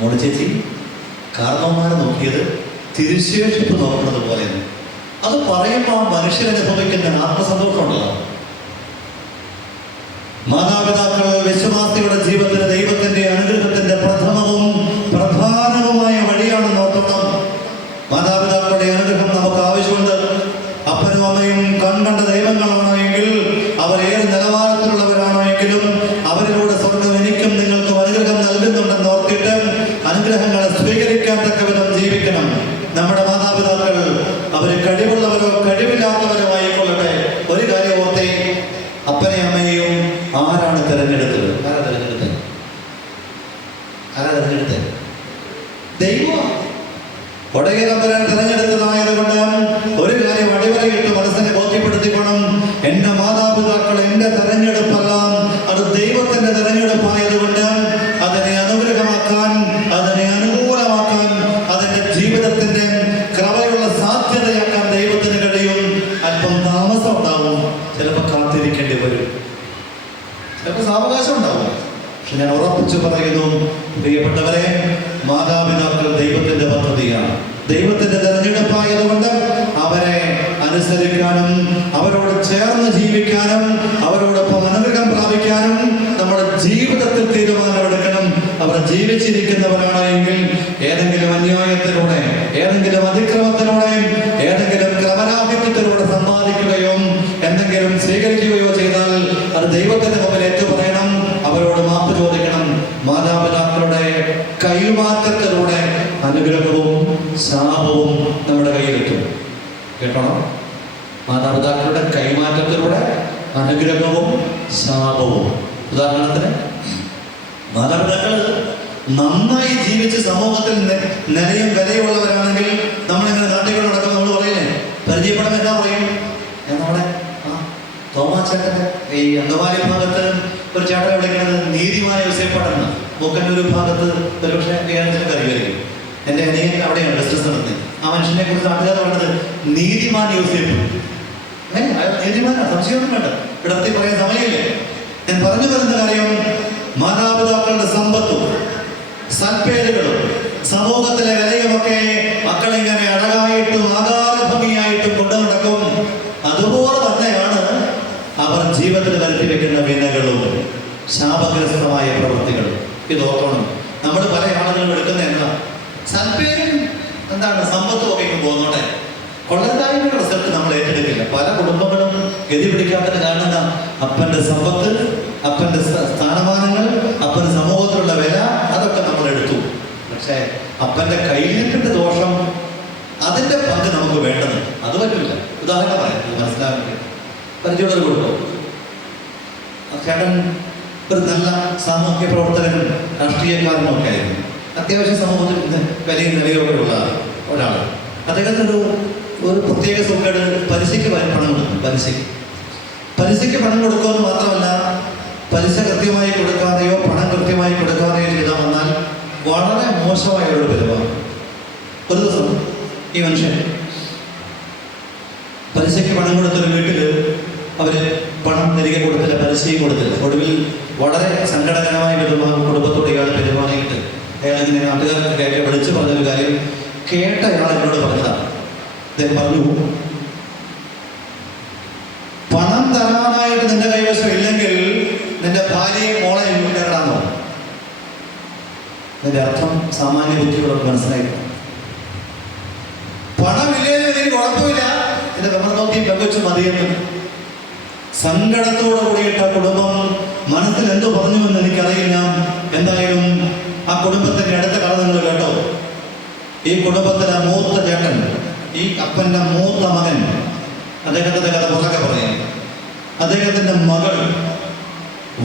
മോളിച്ചേച്ചി കാരണവന്മാരെ നോക്കിയത് തിരുശേഷിപ്പ് നോക്കുന്നത് പോലെയാണ്. അത് പറയുമ്പോൾ മനുഷ്യരനുഭവിക്കുന്ന ആത്മസന്തോഷമുണ്ടല്ലോ. മാതാപിതാക്കൾ വിശ്വാസിയുടെ ജീവിതത്തിന് ദൈവത്തിന്റെ അനുഗ്രഹത്തിന്റെ പ്രധാനവുമായ വഴിയാണ് നോക്കണം. മാതാപിതാക്കളുടെ അനുഗ്രഹം നമുക്ക് ആവശ്യമുണ്ട്. അപ്പനും അമ്മയും കണ്ട ദൈവങ്ങളാണോ എങ്കിൽ, അവർ ഏത് നിലവാരത്തിലുള്ളവരാണോ എങ്കിലും അവരിലൂടെ സ്വർഗം എനിക്കും നിങ്ങൾക്കും അനുഗ്രഹം നൽകുന്നുണ്ടെന്ന് ഓർത്തിട്ട് അനുഗ്രഹങ്ങളെ സ്വീകരിക്കാൻ തക്ക വിധം ജീവിക്കണം. നമ്മുടെ മാതാപിതാക്കൾ അവര് കഴിവുള്ളവരോ കഴിവില്ലാത്തവരോ ആയിക്കൊള്ളട്ടെ, ഒരു കാര്യം ഓർത്തേ, അപ്പനെ അമ്മയെയും ആരാണ് തെരഞ്ഞെടുത്തത്? ആരാ തെരഞ്ഞെടുത്തത്? ദൈവം. ഒടയനമ്പരാൻ തെരഞ്ഞെടുത്തതായത് കൊണ്ട് ഒരു കാര്യം അടിവരയിട്ട് മനസ്സിനെ ബോധ്യപ്പെടുത്തിക്കണം. എന്റെ മാതാപിതാക്കൾ എന്റെ തെരഞ്ഞെടുപ്പല്ല, അത് ദൈവത്തിന്റെ തെരഞ്ഞെടുപ്പായതുകൊണ്ട് അതിനെ അനുഗ്രഹമാക്കാൻ, അതിനെ അനുകൂലമാക്കാൻ, അതിന്റെ ജീവിതത്തിന്റെ ക്രമയുള്ള സാധ്യതയാക്കാൻ ദൈവത്തിന് കഴിയും. അല്പം താമസം ഉണ്ടാവും, ചിലപ്പോൾ കാത്തിരിക്കേണ്ടി വരും, ചിലപ്പോൾ സാവകാശം ഉണ്ടാവും. പക്ഷെ ഞാൻ ഉറപ്പിച്ചു പറയുന്നു, പ്രിയപ്പെട്ടവരെ, മാതാപിതാക്കൾ ദൈവത്തിന്റെ പദ്ധതിയാണ്, ദൈവത്തിന്റെ തെരഞ്ഞെടുപ്പായതുകൊണ്ട് അവരെ അനുസരിക്കാനും അവരോട് ചേർന്ന് ജീവിക്കാനും അവരോടൊപ്പം അനുഗ്രഹം പ്രാപിക്കാനും നമ്മുടെ ജീവിതത്തിൽ തീരുമാനമെടുക്കണം. അവർ ജീവിച്ചിരിക്കുന്നവരാണെങ്കിൽ ഏതെങ്കിലും അന്യായത്തിലൂടെ, ഏതെങ്കിലും അതിക്രമത്തിലൂടെ, ഏതെങ്കിലും ക്രമരാഹിത്യത്തിലൂടെ സമ്പാദിക്കുകയോ എന്തെങ്കിലും സ്വീകരിക്കുകയോ ചെയ്താൽ അത് ദൈവത്തിന്റെ മുമ്പിൽ ഏറ്റുപറയണം, അവരോട് മാപ്പ് ചോദിക്കണം. മാതാപിതാക്കളുടെ കൈമാറ്റത്തിലൂടെ അനുഗ്രഹവും ശാപവും നമ്മുടെ കയ്യിലെത്തും. കേട്ടോണം, മാതാപിതാക്കളുടെ കൈമാറ്റത്തിലൂടെ അനുഗ്രഹവും ശാപവും. ഉദാഹരണത്തിന്, മാതാപിതാക്കൾ നന്നായി ജീവിച്ച് സമൂഹത്തിൽ നിലയും വിലയുള്ളവരാണെങ്കിൽ നമ്മളിങ്ങനെ നാട്ടിൽ നടക്കും, നമ്മൾ പറയില്ലേ, പരിചയപ്പെടുന്ന എന്താ പറയും? നമ്മുടെ തോമാച്ചേട്ടൻ്റെ ഈ അങ്കമാലി ഭാഗത്ത് ഒരു ചേട്ടനെ വിളിക്കുന്നത് നീതിമാൻ യോസേപ്പാടെന്ന്. മുക്കന്നൂർ ഭാഗത്ത് ഒരുപക്ഷെ കേരളത്തിനൊക്കെ അറിയുമായിരിക്കും. എൻ്റെ അനിയൻ അവിടെയാണ് ബിസിനസ് നടത്തി. ആ മനുഷ്യനെ കുറിച്ച് നാട്ടുകാർ പറഞ്ഞത് നീതിമാൻ യോസേപ്പ്. അയാൾ നീതിമാനാണ്, സംശയമൊന്നും വേണ്ട, ഇടത്തി പറയാൻ സമയമില്ലേ. ഞാൻ പറഞ്ഞു വരുന്ന കാര്യം, മാതാപിതാക്കളുടെ സമ്പത്തും സൽപ്പേരുകളും സമൂഹത്തിലെ വിലയുമൊക്കെ മക്കളിങ്ങനെ അഴകായിട്ടും ആകാരഭംഗിയായിട്ടും കൊണ്ടു നടക്കും. അതുപോലെ തന്നെയാണ് അവർ ജീവിതത്തിൽ വരുത്തി വെക്കുന്ന വിനകളും ശാപഗ്രസ്തമായ പ്രവൃത്തികളും. ഇത് ഓർക്കണം. നമ്മൾ പല ആളുകളും എടുക്കുന്ന എന്താ, സൽപ്പേരും എന്താണ് സമ്പത്തും ഒക്കെ ഇങ്ങ് പോകുന്നോട്ടെ, കൊള്ളരുതായ്മയുടെ റിസൾട്ട് നമ്മൾ ഏറ്റെടുക്കില്ല. പല കുടുംബങ്ങളും ഗതി പിടിക്കാത്തതിന് കാരണം എന്താ? അപ്പന്റെ സമ്പത്ത്, അപ്പന്റെ സ്ഥാനമാനങ്ങൾ, അപ്പന്റെ സമൂഹത്തിലുള്ള വില, അതൊക്കെ നമ്മൾ എടുത്തു. പക്ഷേ അപ്പന്റെ കയ്യിലിട്ടിട്ട് ദോഷം, അതിന്റെ പങ്ക് നമുക്ക് വേണ്ടത് അത് പറ്റില്ല. ഉദാഹരണം പറയാം, മനസ്സിലാക്കാൻ പരിചയമുള്ളൊരു കുടുംബം. ചേട്ടൻ ഒരു നല്ല സാമൂഹ്യ പ്രവർത്തകനും രാഷ്ട്രീയക്കാരനും ഒക്കെ ആയിരുന്നു. അത്യാവശ്യം സമൂഹത്തിൽ വിലയും നിലയൊക്കെ ഉള്ള ഒരാൾ. അദ്ദേഹത്തിന് ഒരു പ്രത്യേക സുഖേട് പലിശയ്ക്ക് പണം കൊടുക്കും. പലിശയ്ക്ക് പണം കൊടുക്കുമെന്ന് മാത്രമല്ല, പലിശ കൃത്യമായി കൊടുക്കാതെയോ പണം കൃത്യമായി കൊടുക്കാതെയോ ചെയ്താൽ വന്നാൽ വളരെ മോശമായ ഒരു പെരുമാറും. ഒരു ദിവസം ഈ മനുഷ്യൻ പലിശയ്ക്ക് പണം കൊടുത്തൊരു വീട്ടിൽ അവര് പണം തിരികെ കൊടുത്തില്ല, പലിശയും കൊടുത്തില്ല. ഒടുവിൽ വളരെ സങ്കടകരമായ വിധമാണ് കുടുംബത്തോട് ഇയാൾ പെരുമാറുന്നത്. അയാൾ ഇങ്ങനെ നാട്ടുകാർക്ക് കേട്ട് വിളിച്ചു പറഞ്ഞൊരു കാര്യം കേട്ട അയാൾ എന്നോട് പറഞ്ഞതാണ്. അദ്ദേഹം പറഞ്ഞു, പണം തരാനായിട്ട് നിന്റെ കൈവശം ഇല്ലെങ്കിൽ നിന്റെ ഭാര്യയും മോളെയും നേരിടാൻ പറഞ്ഞു. അതിന്റെ അർത്ഥം സാമാന്യ ബുദ്ധികളൊക്കെ മനസ്സിലായില്ല. പണമില്ലേലും എനിക്ക് കുഴപ്പമില്ല, എന്റെ നമ്മൾ നോക്കി പെങ്കൊച്ചു മതിയെന്ന്. സങ്കടത്തോടെ കൂടിയിട്ട് ആ കുടുംബം മനസ്സിൽ എന്തോ പറഞ്ഞുവെന്ന് എനിക്കറിയില്ല. എന്തായാലും ആ കുടുംബത്തിന്റെ അടുത്ത കഥ നിങ്ങൾ കേട്ടോ. ഈ കുടുംബത്തിലെ മൂത്ത ചേട്ടൻ, ഈ അപ്പന്റെ മൂത്ത മകൻ, അദ്ദേഹത്തിന്റെ കഥ പുറകെ പറയാം. അദ്ദേഹത്തിന്റെ മകൾ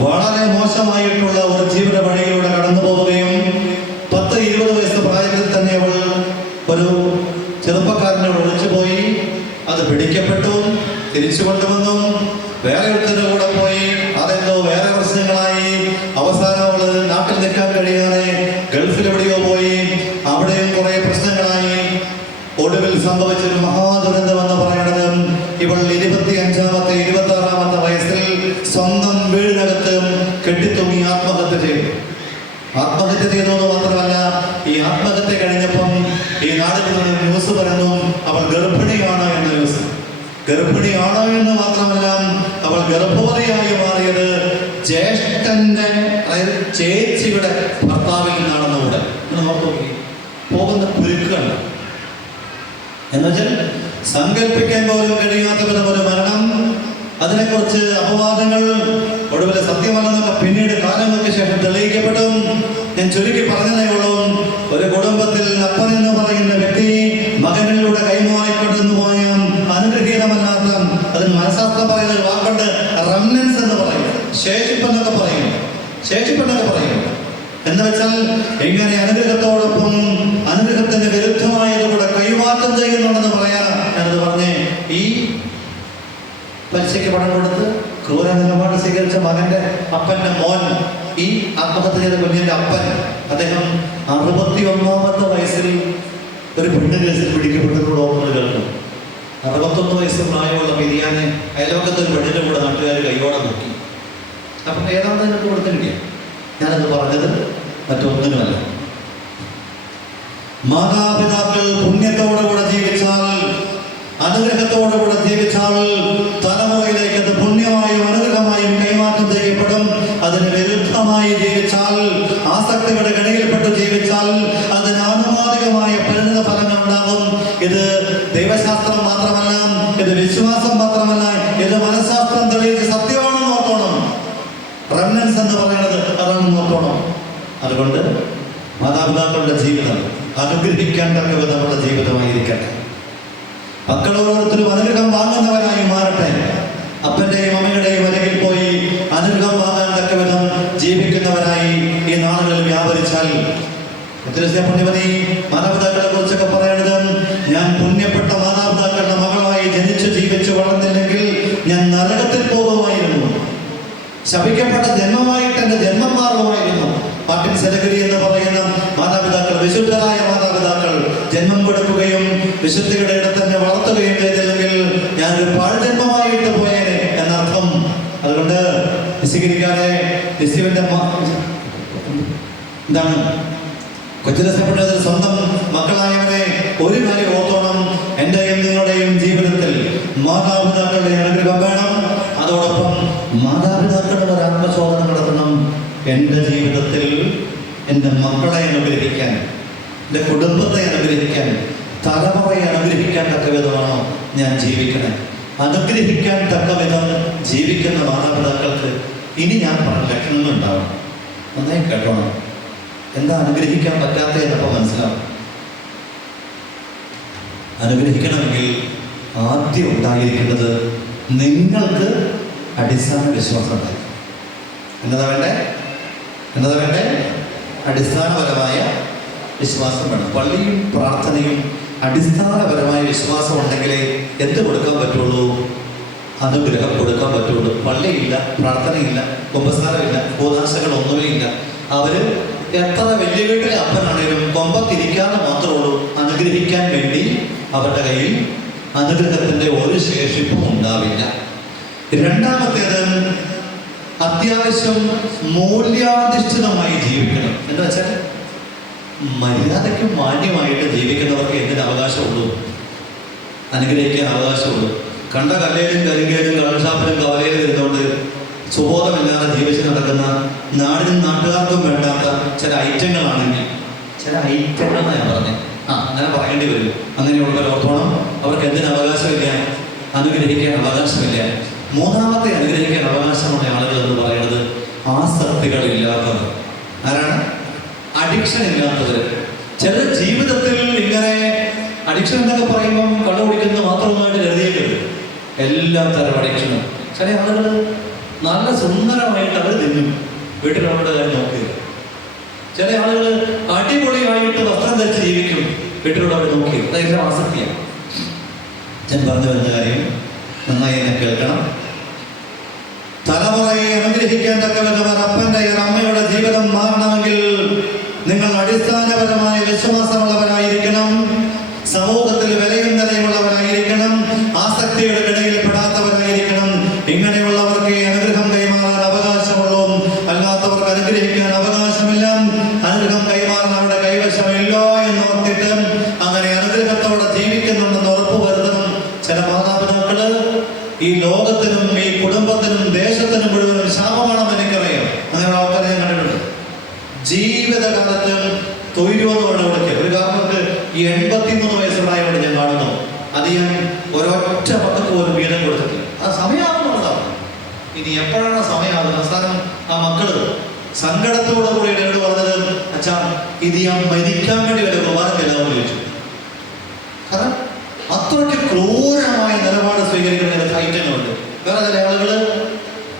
വളരെ മോശമായിട്ടുള്ള ഒരു ജീവിത വഴിയിലൂടെ കടന്നു പോവുകയും 10-20 വയസ്സ് പ്രായത്തിൽ തന്നെ അവൾ ഒരു ചെറുപ്പക്കാരനോട് ഒളിച്ചുപോയി. അത് പിടിക്കപ്പെട്ടു, തിരിച്ചു കൊണ്ടുവന്നു, വേറെ ഒരുത്തന്റെ കൂടെ പോയി. അതെന്തോ വേറെ പ്രശ്നങ്ങളായി. അവസാനം അവള് നാട്ടിൽ നിൽക്കാൻ കഴിയാതെ ഗൾഫിൽ എവിടെയോ പോയി. അവിടെയും കുറെ പ്രശ്നങ്ങളായി. ഒടുവിൽ സംഭവിച്ചൊരു മഹാദുരന്തമെന്ന് പറയണത്, ഇവൾ 25-ാമത്തെ 26-ാമത്തെ വയസ്സിൽ സ്വന്തം വീടിനകത്ത് കെട്ടിത്തൂങ്ങി ആത്മഹത്യ ചെയ്തു. ആത്മഹത്യ ചെയ്തതെന്ന് മാത്രമല്ല, ഈ ആത്മഹത്യ കഴിഞ്ഞപ്പം ഈ നാടിൽ നിന്ന് ന്യൂസ് പറഞ്ഞു അവൾ ഗർഭിണിയാണ് എന്ന ന്യൂസ്. ഗർഭിണിയാണോ എന്ന് മാത്രമല്ല, അവൾ ഗർഭവതിയായി മാറിയത് ജ്യേഷ്ഠന്റെ, അതായത് ചേച്ചിയുടെ ഭർത്താവിൽ നിന്നാണെന്ന് കൂടെ നോക്കി പോകുന്ന കുരുക്കാണ്. എന്നുവെച്ചാൽ സങ്കല്പിക്കാൻ പോലും കഴിയാത്ത വിധം ഒരു മരണം, അതിനെക്കുറിച്ച് അപവാദങ്ങൾ, ഒടുവിൽ സത്യമല്ലെന്നൊക്കെ പിന്നീട് കാലങ്ങൾക്ക് ശേഷം തെളിയിക്കപ്പെട്ടു. ഞാൻ ചുരുക്കി പറഞ്ഞതേ ഉള്ളൂ, ഒരു കുടുംബത്തിൽ അപ്പൻ എന്ന് പറയുന്ന വ്യക്തി മകനിലൂടെ കൈമാറിക്കൊണ്ടെന്ന് പോയ അനുഗ്രഹീതമല്ലാത്ത, അതിന് മനഃശാസ്ത്രം പറയുന്ന ഒരു വാക്കുണ്ട്, റെമനൻസ് എന്ന് പറയും, ശേഷിപ്പെന്നൊക്കെ പറയും, ശേഷിപ്പെന്നൊക്കെ പറയും. എന്ന് വെച്ചാൽ എങ്ങനെ അനുഗ്രഹത്തോടൊപ്പം അനുഗ്രഹത്തിന് വിരുദ്ധമായതുകൂടെ കൈമാറ്റം ചെയ്യുന്നുണ്ടെന്ന് പറയാം. ഞാനത് പറഞ്ഞേ, ഈ പലിശയ്ക്ക് പണം കൊടുത്ത് ക്രൂര നിലപാട് സ്വീകരിച്ച മകന്റെ അപ്പന്റെ മോൻ, ഈ ആത്മഹത്യ ചെയ്ത കുഞ്ഞിന്റെ അപ്പൻ, അദ്ദേഹം 61-ാമത്തെ വയസ്സിൽ ഒരു പെണ്ണ് കേസിൽ പിടിക്കപ്പെട്ടതോട് ഓർമ്മ കേൾക്കും. 61 വയസ്സ് പ്രായമുള്ള പിരിയാനെ അയലോകത്തൊരു പെണ്ണിന്റെ കൂടെ നാട്ടുകാർ കൈയോടെ നോക്കി. അപ്പം ഏതാണ്ട് നിങ്ങൾക്ക് കൊടുത്തില്ല. ഞാനത് പറഞ്ഞത് മറ്റൊന്നിനുമല്ല. മാതാപിതാക്കൾ പുണ്യത്തോടുകൂടെ ജീവിച്ചാൽ, അനുഗ്രഹത്തോടുകൂടെ ജീവിച്ചാൽ തലമുറയിലേക്ക് അത് പുണ്യമായും അനുഗ്രഹമായും കൈമാറ്റം ചെയ്യപ്പെടും. അതിന് വിരുദ്ധമായി ജീവിച്ചാൽ, ആസക്തിയുടെ ഗണിയിൽപ്പെട്ട് ജീവിച്ചാൽ അതിന് ആനുപാതികമായ പരിണിത ഫലങ്ങൾ ഉണ്ടാകും. ഇത് ദൈവശാസ്ത്രം മാത്രമല്ല, ഇത് വിശ്വാസം മാത്രമല്ല, ഇത് മനഃശാസ്ത്രം തെളിയിച്ച് സത്യമാണെന്ന് ഓർത്തോണം. റെമനൻസ് എന്ന് പറയുന്നത് അതാണെന്ന് ഓർത്തോണം. അതുകൊണ്ട് മാതാപിതാക്കളുടെ ജീവിതം അനുഗ്രഹിക്കാൻ തക്ക വിധമുള്ള ജീവിതമായിരിക്കട്ടെ. മക്കൾ ഓരോരുത്തരും അനുഗ്രഹം വാങ്ങുന്നവരായി മാറട്ടെ. അപ്പന്റെയും അമ്മയുടെയും അരികിൽ പോയി അനുഗ്രഹം വാങ്ങാൻ തക്ക വിധം ജീവിക്കുന്നവരായി ഈ നാളുകളിൽ വ്യാപരിച്ചാൽ, പുണ്യമതി മാതാപിതാക്കളെ കുറിച്ചൊക്കെ പറയണത്, ഞാൻ പുണ്യപ്പെട്ട മാതാപിതാക്കളുടെ മകളായി ജനിച്ചു ജീവിച്ചു വളർന്നില്ലെങ്കിൽ ഞാൻ നരകത്തിൽ പോകുമായിരുന്നു. ശപിക്കപ്പെട്ട ജന്മമായിട്ട് എന്റെ ജന്മം മാറുമായിരുന്നു. പാട്ടിൻ സെലഗരി എന്ന് പറയുന്ന മാതാപിതാക്കൾ, വിശുദ്ധരായ മാതാപിതാക്കൾ ജന്മം കൊടുക്കുകയും വിശുദ്ധിയുടെ ഇടത്ത് തന്നെ വളർത്തുകയും ചെയ്തില്ലെങ്കിൽ ഞാനൊരു പാഴ്ജന്മമായിട്ട് പോയേനെ എന്നർത്ഥം. അതുകൊണ്ട് നിസ്സീകരിക്കാതെ നിസ്യവിന്റെ എന്താണ് കൊച്ചിരസപ്പെട്ടതിൽ സ്വന്തം മക്കളായവരെ ഒരു കാര്യം ഓർത്തോണം, എന്റെയും നിങ്ങളുടെയും ജീവിതത്തിൽ മാതാപിതാക്കളുടെ അനുഗ്രഹം വേണം. അതോടൊപ്പം മാതാപിതാക്കളുടെ ഒരു ആത്മശോധന നടത്തണം. എൻ്റെ ജീവിതത്തിൽ എൻ്റെ മക്കളെ അനുഗ്രഹിക്കാൻ, എൻ്റെ കുടുംബത്തെ അനുഗ്രഹിക്കാൻ, തലമുറയെ അനുഗ്രഹിക്കാൻ തക്ക വിധമാണോ ഞാൻ ജീവിക്കണേ? അനുഗ്രഹിക്കാൻ തക്ക വിധം ജീവിക്കുന്ന മാതാപിതാക്കൾക്ക് ഇനി ഞാൻ പറഞ്ഞ ലക്ഷണങ്ങൾ ഉണ്ടാവണം. നന്നായി കേട്ടോണം. എന്താ അനുഗ്രഹിക്കാൻ പറ്റാത്ത എന്നപ്പോൾ മനസ്സിലാവും. അനുഗ്രഹിക്കണമെങ്കിൽ ആദ്യം ഉണ്ടായിരിക്കുന്നത് നിങ്ങൾക്ക് അടിസ്ഥാന വിശ്വാസം ഉണ്ടായി. എന്നതാ വേണ്ടേ? അടിസ്ഥാനപരമായ വിശ്വാസം വേണം. പള്ളിയും പ്രാർത്ഥനയും അടിസ്ഥാനപരമായ വിശ്വാസം ഉണ്ടെങ്കിലേ എന്ത് കൊടുക്കാൻ പറ്റുള്ളൂ? അനുഗ്രഹം കൊടുക്കാൻ പറ്റുള്ളൂ. പള്ളിയില്ല, പ്രാർത്ഥനയില്ല, കുമ്പസാരമില്ല, കൂതാശകളൊന്നുമേ ഇല്ല. അവര് എത്ര വലിയ വീട്ടിലെ അപ്പനാണെങ്കിലും കൊമ്പത്തിരിക്കാതെ മാത്രമേ ഉള്ളൂ. അനുഗ്രഹിക്കാൻ വേണ്ടി അവരുടെ കയ്യിൽ അനുഗ്രഹത്തിന്റെ ഒരു ശേഷിപ്പും ഉണ്ടാവില്ല. രണ്ടാമത്തേത്, അത്യാവശ്യം മൂല്യാധിഷ്ഠിതമായി ജീവിക്കണം. എന്താ വെച്ചാൽ മര്യാദയ്ക്കും മാന്യമായിട്ട് ജീവിക്കുന്നവർക്ക് എന്തിന് അവകാശമുള്ളൂ? അനുഗ്രഹിക്കാൻ അവകാശമുള്ളൂ. കണ്ട കല്ലേലും കരിങ്കയിലും കള്ളഷാപ്പിലും കവലയിലും ഇരുന്നുകൊണ്ട് സുബോധമില്ലാതെ ജീവിച്ച് നടക്കുന്ന നാടിനും നാട്ടുകാർക്കും വേണ്ടാത്ത ചില ഐറ്റങ്ങളാണെങ്കിൽ, ചില ഐറ്റങ്ങൾ ഞാൻ പറഞ്ഞത് അങ്ങനെ പറയേണ്ടി വരും. അങ്ങനെയുള്ളവർ ഓർത്തോണം, അവർക്ക് എന്തിന് അവകാശമില്ല? അനുഗ്രഹിക്കാൻ അവകാശമില്ല. മൂന്നാമത്തെ അനുഗ്രഹിക്കാൻ അവകാശമുള്ള ആളുകൾ എന്ന് പറയുന്നത് ആസക്തികളില്ലാത്തവർ. ആരാണ്? അഡിക്ഷൻ ഇല്ലാത്തവർ. ചില ജീവിതത്തിൽ ഇങ്ങനെ അഡിക്ഷൻ എന്നൊക്കെ പറയുമ്പം കള്ളു കുടിക്കുന്നത് മാത്രമായിട്ട് കരുതിയേക്കരുത്. എല്ലാ തരം അഡിക്ഷനും. ചില ആളുകൾ നല്ല സുന്ദരമായിട്ട് അവർ തിന്നും, വീട്ടിലുള്ളവരുടെ കാര്യം നോക്കുക. ചില ആളുകൾ അടിപൊളിയായിട്ട് വസ്ത്രം ധരിച്ച് ജീവിക്കും, വീട്ടിലുള്ളവർ നോക്കി. അതെല്ലാം ആസക്തിയാണ്. ഞാൻ പറഞ്ഞു വരുന്ന കാര്യം നന്നായി എന്നെ കേൾക്കണം. തലമുറയെ അനുഗ്രഹിക്കാൻ തക്കവല്ലവർ അപ്പൻ്റെയോ അമ്മയുടെ ജീവിതം മാറണമെങ്കിൽ നിങ്ങൾ അടിസ്ഥാനപരമായ വിശ്വാസമുള്ളവരായിരിക്കണം, സമൂഹത്തിൽ വിലയും നിലയുള്ളവരായിരിക്കണം, ആസക്തിയുടെ ഇടയിൽ പെടാത്തവരായിരിക്കണം. ഇങ്ങനെയുള്ളവർക്ക് അനുഗ്രഹം കൈമാറാൻ അവകാശമുള്ളൂ, അല്ലാത്തവർക്ക് അനുഗ്രഹിക്കാൻ അവകാശമില്ല. അനുഗ്രഹം കൈമാറാൻ അവരുടെ കൈവശമില്ലോ എന്നോർത്തിട്ട് അങ്ങനെ അനുഗ്രഹത്തോടെ ജീവിക്കുന്നുണ്ടെന്ന് ഉറപ്പുവരുത്തണം. ചില മാതാപിതാക്കള് ഈ ലോകത്തിനും ഈ കുടുംബത്തിനും ദേശത്തിനും മുഴുവനും ശാപമാണെന്ന് എനിക്കറിയാം. അങ്ങനെയുള്ള ആൾക്കാരെ ഞാൻ കണ്ടിട്ടുണ്ട്. ജീവിതകാലത്ത് തൊഴിലുമെന്ന് വേണം വിളിക്കുക. ഒരു കാരണത്ത് ഈ 83 വയസ്സുണ്ടായതുകൊണ്ട് ഞാൻ കാണുന്നു, അത് ഞാൻ ഒരൊറ്റ മക്കൾക്ക് പോലും വീതം കൊടുത്തിട്ടില്ല. ആ സമയമാകുന്നതാണ്. ഇനി എപ്പോഴാണ് സമയമാകുന്നത്? അവസാനം ആ മക്കള് സങ്കടത്തോടു കൂടി എന്നോട് പറഞ്ഞത്, അച്ഛാ ഇത് ഞാൻ മരിക്കാൻ വേണ്ടി വല്ല ഉപകാരം ചെല്ലാമെന്ന് ചോദിച്ചു. കാരണം അത്രയ്ക്ക് ക്രൂരമായ നിലപാട് സ്വീകരിക്കുന്ന ഐറ്റങ്ങളുണ്ട്. വേറെ ചില ആളുകള്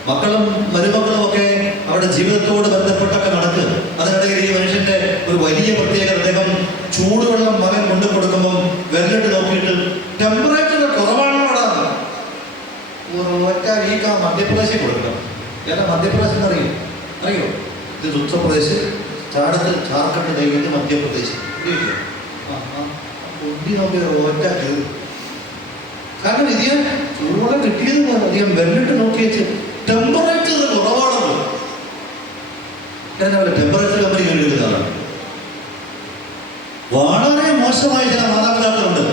മക്കളും മരുമക്കളും ഒക്കെ അവരുടെ ജീവിതത്തോട് ബന്ധപ്പെട്ടൊക്കെ നടക്കുക. അതിനിടയിൽ ഈ മനുഷ്യന്റെ ഒരു വലിയ പ്രത്യേകത, അദ്ദേഹം ചൂടുവെള്ളം മകൻ കൊണ്ടു കൊടുക്കുമ്പം വിരലിട്ട് നോക്കിയിട്ട് ടെമ്പറേച്ചർ കുറവാണോടാണ് ഒറ്റ വീക്ക് ആ മധ്യപ്രദേശിൽ കൊടുക്കണം. ഏതാ മധ്യപ്രദേശ് അറിയോ? ഇത് ഉത്തർപ്രദേശ്, ജാർഖണ്ഡ് കഴിഞ്ഞിട്ട് മധ്യപ്രദേശ്. പൊടി നോക്കി ഒറ്റ കയറി. കാരണം ഇത് ഞാൻ ചൂടുവെള്ളം കിട്ടിയത് അധികം വിരലിട്ട് നോക്കി വെച്ച് ടെമ്പറേച്ചർ കുറവാണല്ലോ. ടെമ്പറേച്ചർ കമ്പനി കണ്ടുവരുന്നതാണ്. വളരെ മോശമായ ചില മാതാപിതാക്കളുണ്ട്.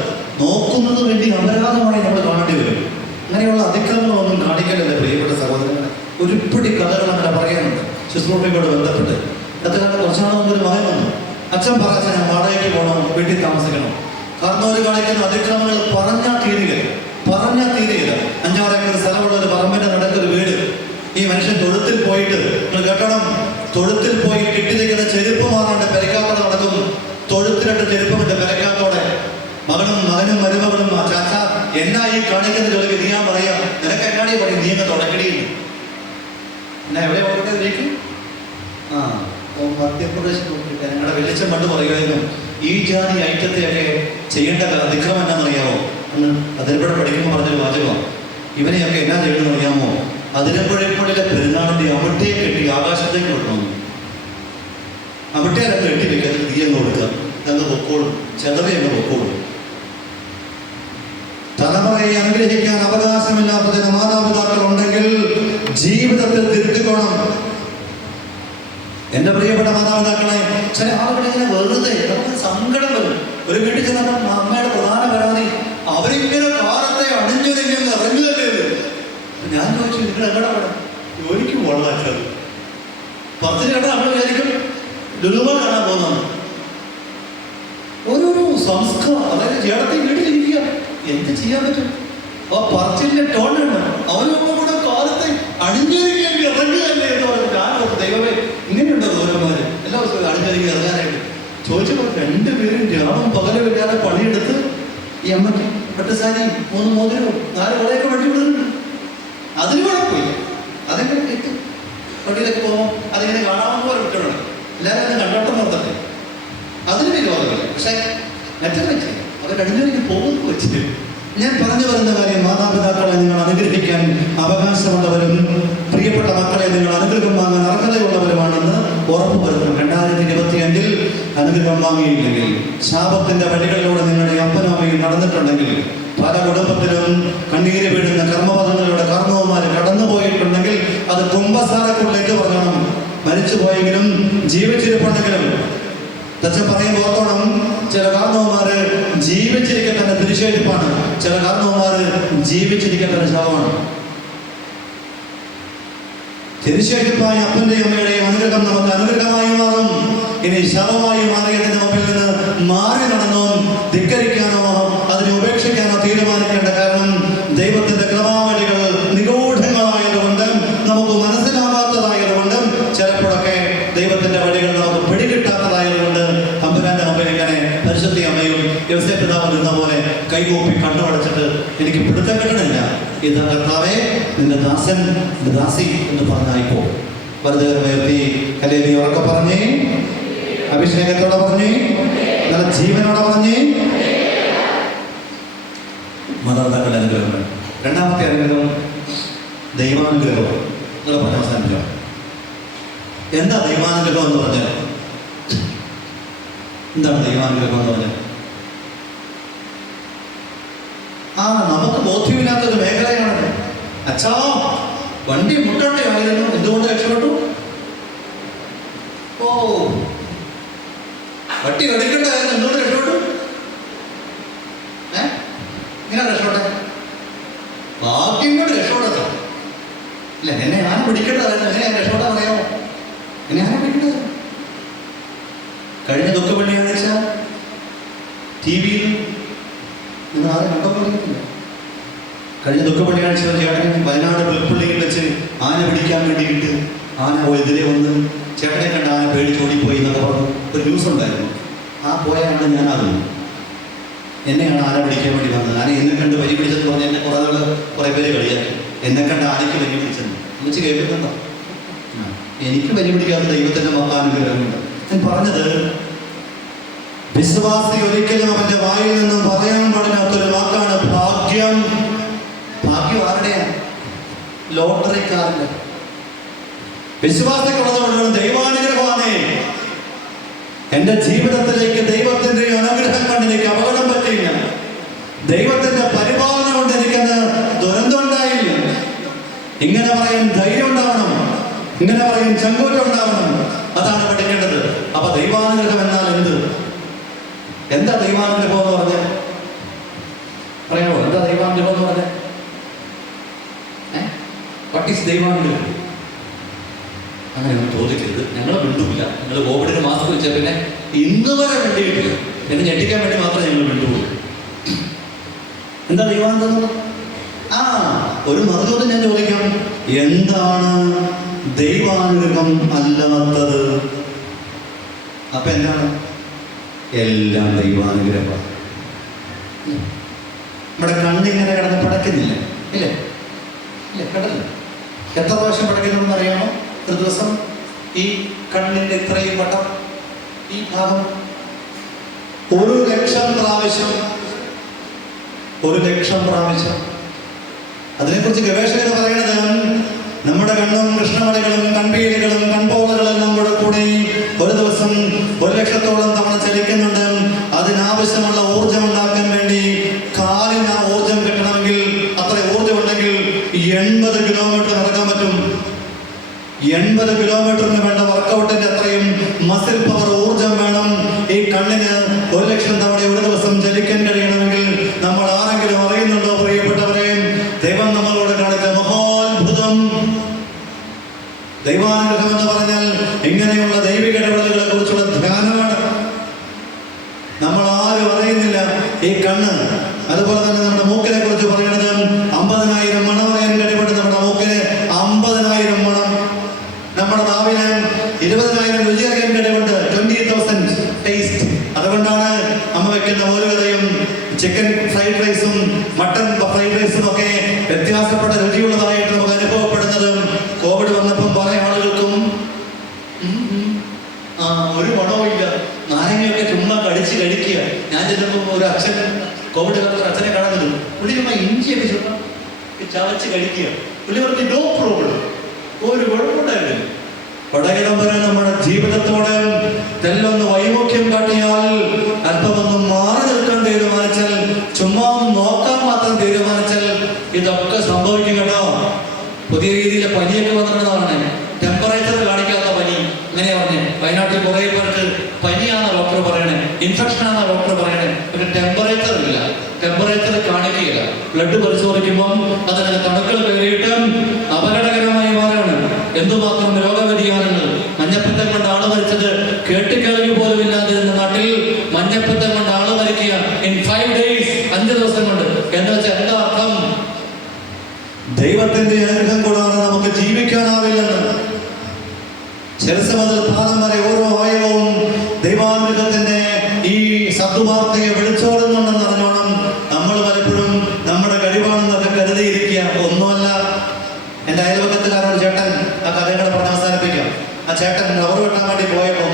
നോക്കുന്നത് വേണ്ടി അപരാധമായി നമ്മൾ കാണേണ്ടി വരും. അങ്ങനെയുള്ള അതിക്രമങ്ങളൊന്നും കാണിക്കരുത് പ്രിയപ്പെട്ട സഹോദരങ്ങളെ. ഒരുപിടി കഥകൾ അങ്ങനെ പറയാനുണ്ട് ശുശ്രൂഷയോട് ബന്ധപ്പെട്ട്. അത്തരം കുറച്ചാണ് ഒരു മകൻ വന്നു. അച്ഛൻ പറഞ്ഞ ഞാൻ വാടകയ്ക്ക് പോകണം, വീട്ടിൽ താമസിക്കണം. കാരണം ഒരു കാണിക്കുന്ന അതിക്രമങ്ങൾ പറഞ്ഞാൽ തീരുകയില്ല. 5-6 ഏക്കർ സ്ഥലമുള്ള ഒരു പറമ്പിന്റെ നടക്കൊരു വീട്. ഈ മനുഷ്യൻ തൊഴുത്തിൽ പോയിട്ട്, നിങ്ങൾ കേട്ടണം, തൊഴുത്തിൽ പോയി കിട്ടിയിരിക്കുന്ന ചെരുപ്പ് മാറാണ്ട് പെരക്കാത്തോടെ നടക്കുന്നു. തൊഴുത്തിലിട്ട് ചെരുപ്പമിട്ട് പെരക്കാത്തോടെ മകനും മരുമകളും ചാച്ച എന്നാ ഈ കാണിക്കുന്ന ജോലിക്ക് നീ ഞാൻ പറയാം, നിനക്ക് എന്നാടി പറയും, നീ അങ്ങ് തുടക്കടിയില്ല. എന്നാ എവിടെ പോകട്ടെ? മധ്യപ്രദേശ് നോക്കിയിട്ട് ഞങ്ങളുടെ വെളിച്ചം പണ്ട് പറയുമായിരുന്നു, ഈ ജാതി ഐറ്റത്തെയൊക്കെ ചെയ്യേണ്ട അതിക്രമം എന്നാണെന്നറിയാമോ? അതിരപ്പുഴ പഠിക്കുമ്പോൾ പറഞ്ഞൊരു വാചകമാണ്. ഇവനെയൊക്കെ എന്നാ ചെയ്യണമെന്ന് അറിയാമോ? അതിരപ്പുഴപ്പള്ളിയിലെ പെരുന്നാളിന്റെ അവിട്ടയെ കെട്ടി ആകാശത്തേക്ക് വിടണം. അവിട്ടയിലൊക്കെ കെട്ടി വെക്കാൻ തീയങ്ങ് കൊടുക്കുക, അങ്ങ് പൊക്കോളും, ചെതറി അങ്ങ് പൊക്കോളും. തലമുറയെ അനുഗ്രഹിക്കാൻ അവകാശമില്ലാത്ത ചില മാതാപിതാക്കൾ ഉണ്ടെങ്കിൽ ജീവിതത്തിൽ തിരുത്തിക്കോണം. എന്റെ പ്രിയപ്പെട്ട മാതാപിതാക്കളെ, ചില ആളുകൾ ഇങ്ങനെ വെറുതെ നമുക്ക് സങ്കടം വരും. ഒരു വീട്ടിൽ ചെന്ന അമ്മയുടെ പ്രധാന പരാതി, അവരിങ്ങനെ കാലത്തെ അണിഞ്ഞൊരുങ്ങി ഇറങ്ങുകയല്ലേ. ഞാൻ ചോദിച്ചു, നിങ്ങൾ എവിടെ വേണം? ജോലിക്ക് പോകണത്. 10 ചേട്ടാ നമ്മൾ വിചാരിക്കും ലുലുമാൾ കാണാൻ പോകുന്നതാണ്. ഓരോരോ സംസ്കാരം, അതായത് ചേട്ടത്തി വീട്ടിലിരിക്കുക, എന്ത് ചെയ്യാൻ പറ്റും? ആ പറച്ചിലിന്റെ ടോൺ വേണം. അവരൊക്കെ കൂടെ കാലത്തെ അണിഞ്ഞൊരുങ്ങി ഇറങ്ങുകയല്ലേ എന്ന് പറഞ്ഞു. ഞാൻ ദൈവമേ, ഇങ്ങനെയുണ്ടോ ഓരോമാര് എല്ലാ ദിവസവും അണിഞ്ഞൊരുങ്ങി ഇറങ്ങാനായിട്ട്? ചോദിച്ചപ്പോൾ 2 പേരും രാവും പകലും ഇല്ലാതെ പണിയെടുത്ത് ഈ അമ്മയ്ക്ക് പട്ടുസാരി 3 മോതിരവും 4 വളയൊക്കെ വണ്ടി വിടുന്നുണ്ട്. അതിന് കുഴപ്പമില്ല, അതെങ്ങനെ കിട്ടും? വണ്ടിയിലൊക്കെ പോകുമ്പോൾ അതിങ്ങനെ കാണാവുന്ന പോലെ വിട്ടോണം. എല്ലാവരും അത് കണ്ടോട്ടം നിർത്തട്ടെ, അതിന് വിരോധമില്ല. പക്ഷേ മറ്റൊരു ചെയ്യാം, അവർ അണിഞ്ഞൊരുങ്ങി പോകുന്നു വെച്ചിട്ട്. ഞാൻ പറഞ്ഞു വരുന്ന കാര്യം, മാതാപിതാക്കളെ നിങ്ങൾ അനുഗ്രഹിക്കാൻ അവകാശമുള്ളവരും പ്രിയപ്പെട്ട മക്കളെ നിങ്ങൾ അനുഗ്രഹം വാങ്ങാൻ അർഹതയുള്ളവരുമാണെന്ന് ഉറപ്പുവരുത്തണം. 2025 അനുഗ്രഹം വാങ്ങിയില്ലെങ്കിൽ, ശാപത്തിന്റെ വഴികളിലൂടെ നിങ്ങളുടെ അപ്പനും അമ്മയും നടന്നിട്ടുണ്ടെങ്കിൽ, പല കുടുംബത്തിലും കണ്ണീര് വീഴുന്ന കർമ്മപദങ്ങളിലൂടെ കർമ്മവന്മാർ കടന്നുപോയിട്ടുണ്ടെങ്കിൽ, അത് കുംഭസാരക്കുള്ളിലേക്ക് പറഞ്ഞണം. മരിച്ചുപോയെങ്കിലും ജീവിച്ചിരിപ്പുണ്ടെങ്കിലും തച്ചൻ പറയുമ്പോൾ ഓർത്തോണം, ചില കാരണവന്മാര് ജീവിച്ചിരിക്കുന്ന തിരിച്ചെടുപ്പാണ്, ചില കാരണവന്മാര് ജീവിച്ചിരിക്കുന്ന ശവമാണ്. തിരിച്ചെടുപ്പായ അപ്പന്റെയും അമ്മയുടെയും അനുഗ്രഹം നമുക്ക് അനുഗ്രഹമായി മാറും. ഇനി ശവമായി മാറിയതിന്റെ മുമ്പിൽ നിന്ന് മാറി നടന്നോ ധിക്കരിക്കാനോ അതിനെ ഉപേക്ഷിക്കാനോ തീരുമാനിക്കേണ്ട. കാരണം ദൈവത്തിന്റെ ക്രമാവലികൾ നിഗൂഢങ്ങളായതുകൊണ്ട്, നമുക്ക് മനസ്സിലാവാത്തതായതുകൊണ്ട്, ചിലപ്പോഴൊക്കെ ദൈവത്തിന്റെ വഴികൾ നമുക്ക് പിടികിട്ടാത്തതായതുകൊണ്ട് തമ്പുരാന്റെ മുമ്പിൽ ഇങ്ങനെ പരിശുദ്ധി അമ്മയും യോസേഫ് പിതാവും നിന്ന പോലെ കൈകൂപ്പി കണ്ണുടച്ചിട്ട് എനിക്ക് പിടുത്തം കിട്ടണില്ല, ഇത് കർത്താവേ നിന്റെ ദാസൻ നിന്റെ ദാസി എന്ന് പറഞ്ഞായിപ്പോ വെറുതെ ഉയർത്തി കലയിൽ ഉറക്കെ പറഞ്ഞേ, അഭിഷേകത്തോടെ പറഞ്ഞേ, നല്ല ജീവനോടെ പറഞ്ഞേ. മാതാപിതാക്കളുടെ അനുഗ്രഹങ്ങൾ. രണ്ടാമത്തെ അനുഗ്രഹം ദൈവാനുഗ്രഹം. നിങ്ങളെ പറഞ്ഞ അവസാനിപ്പിക്കാം. എന്താ ദൈവാനുഗ്രഹം എന്ന് പറഞ്ഞാൽ? എന്താണ് ദൈവാനുഗ്രഹം എന്ന് പറഞ്ഞാൽ? നമുക്ക് ബോധ്യമില്ലാത്തൊരു മേഖലയാണ്. അച്ഛാ, വണ്ടി മുട്ടണ്ടായിരുന്നു, എന്തുകൊണ്ട് രക്ഷപ്പെട്ടു? ഓ, വട്ടി കടിക്കണ്ടായിരുന്നു, എന്തുകൊണ്ട് രക്ഷപ്പെട്ടു? ഇങ്ങനെ രക്ഷപ്പെട്ടെ? ഭാഗ്യം കൊണ്ട് രക്ഷപ്പെട്ടത് ഇല്ല. എന്നെ ആന പിടിക്കേണ്ടതായിരുന്നു, എങ്ങനെ ഞാൻ രക്ഷപ്പെടാൻ പറയാമോ? എന്നെ ആന പിടിക്കേണ്ടത്. കഴിഞ്ഞ ദുഃഖ വെള്ളിയാഴ്ച TV-യിൽ നിങ്ങൾ ആരും കണ്ടോണ്ടിരിക്കുന്നില്ല. കഴിഞ്ഞ ദുഃഖ വെള്ളിയാഴ്ച ചേട്ടൻ വയനാട് പുൽപ്പള്ളിയിൽ വെച്ച് ആന പിടിക്കാൻ വേണ്ടിയിട്ട് ആന എതിരെ വന്ന് ചേട്ടനെ കണ്ട ആന പേടിച്ചോടിപ്പോയി എന്നൊക്കെ പറഞ്ഞു ഒരു ന്യൂസ് ഉണ്ടായിരുന്നു. ആ പോയാണ് ഞാനറിഞ്ഞു. എന്നെയാണ് ആന പിടിക്കാൻ വേണ്ടി വന്നത്. ആന എന്നെ കണ്ട് വരി പിടിച്ചെന്ന് പറഞ്ഞ് എന്നെ കുറേ പേര് കളിയാക്കി. എന്നെ കണ്ട് ആനയ്ക്ക് വരി പിടിച്ചെന്ന് വെച്ച് കേൾക്കുന്നുണ്ടോ? എനിക്ക് വരി പിടിക്കാത്ത ദൈവത്തിന്റെ മഹാനുഗ്രഹമുണ്ട്. ഞാൻ പറഞ്ഞത്, വിശ്വാസി ഒരിക്കലും അവന്റെ വായിൽ നിന്നും പറയാൻ പാടില്ലാത്തൊരു വാക്കാണ് ഭാഗ്യം. ഭാഗ്യം ആരുടെയാണ്? ലോട്ടറിക്കാരന്റെ. വിശ്വാസിക്കുള്ളതുകൊണ്ടാണ് ദൈവാനുഗ്രഹമാണ്. എന്റെ ജീവിതത്തിലേക്ക് ദൈവത്തിന്റെ അനുഗ്രഹം കൊണ്ട് എനിക്ക് അപകടം പറ്റിയില്ല, ദൈവത്തിന്റെ പരിപാലന കൊണ്ട് എനിക്കത് ദുരന്തം ഉണ്ടായില്ല. ഇങ്ങനെ പറയാൻ ധൈര്യം ഉണ്ടാവണം, ഇങ്ങനെ പറയാൻ ചങ്കൂറ്റം ഉണ്ടാവണം. അതാണ് പഠിക്കേണ്ടത്. അപ്പൊ ദൈവാനുഗ്രഹം എന്നാൽ എന്ത്? എന്താ ദൈവാനുഗ്രഹം എന്ന് പറഞ്ഞാൽ? പറയാമോ? എന്താ ദൈവാനുഗ്രഹം എന്ന് പറഞ്ഞാൽ? വാട്ട് ഈസ് ദൈവാനുഗ്രഹം? അങ്ങനെ ഒന്നും ചോദിക്കരുത്. ഞങ്ങൾ മിണ്ടൂല്ല. നിങ്ങൾ കോവിഡിന് മാസ്ക് വെച്ചാൽ പിന്നെ ഇന്ന് വരെ വേണ്ടിയിട്ടില്ല. എന്നെ ഞെട്ടിക്കാൻ വേണ്ടി മാത്രമേ ഞങ്ങൾ മിണ്ടുള്ളൂ. എന്താ ദൈവാനുഗ്രഹം? ഒരു മറുചോദ്യം ഞാൻ ചോദിക്കാം. എന്താണ് ദൈവാനുഗ്രഹം അല്ലാത്തത്? അപ്പൊ എന്താണ്? എല്ലാം ദൈവാനുഗ്രഹം. നമ്മുടെ കണ്ണിങ്ങനെ കിടന്ന് പടക്കുന്നില്ല, ഇല്ലേ? ഇല്ല, കടല്ല. എത്ര പ്രാവശ്യം പടക്കുന്നുണ്ടെന്ന് അറിയാമോ? ഒരു ദിവസം ഈ കണ്ണിന്റെ ഇത്രയും വട്ടം, ഈ ഭാഗം 1,00,000 പ്രാവശ്യം. 1,00,000 പ്രാവശ്യം. അതിനെക്കുറിച്ച് ഗവേഷകർ പറയുന്നത്, നമ്മുടെ കണ്ണും കൃഷ്ണമണികളും കൺപീലികളും കൺപോളകളെല്ലാം കൂടി ഒരു ദിവസം 1,00,000-ഓളം തവണ ചലിക്കുന്നുണ്ട്. അതിനാവശ്യമുള്ള ഊർജം ഉണ്ടാക്കാൻ വേണ്ടി കാലിന് ആ ഊർജം കിട്ടണമെങ്കിൽ, അത്ര ഊർജം ഉണ്ടെങ്കിൽ 80 കിലോമീറ്റർ നടക്കാൻ പറ്റും. 80 കിലോമീറ്ററിന് വേണ്ട വർക്കൗട്ടിന്റെ അത്രയും മസിൽ പവർ, ഊർജം വേണം. ഈ കണ്ണിന് 1,00,000 തവണ ഒരു ദിവസം ചലിക്കാൻ കഴിയണമെങ്കിൽ നമ്മൾ ആരെങ്കിലും അറിയുന്നുണ്ടോ പ്രിയപ്പെട്ടവരെ? ദൈവം നമ്മളോട് കാണിച്ച മഹോത്ഭുതം. ദൈവാനുഗ്രഹം എന്ന് പറഞ്ഞാൽ ഇങ്ങനെയുള്ള ദൈവിക ഇടപെടലുകളെ കുറിച്ചുള്ള ധ്യാനമാണ്. നമ്മൾ ആരും അറിയുന്നില്ല ഈ കണ്ണ്. അതുപോലെ തന്നെ നമ്മുടെ മൂക്കിനെ കുറിച്ച് പറയുന്നത് 50,000 മണം പറയാൻ കഴിവുണ്ട്. നമ്മുടെ മൂക്കിന് 50,000 മണം. നമ്മുടെ നാവിന് 20,000 രുചി അറിയാൻ കഴിവുണ്ട്. 20,000 ടേസ്റ്റ്. അതുകൊണ്ടാണ് അമ്മ വെക്കുന്ന മോരുകറിയും ചിക്കൻ ഫ്രൈഡ് റൈസും മട്ടൺ ഫ്രൈഡ് റൈസും ഒക്കെ വ്യത്യാസപ്പെട്ട രുചിയുള്ളതായിട്ട് നമുക്ക് അനുഭവപ്പെടുന്നത്. കോവിഡ് വന്നപ്പം പല ആളുകൾക്കും ഒരു മണവും ഇല്ല. നാരങ്ങയൊക്കെ ചുമ്മാ കടിച്ച് കഴിക്കുക. ഞാൻ ചെല്ലുമ്പോൾ ഒരു അച്ഛൻ, കോവിഡ് കാലത്ത് അച്ഛനെ കാണുന്നത്, പുള്ളി ചുമ്മാ ഇഞ്ചിയൊക്കെ ചുമ്മാ ചവച്ച് കഴിക്കുക. പുള്ളി പറഞ്ഞ് നോ പ്രോബ്ലം, ഒരു കുഴപ്പമുണ്ടായിരുന്നില്ല. പടകിടമ്പരം നമ്മുടെ ജീവിതത്തോട് തെല്ലൊന്ന് വൈമുഖ്യം കാട്ടിയാൽ, അല്പമൊന്നും മാറി നിൽക്കാൻ തീരുമാനിച്ചാൽ, ചുമ്മാ ഒന്ന് നോക്കാൻ മാത്രം തീരുമാനിച്ചാൽ ഇതൊക്കെ സംഭവിക്കും കേട്ടോ. പുതിയ രീതിയിലെ പനിയൊക്കെ വന്നിട്ടുണ്ടെന്ന് പറഞ്ഞേ, ടെമ്പറേച്ചർ കാണിക്കാത്ത പനി. ഇങ്ങനെ പറഞ്ഞേ, വയനാട്ടിൽ കുറേ പേർക്ക് പനിയാണ് ഡോക്ടർ ഇൻഫെക്ഷനാണെന്ന് ഡോക്ടർ പറയണേ. പിന്നെ ടെമ്പറേച്ചർ ഇല്ല, ടെമ്പറേച്ചർ കാണിക്കുകയില്ല. ബ്ലഡ് പരിശോധിക്കുമ്പോൾ അതിനകത്ത് അണുക്കൾ കയറിയിട്ട് അപകടകരമായി മാറാണ്. എന്തുമാത്രം രോഗവ്യതിയാനങ്ങൾ. മഞ്ഞപ്പിത്തം കൊണ്ട് ആള് മരിച്ചത് കേട്ടിക്കേൾവി പോലും ഇല്ലാതിരുന്ന നാട്ടിൽ മഞ്ഞപ്പിത്തം കൊണ്ട് ആള് മരിക്കുക ഇൻ 5 days, 5 ദിവസം കൊണ്ട്. എന്ന് വെച്ചാൽ എന്താ അർത്ഥം? ദൈവത്തിന്റെ അനുഗ്രഹം കൂടാതെ നമുക്ക് ജീവിക്കാനാവില്ലെന്ന്. ശിരസ് മുതൽ പാദം വരെ ഓരോ അവയവവും ദൈവാനുഗ്രഹത്തിന്റെ ഈ സദ്വാർത്തയെ വിളിച്ചോടുന്നുണ്ടെന്ന് അറിഞ്ഞോണം. നമ്മൾ പലപ്പോഴും നമ്മുടെ കഴിവാണെന്നൊക്കെ കരുതിയിരിക്കുക. ഒന്നുമല്ല. എൻ്റെ അയൽവക്കത്തുകാരോട് ചേട്ടൻ ആ കഥകളെ പറഞ്ഞ് അവസാനിപ്പിക്കാം. ആ ചേട്ടൻ റബ്ബർ വെട്ടാൻ വേണ്ടി പോയപ്പോൾ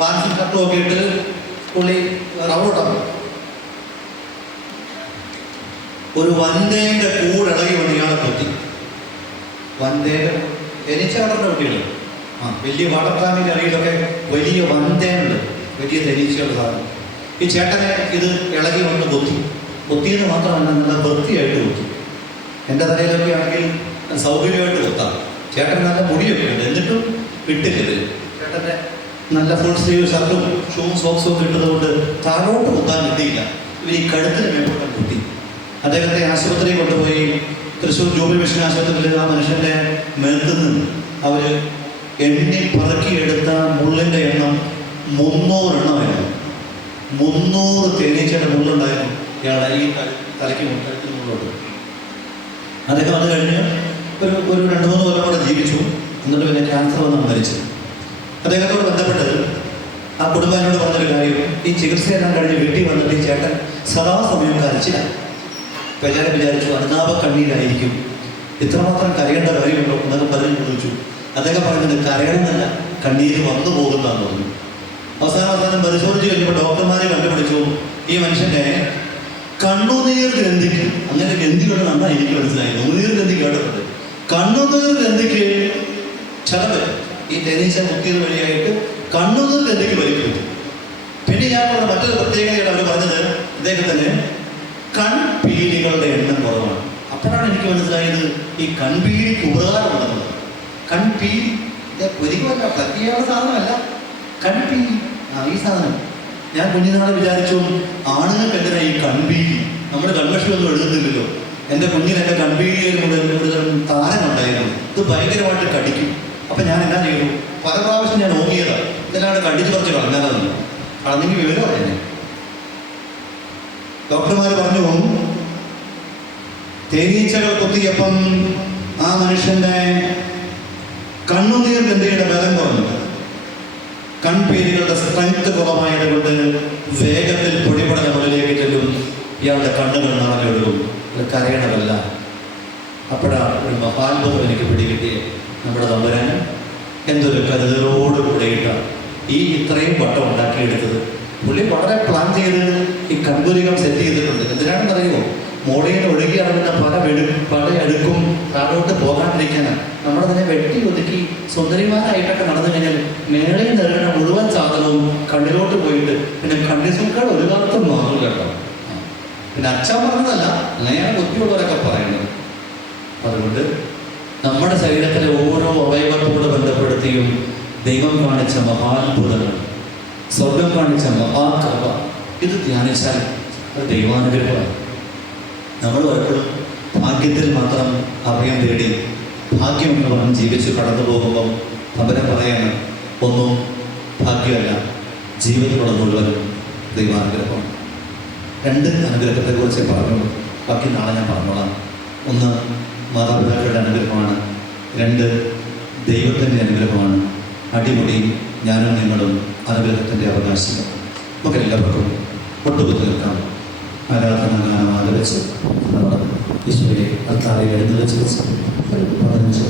പാൻസും ഷർട്ടും ഒക്കെ ഇട്ട് പുള്ളി റബ്ബർ വെട്ടാൻ ഒരു വൻതേന്റെ കൂടിളകി വന്ന് ഇയാളെ പറ്റി. വൻതേന്റെ തെനീച്ചകളുടെ കുട്ടികൾ വലിയ വാട്ടർട്രാമിൻ്റെ അടിയിലൊക്കെ വലിയ വൻതേനുണ്ട്, വലിയ തെനീച്ചകളുടെ സാധനം. ഈ ചേട്ടനെ ഇത് ഇളകി വന്ന് കൊത്തിയെന്ന് മാത്രമല്ല, നല്ല വൃത്തിയായിട്ട് കൊത്തി. എൻ്റെ തലയിലൊക്കെ ആണെങ്കിൽ സൗകര്യമായിട്ട് കൊത്താം. ചേട്ടൻ നല്ല മുടിയൊക്കെ ഉണ്ട്, എന്നിട്ടും വിട്ടില്ല. ചേട്ടൻ്റെ നല്ല ഫുൾ സ്ലീവ് ഷർട്ടും ഷൂവും സോക്സും ഒക്കെ ഇട്ടതുകൊണ്ട് താഴോട്ട് കൊത്താൻ കിട്ടിയില്ല. ഇവർ ഈ കഴുത്തിന് മേപ്പോട്ടാൻ കുത്തി. അദ്ദേഹത്തെ ആശുപത്രിയിൽ കൊണ്ടുപോയി. തൃശ്ശൂർ ജൂബിലി മിഷൻ ആശുപത്രിയിൽ ആ മനുഷ്യൻ്റെ മേത്ത് നിന്ന് അവർ എണ്ണി പറക്കിയെടുത്ത മുള്ളിൻ്റെ എണ്ണം 300 എണ്ണമായിരുന്നു. 300 തേനീച്ചയുടെ മുള്ളുണ്ടായിരുന്നു ഇയാളെ ഈ തലയ്ക്ക് മുള്ളുണ്ട്. അദ്ദേഹം അത് കഴിഞ്ഞ് ഒരു 2-3 കൊല്ലം കൂടെ ജീവിച്ചു. എന്നിട്ട് പിന്നെ ക്യാൻസർ വന്ന് മരിച്ചു. അദ്ദേഹത്തോട് ബന്ധപ്പെട്ട് ആ കുടുംബം എന്നോട് പറഞ്ഞൊരു കാര്യം, ഈ ചികിത്സയെല്ലാം കഴിഞ്ഞ് വീട്ടിൽ വന്നിട്ട് ഈ ചേട്ടൻ സദാസമയം കരച്ചില്ല. എല്ലാവരും വിചാരിച്ചു അനുതാപ കണ്ണീരായിരിക്കും, ഇത്രമാത്രം കരയേണ്ട കാര്യമുണ്ടോ എന്നൊക്കെ പറഞ്ഞു ചോദിച്ചു. അദ്ദേഹം പറഞ്ഞത് കരയണമെന്നല്ല, കണ്ണീര് വന്നു പോകുന്നതാന്ന് പറഞ്ഞു. അവസാനം പരിശോധിച്ച് കഴിഞ്ഞപ്പോൾ ഡോക്ടർമാരെ കണ്ടുപിടിച്ചു ഈ മനുഷ്യൻ്റെ കണ്ണുനീർ ഗ്രന്ഥിക്ക്, അങ്ങനെ ഗ്രന്ഥികളുടെ നന്നായി എനിക്ക് മനസ്സിലായി. ഉമിനീർ ഗ്രന്ഥി കേട്ടിട്ടുണ്ട്. കണ്ണുനീർ ഗ്രന്ഥിക്ക് ക്ഷതം, ഈ തേനീച്ച കുത്തിയത് വഴിയായിട്ട് കണ്ണുനീർ ഗ്രന്ഥിക്ക് വലിക്കും. പിന്നെ ഞാൻ പറഞ്ഞ മറ്റൊരു പ്രത്യേകതയാണ് അവർ പറഞ്ഞത്, ഇദ്ദേഹത്തിന് കൺപീലികളുടെ എണ്ണം കുറവാണ്. അപ്പോഴാണ് എനിക്ക് മനസ്സിലായത് ഈ കൺപീലിക്ക് ഉപകാരമുണ്ടെന്നത്. കൺപീലി ഒരിക്കലല്ല, പ്രത്യേക സാധനമല്ല കൺപീലി. ഈ സാധനം ഞാൻ കുഞ്ഞിനാളെ വിചാരിച്ചു ആണുങ്ങൾക്ക് എങ്ങനെ ഈ കൺപീലി, നമ്മൾ കൺവെൻഷനൊന്നും എഴുതുന്നില്ലല്ലോ. എൻ്റെ കുഞ്ഞിനെൻ്റെ കൺപീലിയിൽ കൂടുതൽ താരമുണ്ടായിരുന്നു. ഇത് ഭയങ്കരമായിട്ട് കടിക്കും. അപ്പം ഞാൻ എന്നാ ചെയ്തു, പല പ്രാവശ്യം ഞാൻ ഓങ്ങിയതാണ്. ഇതെല്ലാം കടിച്ചു പറിച്ച് കളഞ്ഞാലെന്ന് കളഞ്ഞെങ്കിൽ വിവരമാണ് എന്നെ. ഡോക്ടർമാർ പറഞ്ഞു തേനീച്ചകൾ കുത്തിയപ്പം ആ മനുഷ്യൻ്റെ കണ്ണുനീർ ഗ്രന്ഥിയുടെ ബലം കുറഞ്ഞു. കൺപീലികളുടെ സ്ട്രെങ്ത് കുറവായത് കൊണ്ട് വേഗത്തിൽ പൊടിപടല മുകളിലേക്ക് ചെല്ലും. ഇയാളുടെ കണ്ണുകൾ നാളെടുക്കും. ഇത് കരയണമല്ല. അപ്പോഴാണ് ഒരു മഹാത്ഭുതം എനിക്ക് പിടികിട്ടിയ നമ്മുടെ തമ്പുരാൻ എന്തൊരു കരുതലോടുകൂടിയിട്ട ഈ ഇത്രയും വട്ടം ഉണ്ടാക്കിയെടുത്തത്. പുള്ളി വളരെ പ്ലാൻ ചെയ്ത് ഈ കൺപുലികം സെറ്റ് ചെയ്തിട്ടുണ്ട്. എന്തിനാണെന്ന് അറിയുമോ? മോളിയിൽ ഒഴുകി ഇറങ്ങുന്ന പല അടുക്കും താഴോട്ട് പോകാണ്ടിരിക്കാനാണ്. നമ്മളതിനെ വെട്ടി ഒതുക്കി സുന്ദരിമാരായിട്ടൊക്കെ നടന്നു കഴിഞ്ഞാൽ മേളയിൽ നിറങ്ങുന്ന മുഴുവൻ സാധനവും കണ്ണിലോട്ട് പോയിട്ട് പിന്നെ കണ്ണിസൂക്കാട് ഒരു കാലത്തും മാറും കേട്ടോ. പിന്നെ അച്ഛൻ പറഞ്ഞതല്ല, അങ്ങനെയാണ് ബുദ്ധിയുള്ളവരൊക്കെ പറയുന്നത്. അതുകൊണ്ട് നമ്മുടെ ശരീരത്തിലെ ഓരോ അവയവത്തോട് ബന്ധപ്പെടുത്തിയും ദൈവം കാണിച്ച മഹാത്ഭുതങ്ങൾ, സ്വർഗം കാണിച്ച മഹാകൃപ, ഇത് ധ്യാനിച്ചാൽ അത് ദൈവാനുഗ്രഹമാണ്. നമ്മൾ പലപ്പോഴും ഭാഗ്യത്തിൽ മാത്രം അഭയം തേടി ഭാഗ്യം എന്ന് പറഞ്ഞ് ജീവിച്ച് കടന്നു പോകുമ്പം അവരെ പറയാണ് ഒന്നും ഭാഗ്യമല്ല, ജീവിതത്തിലുള്ള മുഴുവനും ദൈവാനുഗ്രഹമാണ്. 2 അനുഗ്രഹത്തെക്കുറിച്ച് പറഞ്ഞു, ബാക്കി നാളെ ഞാൻ പറഞ്ഞോളാം. 1 മാതാപിതാക്കളുടെ അനുഗ്രഹമാണ്, 2 ദൈവത്തിൻ്റെ അനുഗ്രഹമാണ്. അടിപൊളി ഞാനും നിങ്ങളും അനുഗ്രഹത്തിൻ്റെ അവകാശികൾ. നമുക്കെല്ലാവർക്കും ഒട്ടുകുത്തി നിൽക്കാം. ആരാധന ഗാനം ആദരിച്ച് ഈശോയെ അത്താഴം എഴുന്നള്ളിച്ച് വെച്ച് 15